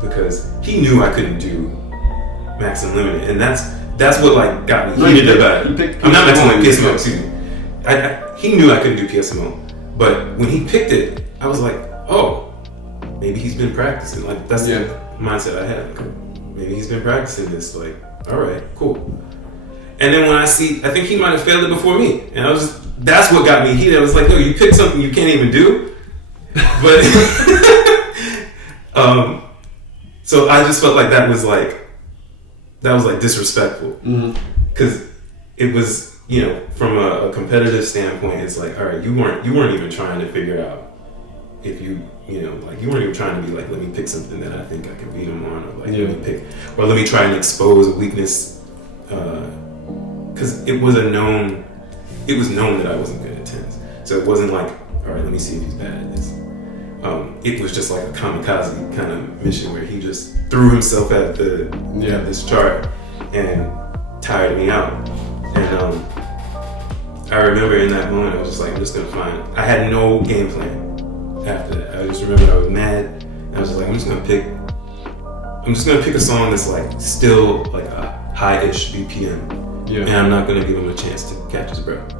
because he knew I couldn't do Max Unlimited, and that's what like got me heated about it. I'm not messing with PSMO, excuse me. He knew I couldn't do PSMO, but when he picked it, I was like, oh, maybe he's been practicing. Like that's the mindset I had. Like, maybe he's been practicing this. Like, all right, cool. And then when I think he might have failed it before me, and that's what got me heated. I was like, yo, you picked something you can't even do, but so I just felt like that was disrespectful, because it was, from a competitive standpoint, it's like, all right, you weren't even trying to figure out if you know, like you weren't even trying to be like, let me pick something that I think I can beat him on, or like let me try and expose a weakness, because it was known that I wasn't good at tens. So it wasn't like, all right, let me see if he's bad at this. It was just like a kamikaze kind of mission where he just threw himself at this chart and tired me out. And I remember in that moment, I was just like, I'm just gonna find. I had no game plan after that. I just remember I was mad, and I was just like, I'm just gonna pick a song that's like still like a high-ish BPM, and I'm not gonna give him a chance to catch his breath.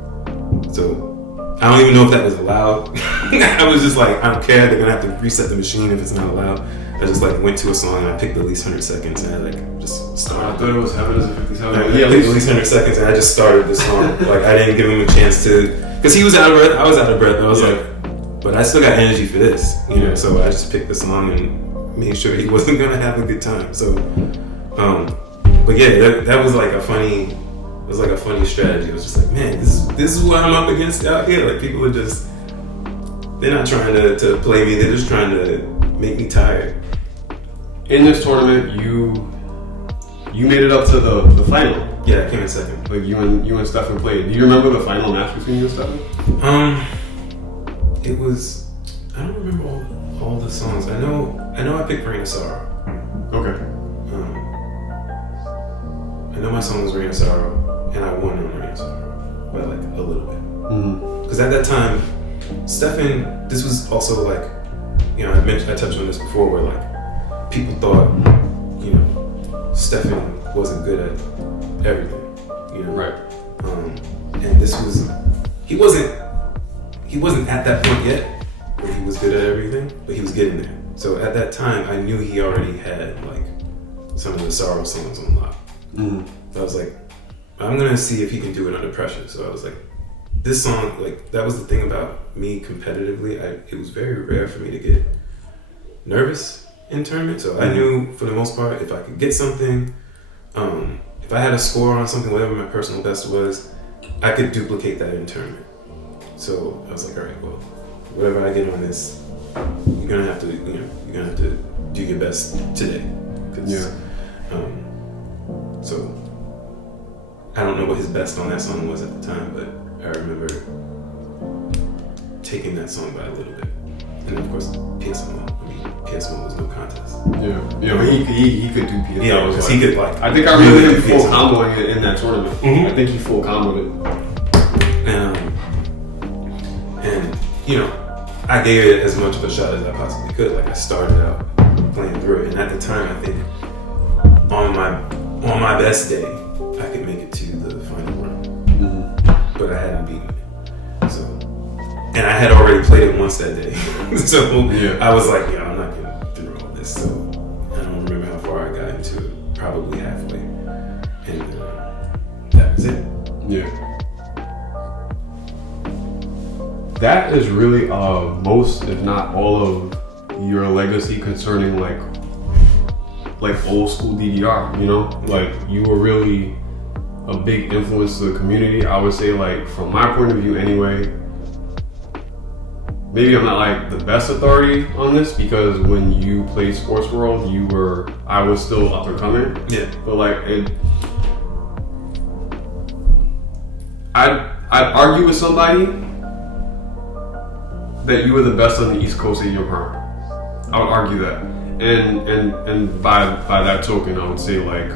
So I don't even know if that was allowed. I was just like, I don't care. They're gonna have to reset the machine if it's not allowed. I just like went to a song and I picked the least 100 seconds and I like just started. I thought it was Heaven is a 57. I picked the least 100 seconds and I just started the song. Like I didn't give him a chance to, because he was out of breath. I was out of breath. And I was like, but I still got energy for this, you know. So I just picked the song and made sure he wasn't gonna have a good time. So, but yeah, that was like a funny. It was like a funny strategy. It was just like, man, this is what I'm up against out here. Like people are just, they're not trying to play me. They're just trying to make me tired. In this tournament, you made it up to the final. Yeah, I came in second. Like you and Stephen played. Do you remember the final match between you and Stephen? It was, I don't remember all the songs. I know I picked Rain of Sorrow. Okay. I know my song was Rain of Sorrow, and I won on Rain of Sorrow by like a little bit. Because at that time, Stephen, this was also like, you know, I touched on this before, where like people thought, you know, Stephen wasn't good at everything, you know. Right. And this was, he wasn't at that point yet where he was good at everything, but he was getting there. So at that time, I knew he already had like some of the Sorrow songs on lock. So I was like, I'm gonna see if he can do it under pressure. So I was like, this song, like that was the thing about me competitively. It was very rare for me to get nervous in tournament. So I knew for the most part, if I could get something, if I had a score on something, whatever my personal best was, I could duplicate that in tournament. So I was like, all right, well, whatever I get on this, you're gonna have to do your best today. So I don't know what his best on that song was at the time, but I remember taking that song by a little bit. And of course, PS1. I mean, PS1 was no contest. Yeah, but he could do PS1. Yeah, because he could like. I think I remember him full comboing it in that tournament. I think he full comboed it. And you know, I gave it as much of a shot as I possibly could. Like I started out playing through it, and at the time, I think on my best day, I could make it to the final run, but I hadn't beaten it. So, and I had already played it once that day. So I was like, yeah, I'm not getting through all this. So I don't remember how far I got into it, probably halfway, and that was it. Yeah. That is really most, if not all, of your legacy concerning like old school DDR, you know? Like you were really a big influence to the community. I would say, like, from my point of view anyway, maybe I'm not like the best authority on this, because when you played Sportsworld, I was still up and coming. Yeah. But like I'd argue with somebody that you were the best on the East Coast at your prime. I would argue that. And by that token, I would say like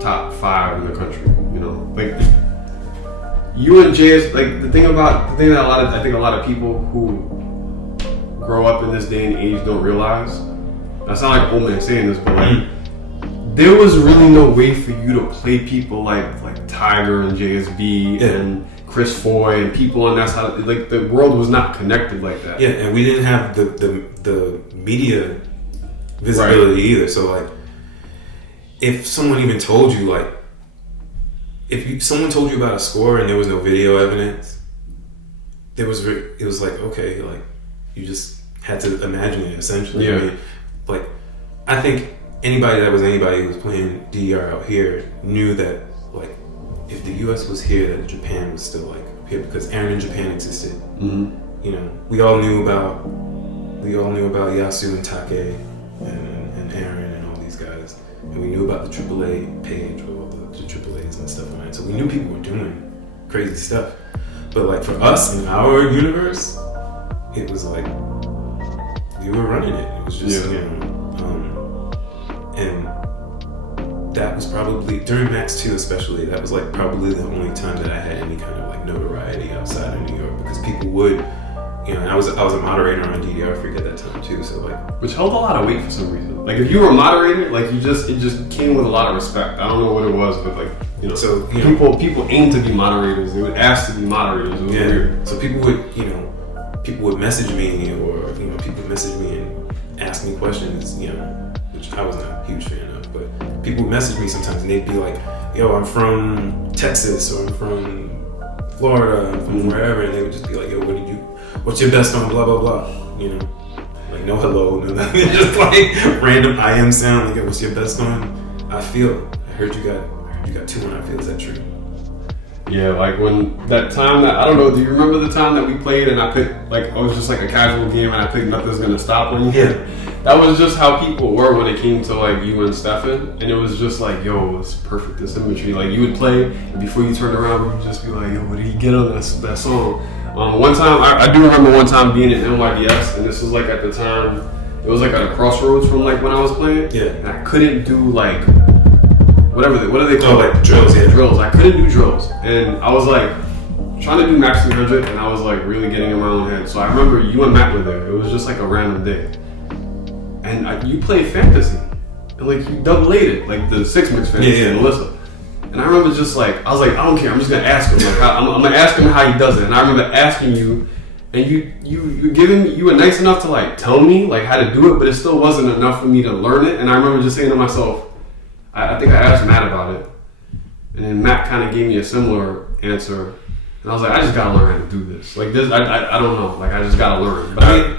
top 5 in the country. You know, like you and JS. Like the thing that I think a lot of people who grow up in this day and age don't realize. I sound like old man saying this, but like there was really no way for you to play people like Tiger and JSB and Chris Foy and people on that side. Like the world was not connected like that. Yeah, and we didn't have the media visibility either. So like, if someone even told you someone told you about a score and there was no video evidence, it was like, okay, like you just had to imagine it essentially. Yeah. I mean, like I think anybody who was playing DDR out here knew that like if the US was here, that Japan was still like up here, because Aaron in Japan existed. You know, we all knew about we all knew about Yasu and Take and Aaron and all these guys, and we knew about the AAA page with all the AAAs and stuff on it. So we knew people were doing crazy stuff. But like for us in our universe, it was like we were running it. It was just and that was probably during Maxx 2 especially. That was like probably the only time that I had any kind of like notoriety outside of New York, because people would. And I was a moderator on DDR Freak at that time too, so like, which held a lot of weight for some reason. Like if you were a moderator, like it just came with a lot of respect. I don't know what it was, but like so people aimed to be moderators. They would ask to be moderators. It was weird. So people would message me, or people would message me and ask me questions, which I wasn't a huge fan of, but people would message me sometimes and they'd be like, "Yo, I'm from Texas," or "I'm from Florida," "I'm from wherever," and they would just be like, "Yo, what's your best on blah blah blah," like no hello, no nothing, just like random IM sound, like, "Yo, what's your best on I Feel? I heard you got 2 on I Feel, is that true?" Yeah, like when that time that, I don't know, do you remember the time that we played and I picked, like, it was just like a casual game and I picked Nothing's Gonna Stop on you? Yeah. That was just how people were when it came to like you and Stefan, and it was just like, yo, it's perfect asymmetry. Like you would play, and before you turned around, you would just be like, yo, what did he get on that song? One time, I do remember one time being at NYDS, and this was like at the time, it was like at a crossroads from like when I was playing. Yeah. And I couldn't do like, what do they call it? Like drills, yeah. Drills. I couldn't do drills. And I was like, trying to do Max 300, and I was like really getting in my own head. So I remember you and Matt were there. It was just like a random day. And you played Fantasy. And like you double it, like the 6-mix Fantasy and Melissa. And I remember just like, I was like, I don't care, I'm just gonna ask him. Like, I'm gonna ask him how he does it. And I remember asking you, and you were nice enough to like tell me like how to do it, but it still wasn't enough for me to learn it. And I remember just saying to myself, I think I asked Matt about it. And then Matt kind of gave me a similar answer. And I was like, I just gotta learn how to do this. Like this, I don't know. Like I just gotta learn. But I mean,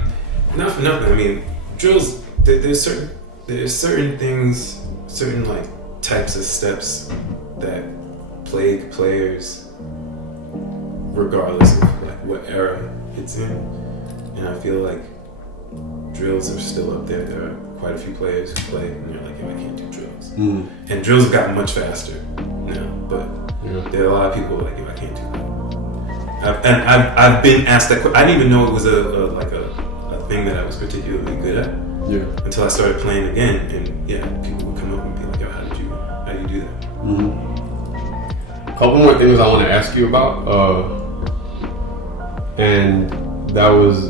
not for nothing. I mean, drills. There's certain things, certain like types of steps that plague players, regardless of like what era it's in. And I feel like drills are still up there. There are quite a few players who play and you're like, yo, I can't do drills. And drills have gotten much faster now, but there are a lot of people like, yo, I can't do that. I've been asked that question. I didn't even know it was a thing that I was particularly good at. Yeah. Until I started playing again, and people would come up and be like, "Yo, how do you do that?" A couple more things I want to ask you about, and that was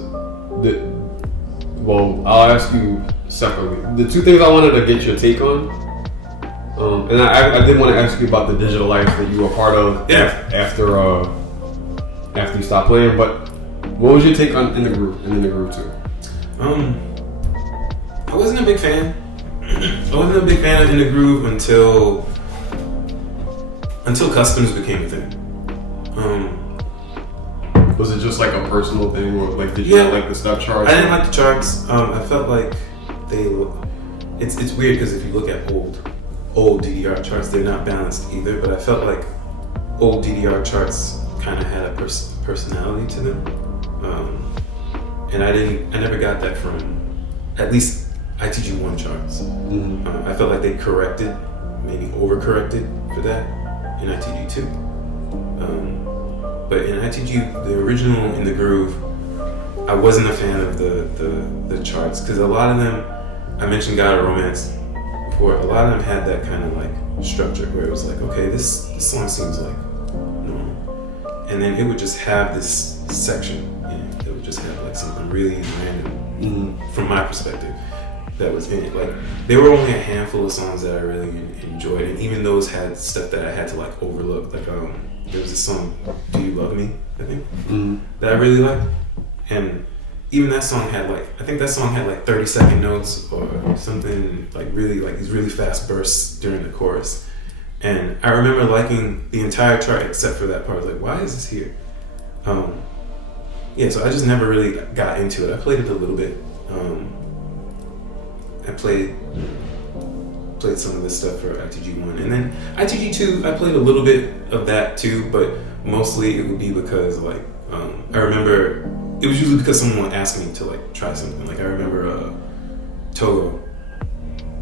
I'll ask you separately. The 2 things I wanted to get your take on, and I did want to ask you about the digital life that you were part of after you stopped playing. But what was your take on in the Groove too? I wasn't a big fan. I wasn't a big fan of In the Groove until customs became a thing. Was it just like a personal thing, or like did you not like the stuff charts? I didn't like the charts. I felt like it's weird because if you look at old DDR charts, they're not balanced either. But I felt like old DDR charts kind of had a personality to them, and I never got that from at least ITG1 charts. I felt like they corrected, maybe overcorrected for that in ITG2. But in ITG, the original In the Groove, I wasn't a fan of the charts because a lot of them, I mentioned God of Romance before, a lot of them had that kind of like structure where it was like, okay, this song seems like normal. And then it would just have this section, it would just have like something really random from my perspective that was in it. Like there were only a handful of songs that I really enjoyed, and even those had stuff that I had to like overlook. Like there was this song, Do You Love Me, I think, that I really liked, and even that song had like 30-second notes or something, like really like these really fast bursts during the chorus. And I remember liking the entire chart except for that part. I was like, why is this here? So I just never really got into it. I played it a little bit. I played some of this stuff for ITG1, and then ITG2 I played a little bit of that too, but mostly it would be because like I remember it was usually because someone would ask me to like try something. Like I remember Togo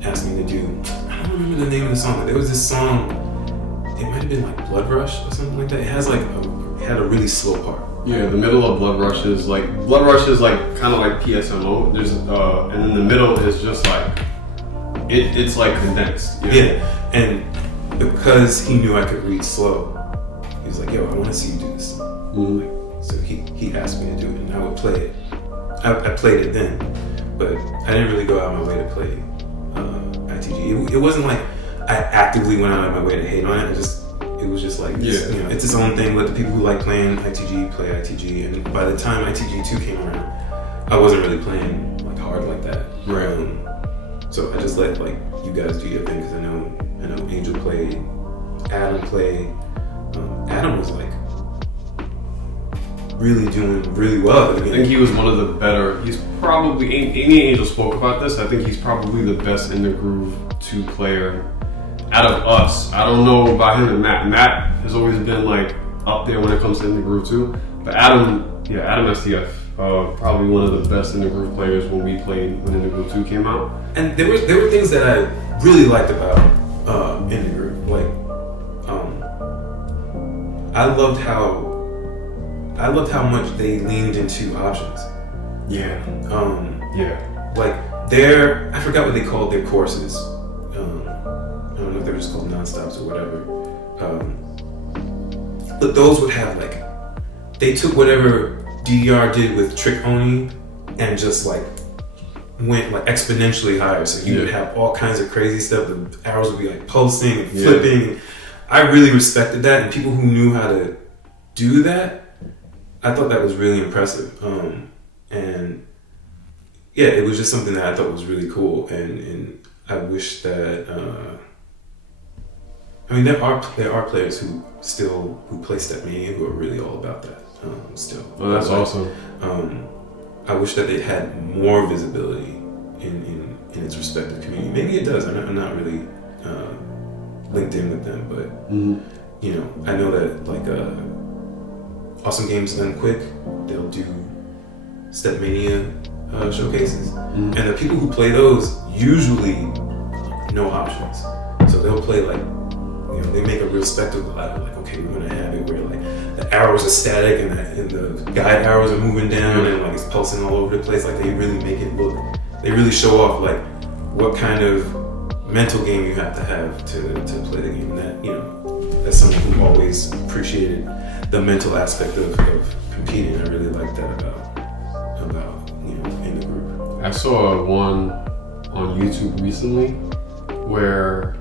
asked me to do, I don't remember the name of the song, but there was this song, it might have been like Blood Rush or something like that. It had a really slow part. Yeah, the middle of Blood Rush is like kind of like PSMO. There's and then the middle is just like it's like condensed. Yeah, and because he knew I could read slow, he was like, "Yo, I want to see you do this." Mm-hmm. Like, so he asked me to do it, and I would play it. I played it then, but I didn't really go out of my way to play ITG. It wasn't like I actively went out of my way to hate on it. It was just like, it's its own thing. Let the people who like playing ITG play ITG. And by the time ITG2 came around, I wasn't really playing like hard like that. Right. So I just let like you guys do your thing because I know Angel played, Adam played. Adam was like really doing really well. I think he was one of the better. He's probably, Amy and Angel spoke about this. I think he's probably the best in the Groove 2 player out of us. I don't know about him and Matt. Matt has always been like up there when it comes to in the Groove 2. But Adam STF, probably one of the best in the Groove players when we played when in the Groove 2 came out. And there were things that I really liked about in the Groove. Like I loved how much they leaned into options. Yeah. Like I forgot what they called their courses. I don't know if they were just called non-stops or whatever. But those would have like, they took whatever DDR did with trick owning and just like went like exponentially higher. So you would have all kinds of crazy stuff. The arrows would be like pulsing and flipping. I really respected that, and people who knew how to do that, I thought that was really impressive. And yeah, it was just something that I thought was really cool, and I wish that there are players who play Stepmania who are really all about that still. Oh, that's awesome. I wish that they had more visibility in its respective community. Maybe it does. I'm not really linked in with them, but I know that like Awesome Games Done Quick, they'll do Stepmania showcases, and the people who play those usually no options, so they'll play like, they make a real spectacle out of it. Like, okay, we're gonna have it where like the arrows are static and the guide arrows are moving down and like it's pulsing all over the place. Like they really make it look, they really show off like what kind of mental game you have to play the game. And that, as someone who always appreciated the mental aspect of competing, I really like that about in the group. I saw one on YouTube recently where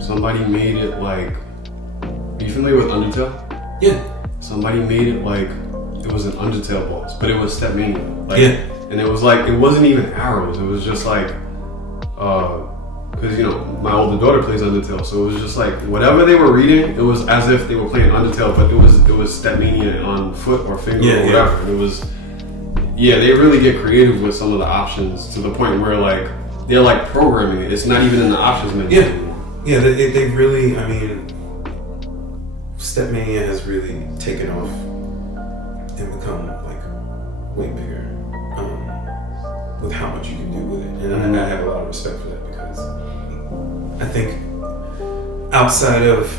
somebody made it like, are you familiar with Undertale? Yeah. Somebody made it like it was an Undertale boss, but it was Stepmania. Like, yeah. And it was like, it wasn't even arrows. It was just like, because my older daughter plays Undertale, so it was just like whatever they were reading, it was as if they were playing Undertale, but it was Stepmania on foot or finger or whatever. Yeah. And it was, they really get creative with some of the options to the point where like they're like programming it. It's not even in the options menu anymore. Yeah, they've really, Stepmania has really taken off and become like way bigger with how much you can do with it. And I have a lot of respect for that, because I think outside of,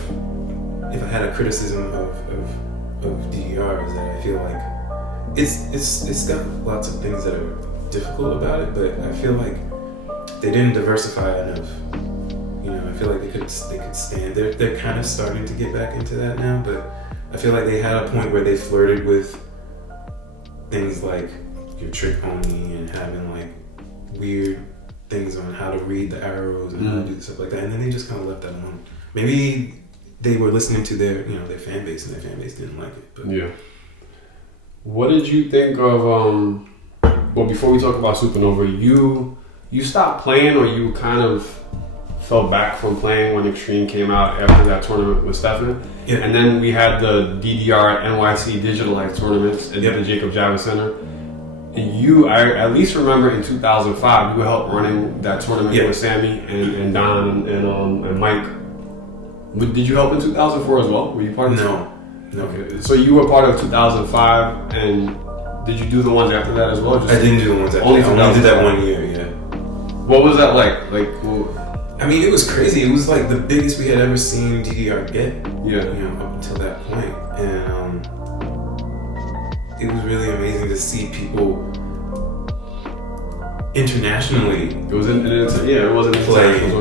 if I had a criticism of DDR, is that I feel like it's got lots of things that are difficult about it, but I feel like they didn't diversify enough. I feel like they could stand. They're kind of starting to get back into that now, but I feel like they had a point where they flirted with things like your trick only and having like weird things on how to read the arrows and how to do stuff like that, and then they just kind of left that alone. Maybe they were listening to their fan base, and their fan base didn't like it. But yeah. What did you think of? Well, before we talk about Supernova, you stopped playing, or you kind of fell back from playing when Extreme came out after that tournament with Stefan. Yeah. And then we had the DDR NYC Digitalized tournaments at the Jacob Javits Center. And I at least remember in 2005, you helped running that tournament with Sammy and Don and Mike. Did you help in 2004 as well? Were you part of that? No. Okay, so you were part of 2005, and did you do the ones after that as well? I didn't do the ones after only that. I only did that 1 year, yeah. What was that like? I mean, it was crazy. It was like the biggest we had ever seen DDR get. Yeah. You know, up until that point. And it was really amazing to see people internationally. It was it wasn't playing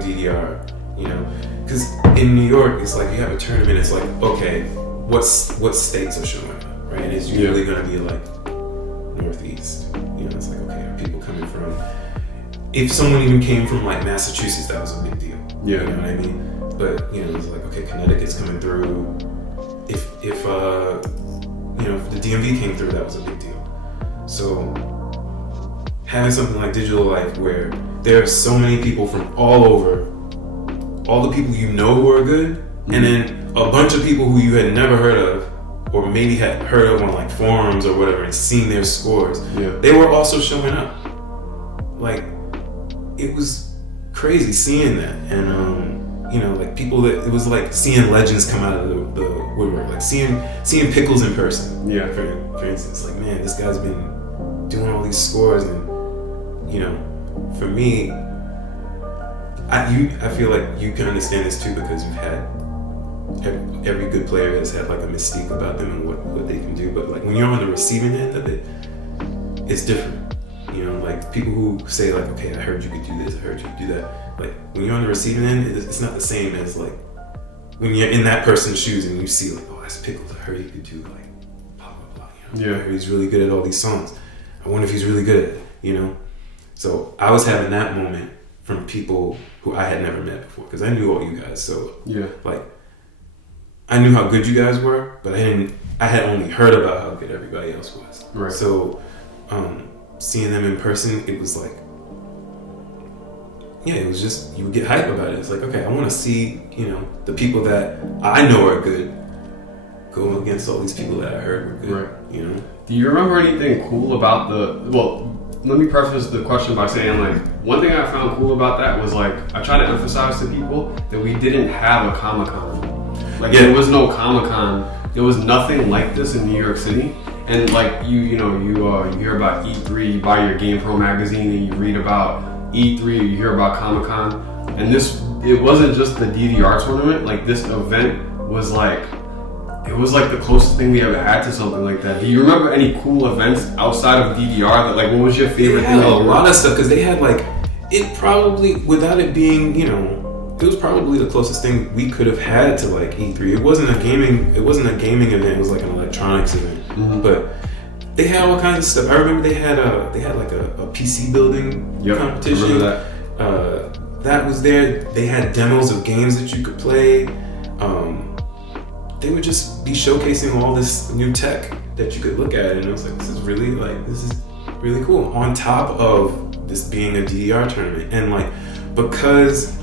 DDR, you know, because in New York it's like you have a tournament. It's like, okay, what states are showing up, right? And it's usually going to be like Northeast. You know, it's like, okay, are people coming from? If someone even came from like Massachusetts, that was a big deal. Yeah, you know what I mean. But you know, it's like, okay, Connecticut's coming through. If you know, if the DMV came through, that was a big deal. So having something like Digital Life where there are so many people from all over, all the people you know who are good, and then a bunch of people who you had never heard of, or maybe had heard of on like forums or whatever and seen their scores, they were also showing up. Like, it was crazy seeing that. And you know, like people that, it was like seeing legends come out of the woodwork, like seeing Pickles in person. Yeah. For instance, like, man, this guy's been doing all these scores, and you know, for me, I feel like you can understand this too, because you've had every good player has had like a mystique about them and what they can do. But like when you're on the receiving end of it, it's different. You know, like people who say like, okay, I heard you could do this, I heard you could do that. Like when you're on the receiving end, it's not the same as like when you're in that person's shoes and you see like, oh, that's Pickles, I heard he could do like blah blah blah. You know? I heard he's really good at all these songs. I wonder if he's really good at it. You know, so I was having that moment from people who I had never met before, because I knew all you guys. So like I knew how good you guys were, but I had only heard about how good everybody else was. Right. So seeing them in person, it was like, it was just, you would get hype about it. It's like, okay, I want to see, you know, the people that I know are good go against all these people that I heard were good. Right. You know. Do you remember anything cool about let me preface the question by saying, like, one thing I found cool about that was, like, I try to emphasize to people that we didn't have a Comic-Con. Like, there was no Comic-Con. There was nothing like this in New York City. And, like, you hear about E3, you buy your GamePro magazine and you read about E3, you hear about Comic-Con. And it wasn't just the DDR tournament. Like, this event was, like, it was like the closest thing we ever had to something like that. Do you remember any cool events outside of DDR? That, like, what was your favorite thing? A lot of stuff, because they had like, it probably, without it being, you know, it was probably the closest thing we could have had to like E3. It wasn't a gaming event. It was like an electronics event. Mm-hmm. But they had all kinds of stuff. I remember they had like a PC building competition. I remember that. That was there. They had demos of games that you could play. They would just be showcasing all this new tech that you could look at, and I was like, this is really cool. On top of this being a DDR tournament, and like, because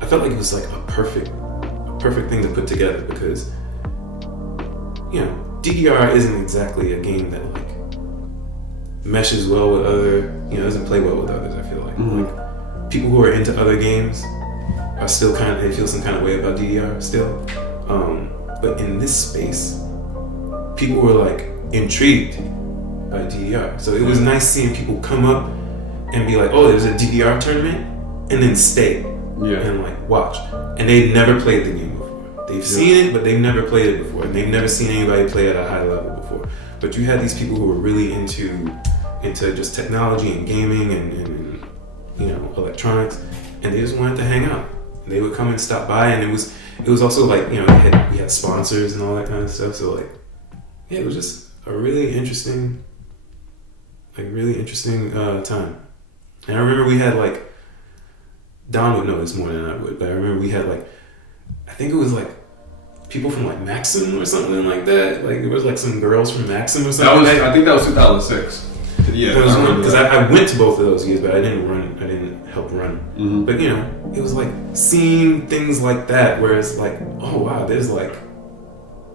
I felt like it was like a perfect thing to put together, because, you know, DDR isn't exactly a game that like meshes well with doesn't play well with others. I feel like like people who are into other games are still they feel some kind of way about DDR still. But in this space, people were like intrigued by DDR. So it was nice seeing people come up and be like, oh, there's a DDR tournament, and then stay and like watch. And they'd never played the game before. They've seen it, but they've never played it before. And they've never seen anybody play at a high level before. But you had these people who were really into just technology and gaming and you know, electronics, and they just wanted to hang out. They would come and stop by, and it was also like, you know, we had sponsors and all that kind of stuff. So like, it was just a really interesting time. And I remember we had like, Don would know this more than I would, but I remember we had like, I think it was like people from like Maxim or something like that. Like, there was like some girls from Maxim or something. I think that was 2006. Yeah, because I went to both of those years, but I didn't help run. Mm-hmm. But you know, it was like seeing things like that, where it's like, oh wow, there's like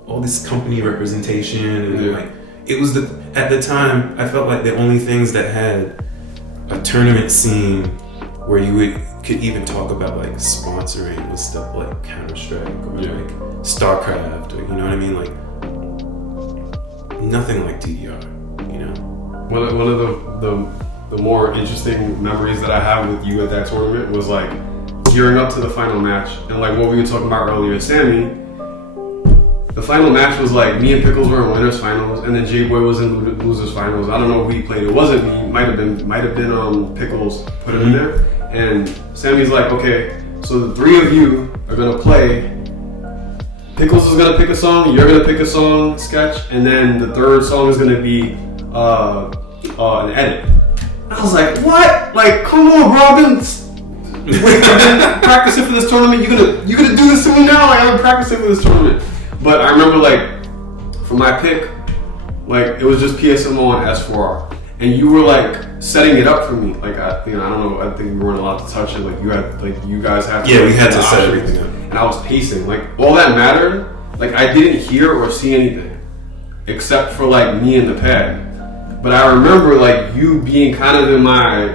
all this company representation, and like, it was at the time I felt like the only things that had a tournament scene where you could even talk about like sponsoring with stuff like Counter-Strike or like StarCraft, or you know what I mean, like nothing like DDR, you know. One of the more interesting memories that I have with you at that tournament was like gearing up to the final match, and like what we were talking about earlier, Sammy. The final match was like me and Pickles were in winners finals, and then J-Boy was in losers finals. I don't know who he played. It wasn't me. Might have been Pickles put him in there. And Sammy's like, okay, so the three of you are gonna play. Pickles is gonna pick a song. You're gonna pick a song, sketch, and then the third song is gonna be an edit. I was like, what? Like, come on, bro. I've been practicing for this tournament. You gonna do this to me now? Like, I've been practicing for this tournament. But I remember, like, for my pick, like, it was just PSMO and S4R. And you were, like, setting it up for me. Like, I don't know, I think we weren't allowed to touch it. Like, you guys had to. Yeah, we had to set everything up. And I was pacing. Like, all that mattered, like, I didn't hear or see anything. Except for, like, me and the pad. But I remember, like, you being kind of in my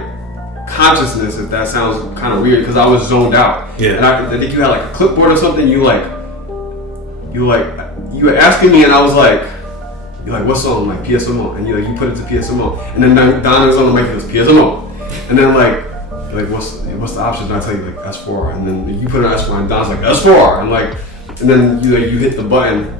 consciousness, if that sounds kind of weird, because I was zoned out. Yeah. And I think you had, like, a clipboard or something. You were asking me, and I was like, you're like, what song? I'm like, PSMO. And you put it to PSMO. And then Don was on the mic, he goes, PSMO. And then like what's the option? And I tell you, like, S4. And then you put it on S4, and Don's like, S4. And then you hit the button,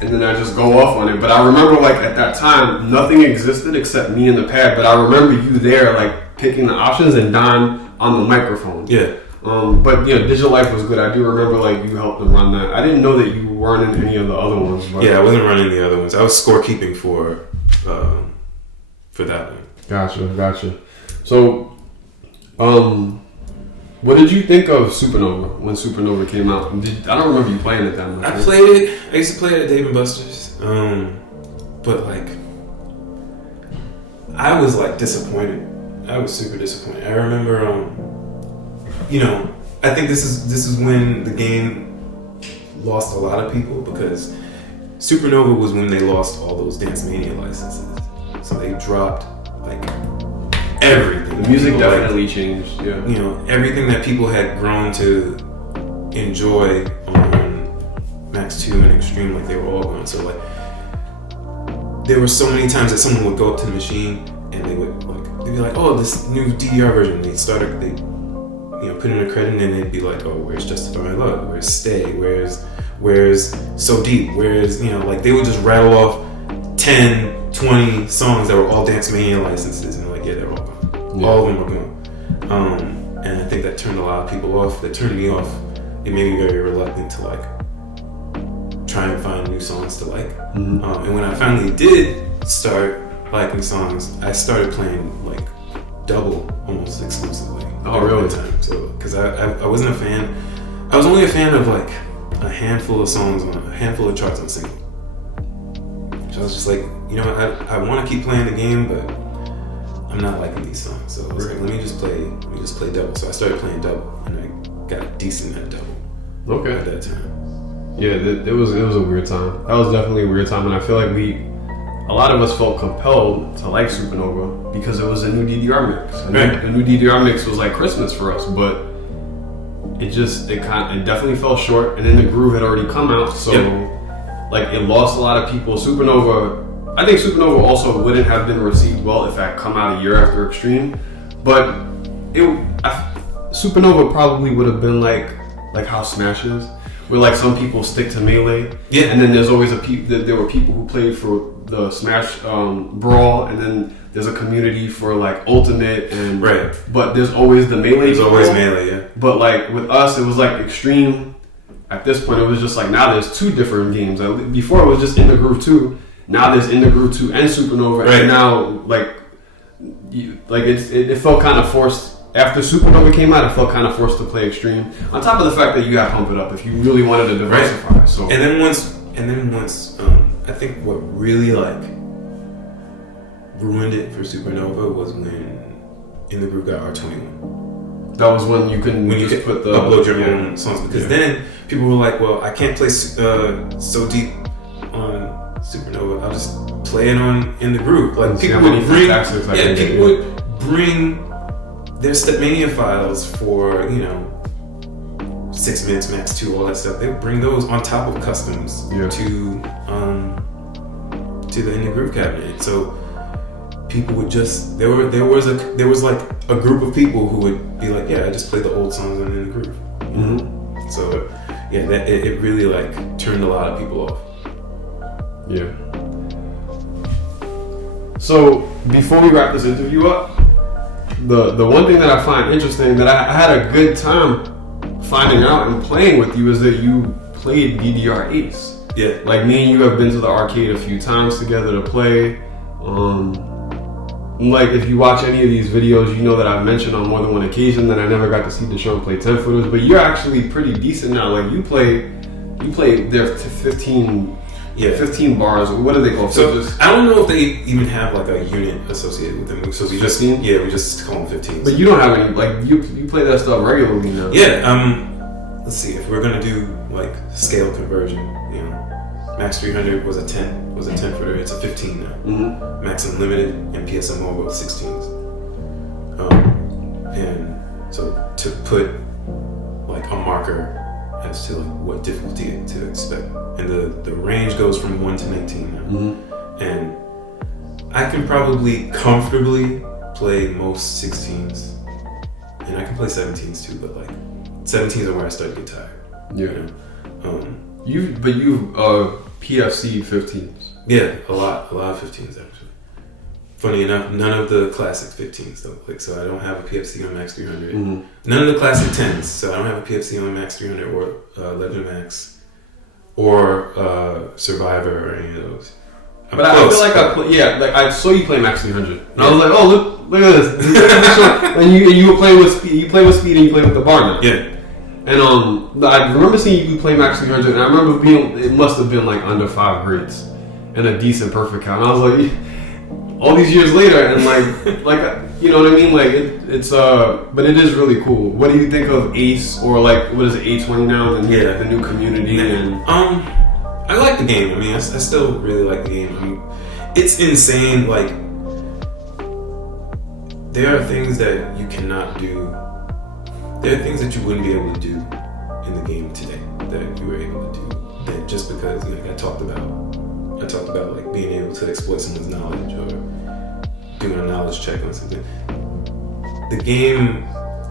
and then I just go off on it. But I remember, like, at that time, nothing existed except me and the pad. But I remember you there, like, picking the options, and Don on the microphone. Yeah. But Digital Life was good. I do remember, like, you helped them run that. I didn't know that you weren't in any of the other ones. But yeah, I wasn't running the other ones. I was scorekeeping for that one. Gotcha. So, what did you think of Supernova when Supernova came out? I don't remember you playing it that much. I played it. I used to play it at Dave & Buster's. But like, I was like disappointed. I was super disappointed. I remember, I think this is when the game lost a lot of people, because Supernova was when they lost all those Dance Mania licenses. So they dropped like everything. The music definitely changed. Yeah. Everything that people had grown to enjoy on Maxx 2 and Extreme, like, they were all gone. So like, there were so many times that someone would go up to the machine and they'd be like, oh, this new DDR version. They put in a credit, and then they'd be like, oh, where's Justify My Love? Where's Stay? Where's So Deep? Where's, like, they would just rattle off 10, 20 songs that were all Dance Mania licenses, and like, yeah, they're all gone. Yeah. All of them were gone. And I think that turned a lot of people off. That turned me off. It made me very reluctant to, like, try and find new songs to like. Mm-hmm. And when I finally did start liking songs, I started playing, like, double almost exclusively. Oh, really? Time. So, because I wasn't a fan. I was only a fan of, like, a handful of songs on a handful of charts on single. So I was just like, I want to keep playing the game, but I'm not liking these songs. So I was like, let me just play double. So I started playing double, and I got decent at double. Okay. At that time. Yeah, it was a weird time. That was definitely a weird time, and I feel like a lot of us felt compelled to like Supernova because it was a new DDR mix. The new DDR mix was like Christmas for us, but it definitely fell short. And then the Groove had already come out, so like, it lost a lot of people. I think Supernova also wouldn't have been received well if it had come out a year after Extreme, but Supernova probably would have been like how Smash is, where, like, some people stick to Melee, and then there's always there were people who played for the Smash Brawl, and then there's a community for, like, Ultimate, and but there's always the Melee. There's always Melee, yeah. But, like, with us, it was like Extreme. At this point, it was just like, now there's two different games. Before, it was just In the Groove 2. Now there's In the Groove 2 and Supernova, and now, it felt kind of forced. After Supernova came out, it felt kind of forced to play Extreme. On top of the fact that you got Pump It Up if you really wanted to diversify. Right. So and then once I think what really, like, ruined it for Supernova was when In the Groove got R21. That was when you could put the upload your own songs, because then people were like, well, I can't play So Deep on Supernova. I'll just play it on In the Groove. Like, people would bring there's Stepmania files for, 6 minutes, Max 2, all that stuff. They bring those on top of customs to the In the Groove cabinet. So people would just there was like a group of people who would be like, yeah, I just play the old songs on In the Groove. Mm-hmm. So yeah, it really like turned a lot of people off. Yeah. So before we wrap this interview up, the one thing that I find interesting that I had a good time finding out and playing with you is that you played DDR Ace. Yeah. Like me and you have been to the arcade a few times together to play. Like if you watch any of these videos, you know that I've mentioned on more than one occasion that I never got to see Deshaun play 10-footers, but you're actually pretty decent now. Like you play there to 15 bars. What do they call? So I don't know if they even have like a unit associated with them. So we just 15? we just call them 15. But you don't have any, like you play that stuff regularly now. Yeah. Let's see, if we're gonna do like scale conversion, Max 300 was a 10 footer. It's a 15 now. Mm-hmm. Max Unlimited and PSM are both 16s. And so to put like a marker as to like what difficulty to expect, and the range goes from 1 to 19 now. Mm-hmm. And I can probably comfortably play most 16s, and I can play 17s too, but like 17s are where I start to get tired. Yeah. You've PFC 15s. Yeah, a lot of 15s actually. Funny enough, none of the classic 15s though. Like, so I don't have a PFC on Max 300. Mm-hmm. None of the classic 10s. So I don't have a PFC on Max 300 or Legend Max or Survivor or any of those. But I feel like I saw you play Max 300, and I was like, oh look at this. And you were playing with speed. You play with speed and you play with the bar now. Yeah. And I remember seeing you play Max 300, and I remember it must have been like under 5 grades and a decent perfect count. And I was like, all these years later, and like you know what I mean? Like it's but it is really cool. What do you think of Ace, or like what is it, A20 now? The new community and I like the game. I mean, I still really like the game. I mean, it's insane. Like there are things that you cannot do. There are things that you wouldn't be able to do in the game today that you were able to do. That just because, like I talked about like being able to exploit someone's knowledge or doing a knowledge check on something. The game,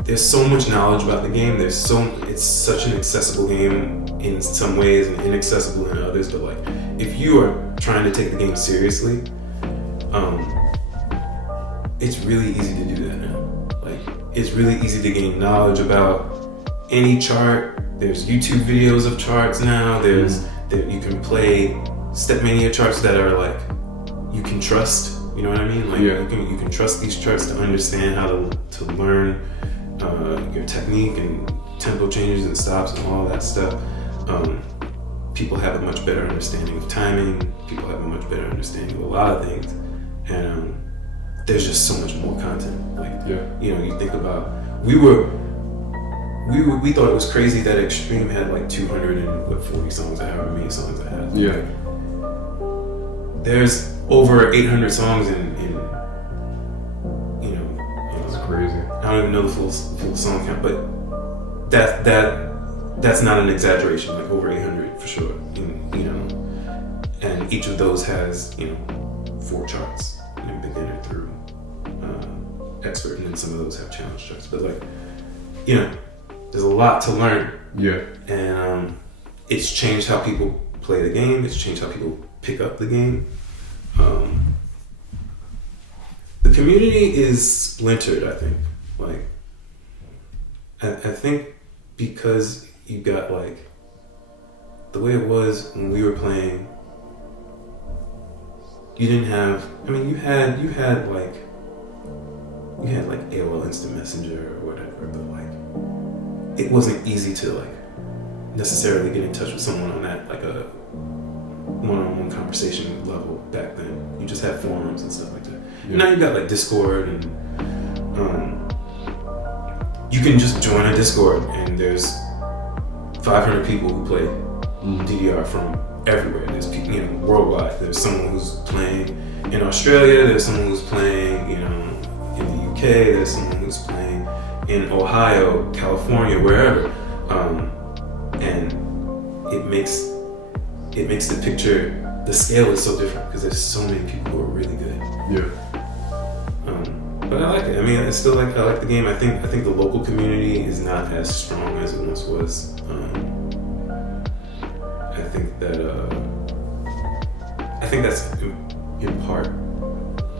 there's so much knowledge about the game. It's such an accessible game in some ways and inaccessible in others. But like, if you are trying to take the game seriously, it's really easy to do that now. Like, it's really easy to gain knowledge about any chart. There's YouTube videos of charts now. You can play Stepmania charts that are like you can trust. You know what I mean? Like you can trust these charts to understand how to learn your technique and tempo changes and stops and all that stuff. People have a much better understanding of timing. People have a much better understanding of a lot of things, and there's just so much more content. Like you think about we thought it was crazy that Extreme had like 240 songs or however many songs it had. Yeah. There's over 800 songs in It's crazy. I don't even know the full song count, but that's not an exaggeration. Like over 800 for sure. And each of those has 4 charts, beginner through expert, and then some of those have challenge charts. But like, there's a lot to learn. Yeah. And it's changed how people play the game. It's changed how people pick up the game. The community is splintered, I think. Like, I think because you got like the way it was when we were playing. You didn't have. I mean, you had like AOL Instant Messenger or whatever, but like it wasn't easy to like necessarily get in touch with someone on that like a one-on-one conversation level back then. You just had forums and stuff like that. Yeah. Now you got like Discord, and you can just join a Discord and there's 500 people who play DDR from everywhere. There's people, worldwide. There's someone who's playing in Australia. There's someone who's playing, in the UK, there's someone who's playing in Ohio, California, wherever, and it makes the picture, the scale is so different because there's so many people who are really good. Yeah. But I like it. I mean, I like the game. I think the local community is not as strong as it once was. I think that's in part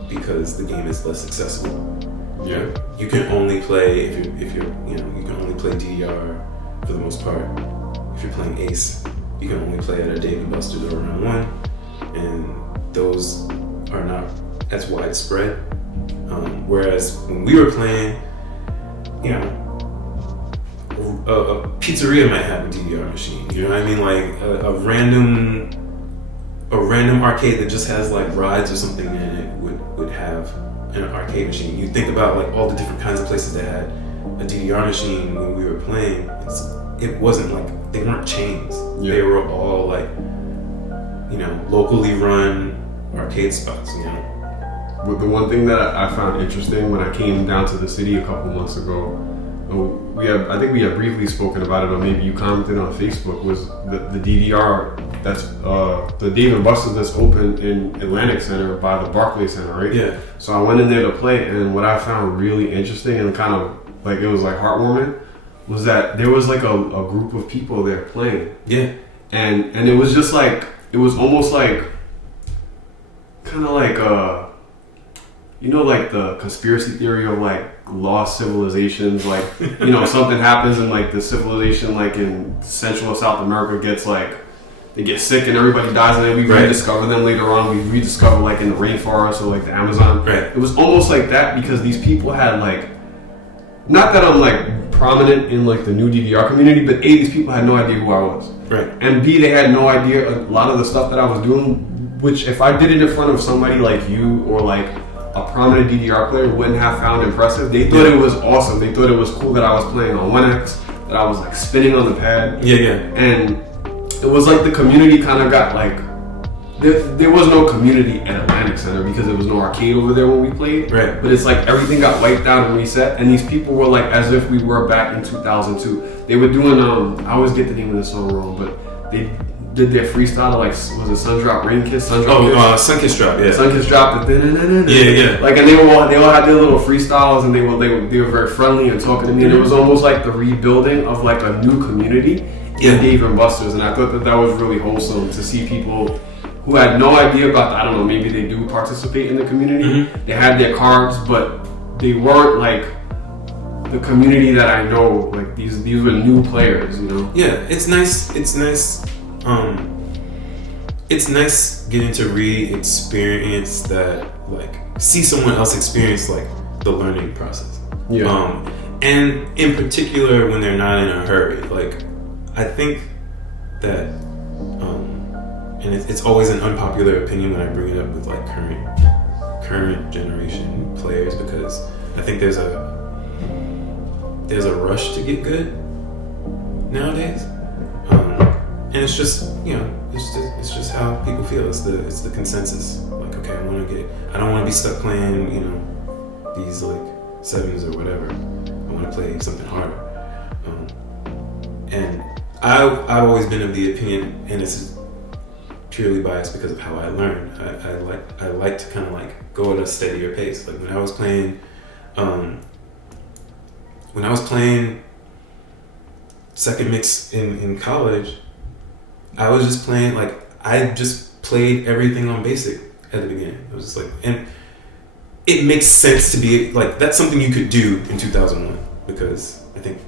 because the game is less accessible. Yeah. You can only play if you're you can only play DDR for the most part. If you're playing Ace, you can only play at a Dave & Buster's or round one, and those are not as widespread. Whereas when we were playing, a pizzeria might have a DDR machine. You know what I mean? Like a random arcade that just has like rides or something in it would have an arcade machine. You think about like all the different kinds of places that had a DDR machine when we were playing. It wasn't like they weren't chains. Yeah. They were all like locally run arcade spots. But the one thing that I found interesting when I came down to the city a couple months ago, I think we had briefly spoken about it, or maybe you commented on Facebook, was the DDR that's the Dave & Buster's that's open in Atlantic Center by the Barclay Center, right? Yeah. So I went in there to play, and what I found really interesting and kind of like it was like heartwarming was that there was like a group of people there playing. Yeah. And it was just like, it was almost like kind of like like the conspiracy theory of like lost civilizations, like something happens and like the civilization like in Central or South America gets like, they get sick and everybody dies, and then we rediscover them later on. We rediscover like in the rainforest or like the Amazon. Right. It was almost like that because these people had like, not that I'm like prominent in like the new DDR community, but A, these people had no idea who I was. Right. And B, they had no idea a lot of the stuff that I was doing, which if I did it in front of somebody like you or like a prominent DDR player wouldn't have found impressive. They thought it was awesome. They thought it was cool that I was playing on 1X, that I was like spinning on the pad. Yeah, yeah. And it was like the community kind of got like, there was no community at Atlantic Center because there was no arcade over there when we played. Right. But it's like everything got wiped out and reset, and these people were like as if we were back in 2002. They were doing I always get the name of the song wrong, but they did their freestyle like, was it Sundrop Rain Kiss? Sunkiss Drop, yeah. Sunkiss Drop. Yeah. Like, and they all had their little freestyles, and they were very friendly and talking to me, and it was almost like the rebuilding of like a new community in Dave & Buster's, and I thought that was really wholesome to see people who had no idea about that. I don't know, maybe they do participate in the community. Mm-hmm. They had their cards, but they weren't like the community that I know. Like these were new players, Yeah, it's nice. It's nice. It's nice getting to re-experience that, like, see someone else experience like the learning process. Yeah. And in particular when they're not in a hurry. Like, I think that, and it's always an unpopular opinion when I bring it up with like current generation players, because I think there's a rush to get good nowadays. And it's just, it's just how people feel. It's the consensus. Like, okay, I want to get. I don't want to be stuck playing, these like sevens or whatever. I want to play something harder. And I've always been of the opinion, and it's purely biased because of how I learned. I like to kind of like go at a steadier pace. Like when I was playing second mix in college, I was just playing, like, I just played everything on basic at the beginning. It was just like, and it makes sense to be, like, that's something you could do in 2001, because I think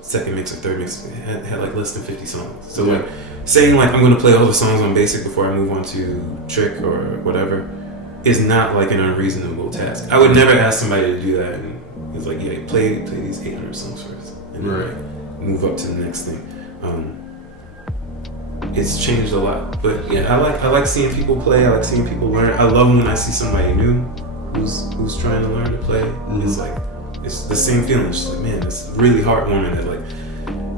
second mix or third mix had like less than 50 songs. So like, saying like, I'm going to play all the songs on basic before I move on to trick or whatever is not like an unreasonable task. I would never ask somebody to do that, and it's like, yeah, play these 800 songs first, and then like, move up to the next thing. It's changed a lot, but yeah, I like seeing people play. I like seeing people learn. I love when I see somebody new who's trying to learn to play. Mm-hmm. It's like, it's the same feeling. It's just like, man, it's really heartwarming that like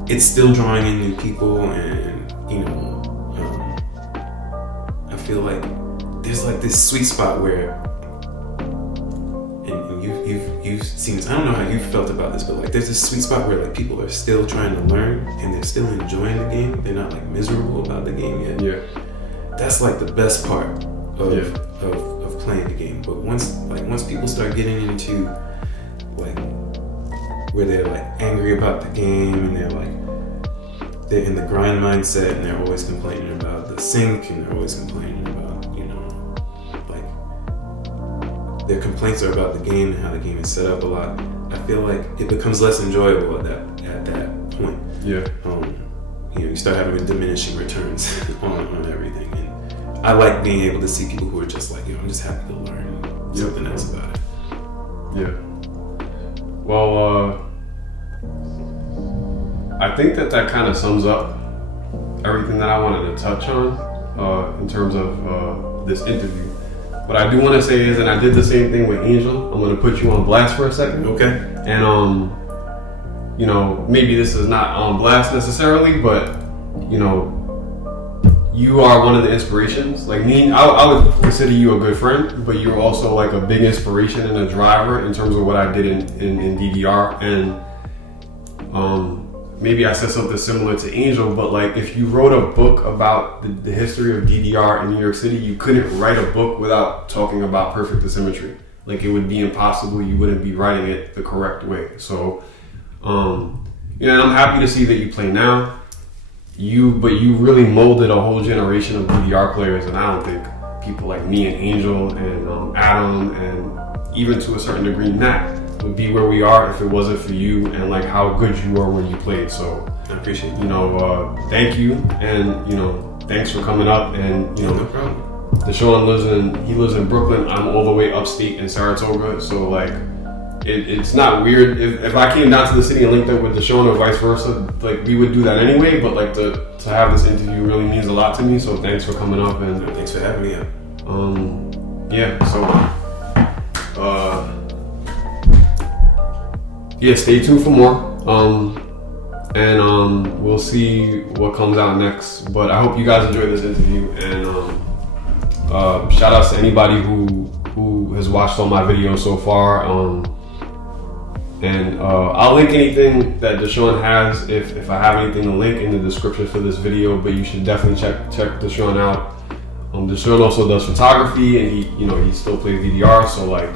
it's still drawing in new people, and I feel like there's like this sweet spot where, and you you've seen this. I don't know how you felt about this, but like there's this sweet spot where like people are still trying to learn and they're still enjoying the game. They're not like miserable about the game yet. Yeah. That's like the best part of playing the game. But once people start getting into like where they're like angry about the game and they're in the grind mindset and they're always complaining about the sync and they're always complaining about, you know, like their complaints are about the game and how the game is set up a lot. I feel like it becomes less enjoyable at that point. Yeah. You know, you start having diminishing returns on everything. And I like being able to see people who are just like, you know, I'm just happy to learn something else about it. Yeah. Well, I think that kind of sums up everything that I wanted to touch on in terms of this interview. What I do want to say is, and I did the same thing with Angel, I'm going to put you on blast for a second. Okay. And, you know, maybe this is not on blast necessarily, but, you know, you are one of the inspirations. Like me, I would consider you a good friend, but you're also like a big inspiration and a driver in terms of what I did in DDR. And maybe I said something similar to Angel, but like if you wrote a book about the history of DDR in New York City, you couldn't write a book without talking about perfect asymmetry. Like it would be impossible. You wouldn't be writing it the correct way. So, you know, I'm happy to see that you play now. But you really molded a whole generation of DDR players, and I don't think people like me and Angel and Adam and even to a certain degree Nat would be where we are if it wasn't for you and like how good you were when you played. So I appreciate you know, thank you, and you know, thanks for coming up. And you know, no problem. Deshaun lives in Brooklyn. I'm all the way upstate in Saratoga, so like it's not weird if I came down to the city and linked up with Deshaun or vice versa. Like we would do that anyway, but like to have this interview really means a lot to me. So thanks for coming up and thanks for having me up. Yeah. So yeah, stay tuned for more. And we'll see what comes out next. But I hope you guys enjoyed this interview, and shout outs to anybody who has watched all my videos so far. And I'll link anything that Deshaun has if I have anything to link in the description for this video. But you should definitely check Deshaun out. Deshaun also does photography, and he still plays DDR. So like,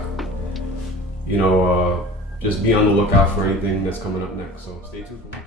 you know, just be on the lookout for anything that's coming up next. So stay tuned for more.